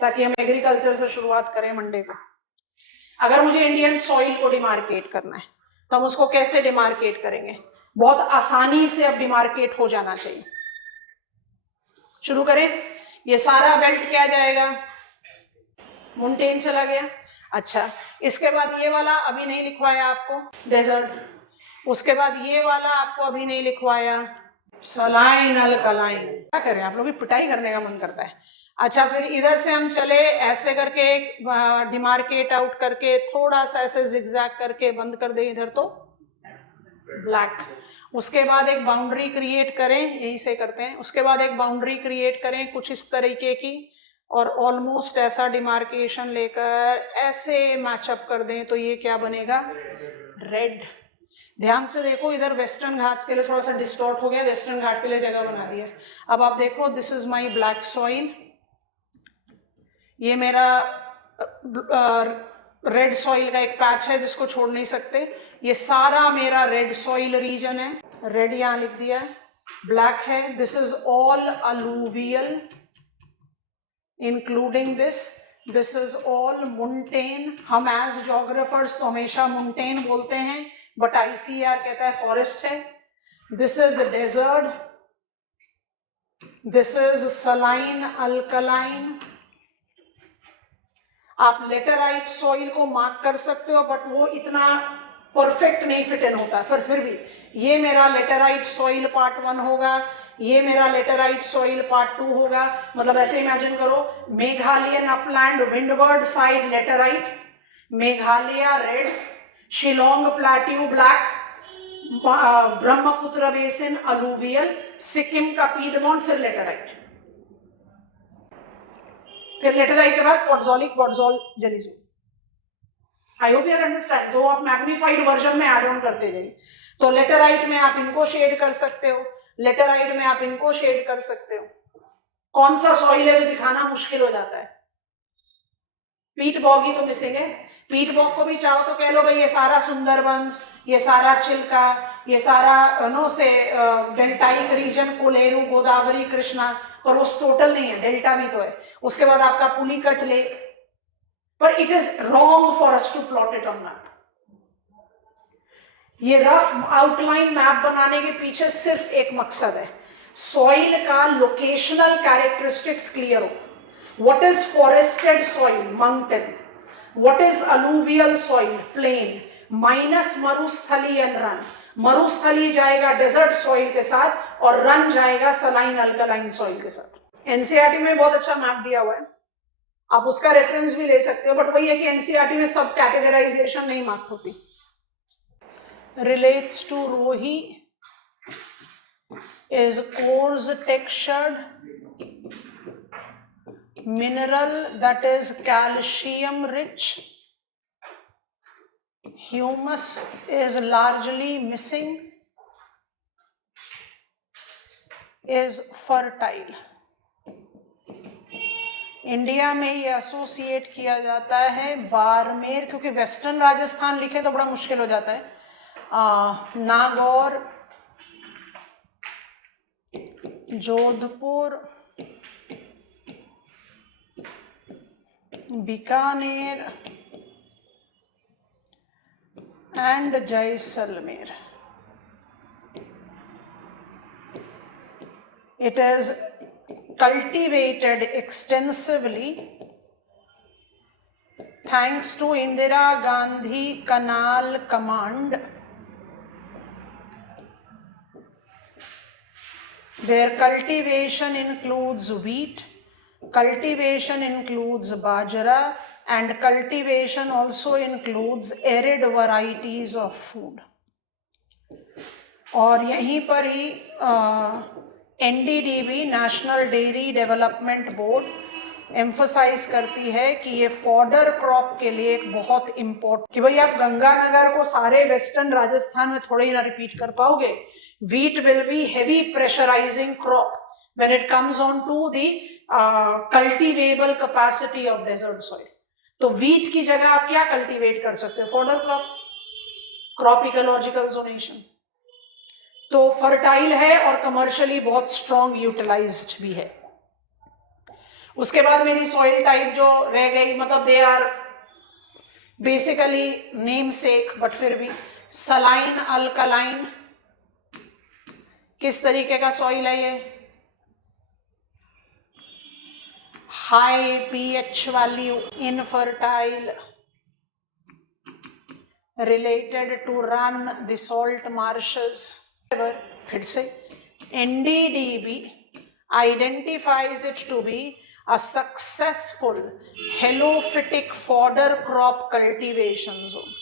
ताकि हम एग्रीकल्चर से शुरुआत करें मंडे को। अगर मुझे इंडियन सॉइल को डिमार्केट करना है तो हम उसको कैसे डिमार्केट करेंगे? बहुत आसानी से अब डिमार्केट हो जाना चाहिए। शुरू करें। ये सारा बेल्ट क्या जाएगा? मुंटेन चला गया। अच्छा, इसके बाद ये वाला अभी नहीं लिखवाया आपको, डेजर्ट। उसके बाद ये वाला आपको अभी नहीं लिखवाया, सलाइन अल्कलाइन। क्या करें, आप लोग भी पिटाई करने का मन करता है। अच्छा, फिर इधर से हम चले ऐसे करके डिमार्केट आउट करके थोड़ा सा ऐसे जिगजैग करके बंद कर दे इधर तो ब्लैक। उसके बाद एक बाउंड्री क्रिएट करें, यही से करते हैं। उसके बाद एक बाउंड्री क्रिएट करें कुछ इस तरीके की, और ऑलमोस्ट ऐसा डिमार्केशन लेकर ऐसे मैचअप कर दें तो ये क्या बनेगा? रेड। ध्यान से देखो, इधर वेस्टर्न घाट्स के लिए थोड़ा सा डिस्टॉर्ट हो गया, वेस्टर्न घाट के लिए जगह बना दिया। अब आप देखो, this is my black soil, ये मेरा रेड सॉइल का एक पैच है जिसको छोड़ नहीं सकते, ये सारा मेरा रेड सॉइल रीजन है, रेड यहां लिख दिया है, ब्लैक है, this is all alluvial including this is all mountain. हम एज जोग्राफर्स तो हमेशा मुंटेन बोलते हैं, बट ICAR कहता है फॉरेस्ट है। This is desert, this is saline alkaline. आप लेटराइट सॉइल को मार्क कर सकते हो, बट वो इतना परफेक्ट नहीं फिट इन होता है, फिर भी ये मेरा लेटराइट सॉइल पार्ट 1 होगा, ये मेरा लेटराइट सॉइल पार्ट 2 होगा। मतलब ऐसे इमेजिन करो, Meghalayan upland windward side laterite, Meghalaya red, Shillong plateau black, Brahmaputra basin alluvial, Sikkim का पीडमोंट, फिर लेटराइट, फिर लेटराइट के बाद podzolic podzol gelisol. I hope you understand. तो आप मैग्नीफाइड वर्जन में एड ऑन करते जाइए। तो लेटराइट में आप इनको शेड कर सकते हो, लेटराइट में आप इनको शेड कर सकते हो। कौन सा सॉइल है जो दिखाना मुश्किल हो जाता है? पीट बॉग ही तो मिसिंग है। पीट बॉग को भी चाहो तो कह लो भाई ये सारा सुंदरबंस, ये सारा चिल्का, ये सारा नो से डेल्टाइक रीजन, कोलेरू, गोदावरी, कृष्णा, पर वो टोटल नहीं है, डेल्टा भी तो है। उसके बाद आपका पुलिकट लेक, पर it is wrong for us to plot it on map. ये रफ आउटलाइन मैप बनाने के पीछे सिर्फ एक मकसद है, सॉइल का लोकेशनल कैरेक्टरिस्टिक्स क्लियर हो। What is forested soil? Mountain. What is alluvial soil? Plain, minus Marusthali and Rann. Marusthali जाएगा डेजर्ट सॉइल के साथ और रन जाएगा सलाइन अल्कलाइन सॉइल के साथ। एनसीईआरटी में बहुत अच्छा मैप दिया हुआ है, आप उसका रेफरेंस भी ले सकते हो, बट वही है कि एनसीईआरटी में सब कैटेगराइजेशन नहीं मार्क होती। रिलेट्स टू रोही is coarse textured mineral that is calcium rich, humus is largely missing, is fertile। India में ये एसोसिएट किया जाता है बाड़मेर, क्योंकि वेस्टर्न राजस्थान लिखे तो बड़ा मुश्किल हो जाता है, Nagaur, Jodhpur, Bikaner and Jaisalmer. It is cultivated extensively thanks to Indira Gandhi Canal Command, where cultivation includes wheat, cultivation includes bajra, and cultivation also includes arid varieties of food। और यहीं पर ही NDDB national dairy development board emphasize करती है कि ये fodder crop के लिए एक बहुत इम्पोर्टेंट, कि भाई आप गंगानगर को सारे वेस्टर्न राजस्थान में थोड़े ही ना रिपीट कर पाओगे। wheat will be heavy pressurizing crop when it comes on to the cultivable capacity of desert soil। तो wheat की जगह आप क्या कल्टीवेट कर सकते हो? Fodder crop, crop ecological zonation. तो फर्टाइल है और कमर्शियली बहुत स्ट्रॉन्ग यूटिलाइज्ड भी है। उसके बाद मेरी सॉइल टाइप जो रह गई, मतलब they are basically namesake, but फिर भी सलाइन अल्कलाइन। किस तरीके का सॉइल है ये? High pH value, infertile, related to Rann the salt marshes. फिर से NDDB identifies it to be a successful helophytic fodder crop cultivation zone।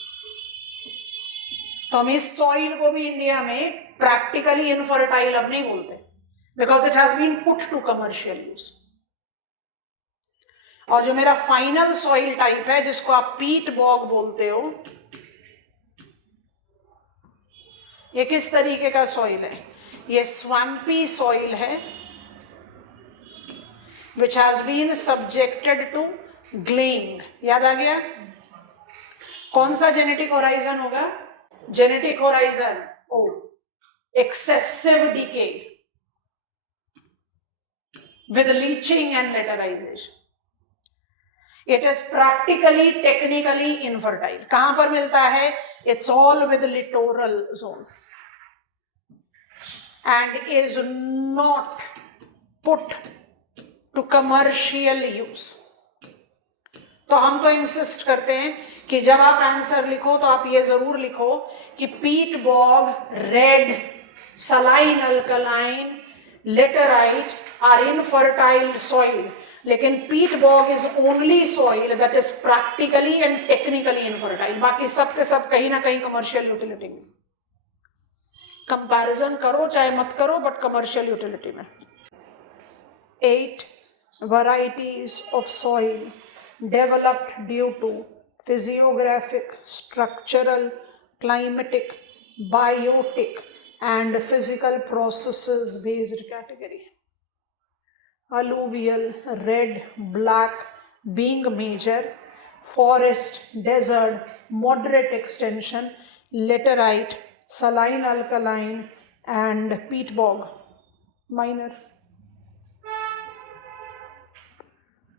तो हम इस सॉइल को भी इंडिया में प्रैक्टिकली इनफर्टाइल अब नहीं बोलते, because it has been put to commercial use. और जो मेरा फाइनल सॉइल टाइप है जिसको आप पीट बॉग बोलते हो, ये किस तरीके का सॉइल है? ये स्वैम्पी सॉइल है which has been subjected to gleying. याद आ गया? कौन सा जेनेटिक होराइजन होगा? Genetic horizon O excessive decay with leaching and lateralization. It is practically technically infertile. कहां पर मिलता है? It's all with littoral zone and is not put to commercial use. तो हम तो इंसिस्ट करते हैं कि जब आप आंसर लिखो तो आप ये जरूर लिखो कि peat bog, red, saline alkaline, laterite are infertile soil, लेकिन peat bog is only soil that is practically and technically infertile. बाकी सब के सब कहीं ना कहीं कमर्शियल यूटिलिटी में। कंपैरिजन करो चाहे मत करो, बट कमर्शियल यूटिलिटी में। 8 varieties of soil developed due to physiographic, structural, climatic, biotic and physical processes based category. Alluvial, red, black being major, forest, desert, moderate extension, laterite, saline alkaline and peat bog minor.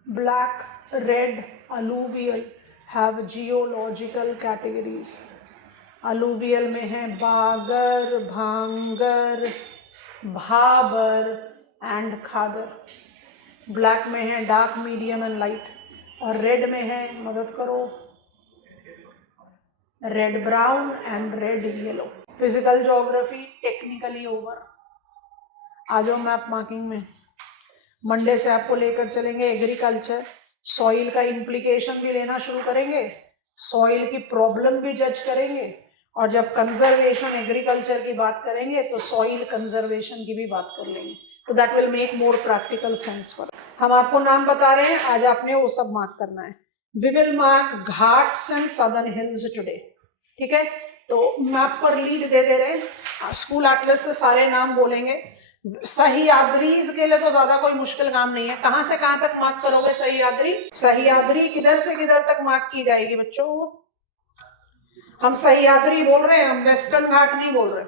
Black, red, alluvial have geological categories. alluvial में है बागर, भांगर, Bhabar and Khadar. Black में है dark, medium and light, और red में है, मदद करो, red brown and red yellow. Physical geography technically over. आ जाओ मैप मार्किंग में। मंडे से आपको लेकर चलेंगे एग्रीकल्चर, सॉइल का इम्प्लीकेशन भी लेना शुरू करेंगे, सॉइल की प्रॉब्लम भी जज करेंगे, और जब कंजर्वेशन एग्रीकल्चर की बात करेंगे तो सॉइल कंजर्वेशन की भी बात कर लेंगे। तो that will make more practical sense for. हम आपको नाम बता रहे हैं, आज आपने वो सब मार्क करना है। We will mark Ghats and southern hills today, ठीक है? तो मैप पर लीड दे रहे हैं, स्कूल एटलस से सारे नाम बोलेंगे। सह्याद्रीज के लिए तो ज्यादा कोई मुश्किल काम नहीं है। कहां से कहां तक मार्क करोगे सह्याद्री? सह्याद्री किधर से किधर तक मार्क की जाएगी बच्चों? हम सह्याद्री बोल रहे हैं, हम वेस्टर्न घाट नहीं बोल रहे।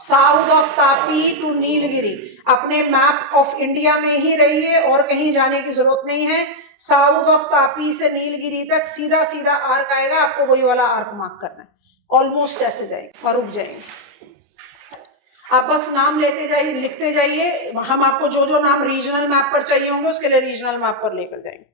South of Tapi to Nilgiri. अपने मैप ऑफ इंडिया में ही रहिए और कहीं जाने की जरूरत नहीं है। साउथ ऑफ तापी से नीलगिरी तक सीधा सीधा आर्क आएगा, आपको वही वाला आर्क मार्क करना है। ऑलमोस्ट ऐसे जाएंगे और रुक जाएंगे। आप बस नाम लेते जाइए, लिखते जाइए। हम आपको जो जो नाम रीजनल मैप पर चाहिए होंगे उसके लिए रीजनल मैप पर लेकर जाएंगे।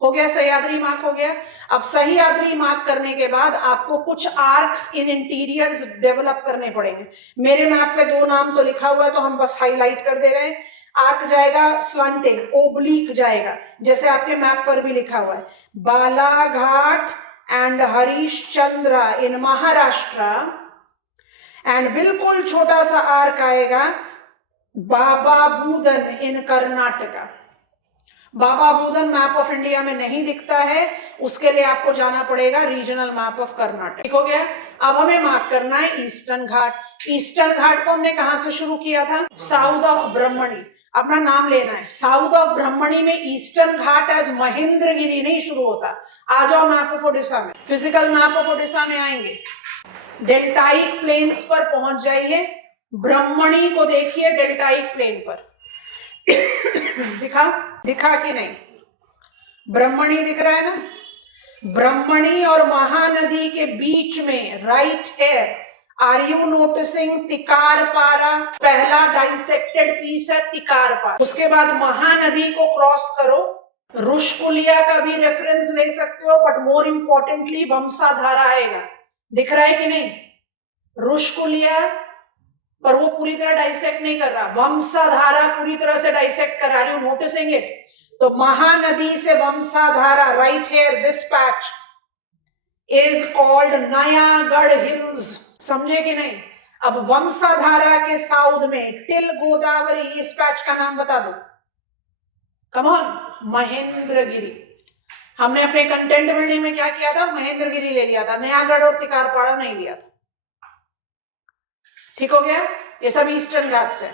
हो गया, सह्याद्री मार्क हो गया। अब सह्याद्री मार्क करने के बाद आपको कुछ आर्क्स इन इंटीरियर्स डेवलप करने पड़ेंगे। मेरे मैप पे 2 नाम तो लिखा हुआ है तो हम बस हाईलाइट कर दे रहे हैं। आर्क जाएगा स्लांटिंग, ओब्लिक जाएगा, जैसे आपके मैप पर भी लिखा हुआ है। Balaghat and Harishchandra in Maharashtra, and बिल्कुल छोटा सा आर्क आएगा बाबा बूदन इन कर्नाटका। बाबा बूदन मैप ऑफ इंडिया में नहीं दिखता है, उसके लिए आपको जाना पड़ेगा रीजनल मैप ऑफ कर्नाटक। ठीक हो गया? अब हमें मार्क करना है ईस्टर्न घाट। ईस्टर्न घाट को हमने कहां से शुरू किया था? South of Brahmani. अपना नाम लेना है। साउथ ऑफ ब्रह्मणी में ईस्टर्न घाट एज महेंद्रगिरी नहीं शुरू होता। आ जाओ मैप ऑफ ओडिशा में, फिजिकल मैप ऑफ ओडिशा में आएंगे। डेल्टाइक प्लेन्स पर पहुंच जाइए, ब्रह्मणी को देखिए डेल्टाइक प्लेन पर। दिखा कि नहीं? ब्रह्मणी दिख रहा है ना? ब्रह्मणी और महानदी के बीच में right here, are you noticing Tikarpara? पहला डाइसेक्टेड पीस है तिकारपारा। उसके बाद महानदी को क्रॉस करो, रुशकुलिया का भी रेफरेंस ले सकते हो, बट मोर इंपॉर्टेंटली वंशाधारा आएगा। दिख रहा है कि नहीं? रुशकुलिया पर वो पूरी तरह डाइसेक्ट नहीं कर रहा, वंशाधारा पूरी तरह से डाइसेक्ट करा रही हूं। Noticing it? तो महानदी से Vansadhara right here, this patch is called Nayagarh hills. समझे कि नहीं? अब वंशाधारा के साउथ में टिल गोदावरी, इस पैच का नाम बता दो। Come on, Mahendragiri. हमने अपने कंटेंट बिल्डिंग में क्या किया था? महेंद्रगिरी ले लिया था, नयागढ़ और तिकारपाड़ा नहीं लिया था। ठीक हो गया, ये सब ईस्टर्न घाट्स है।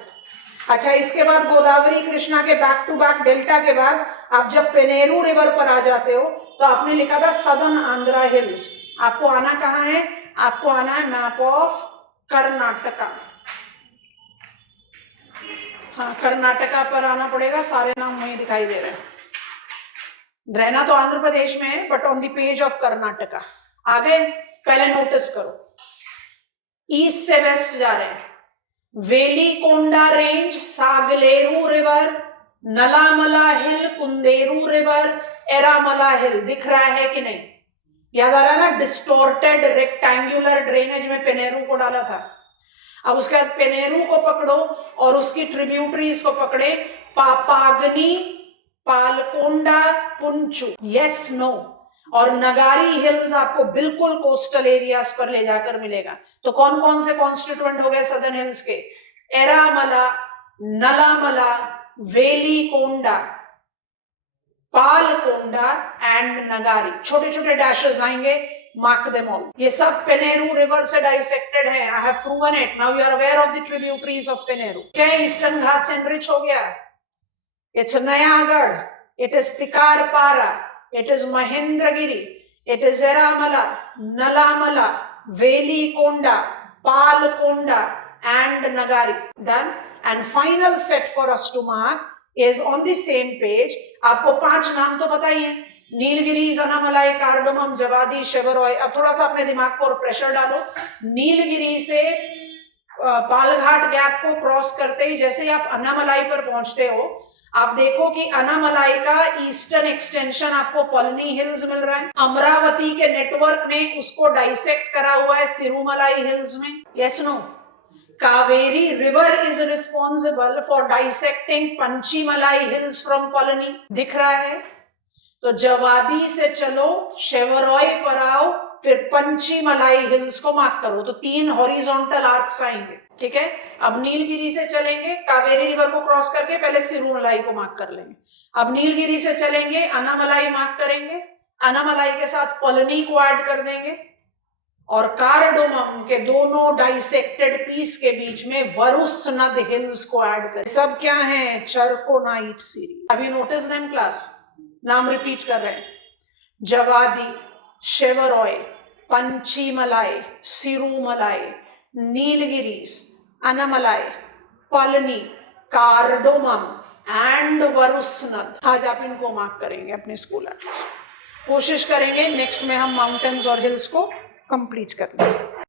अच्छा, इसके बाद गोदावरी कृष्णा के बैक टू बैक डेल्टा के बाद आप जब पेनेरू रिवर पर आ जाते हो तो आपने लिखा था सदर्न आंध्रा हिल्स। आपको आना कहाँ है, आपको आना है मैप ऑफ कर्नाटका। हाँ, कर्नाटका पर आना पड़ेगा, सारे नाम वहीं दिखाई दे रहे हैं। रहना तो आंध्र प्रदेश में है but on the page of Karnataka. आगे पहले नोटिस करो, ईस्ट से वेस्ट जा रहे हैं, वेलीकोंडा रेंज, सागलेरू रिवर, नलामला हिल, कुंदेरू रिवर, एरामला हिल। दिख रहा है कि नहीं? याद आ रहा है ना, डिस्टोर्टेड रेक्टेंगुलर ड्रेनेज में पेनेरू को डाला था। अब उसके बाद पेनेरू को पकड़ो और उसकी ट्रिब्यूटरीज को पकड़े, पापागनी, पालकोंडा, पुंचू, यस नो। और नगारी हिल्स आपको बिल्कुल कोस्टल एरियाज पर ले जाकर मिलेगा। तो कौन कौन से कॉन्स्टिट्यूएंट हो गए सदर्न हिल्स के? एरामला, नलामला, वेलीकोंडा, पालकोंडा एंड नगारी। छोटे छोटे डैशेस आएंगे, मार्क देम ऑल। ये सब पेनेरू रिवर से डाइसेक्टेड है। I have proven it. Now you are aware of the tributaries of Penneru. क्या ईस्टर्न घाट्स एनरिच हो गया? It's Nayagarh, it is Tikarpara, it is Mahendragiri, it is Eramala, Nalamala, Velikonda, Palkonda and Nagari. Done. And final set for us to mark is on the same page. आपको 5 नाम तो पता ही है, Nilgiris, Anamalai, cardamom, Javadi, Shevaroy. अब थोड़ा सा अपने दिमाग पर प्रेशर डालो। नीलगिरी से पालघाट गैप को क्रॉस करते ही जैसे ही आप अनामलाई पर पहुंचते हो, आप देखो कि अनामलाई का ईस्टर्न एक्सटेंशन आपको पलनी हिल्स मिल रहा है। अमरावती के नेटवर्क ने उसको डाइसेक्ट करा हुआ है सिरूमलाई हिल्स में। Yes no? Kaveri river is responsible for dissecting Panchimalai hills from Palani. दिख रहा है? तो जवादी से चलो, शेवरॉय पर आओ, फिर पंचीमलाई हिल्स को मार्क करो। तो 3 हॉरिजॉन्टल आर्क्स आएंगे। ठीक है, अब नीलगिरी से चलेंगे, कावेरी रिवर को क्रॉस करके पहले सिरूमलाई को मार्क कर लेंगे। अब नीलगिरी से चलेंगे, अनामलाई मार्क करेंगे, अनामलाई के साथ पलनी को ऐड कर देंगे और कार्डोमम के दोनों डाइसेक्टेड पीस के बीच में वरुसनद हिल्स को ऐड करें। सब क्या है? चरकोनाइट सीरीज। अभी नोटिस देम क्लास, नाम रिपीट कर रहे हैं, जवादी, शेवरॉय, पंचीमलाई, सिरूमलाई, नीलगिरीज, अनामलाई, पलनी, कार्डोमम एंड वरुसनद। आज आप इनको मार्क करेंगे अपने स्कूल एटलस। कोशिश करेंगे नेक्स्ट में हम माउंटेन्स और हिल्स को कंप्लीट कर लें।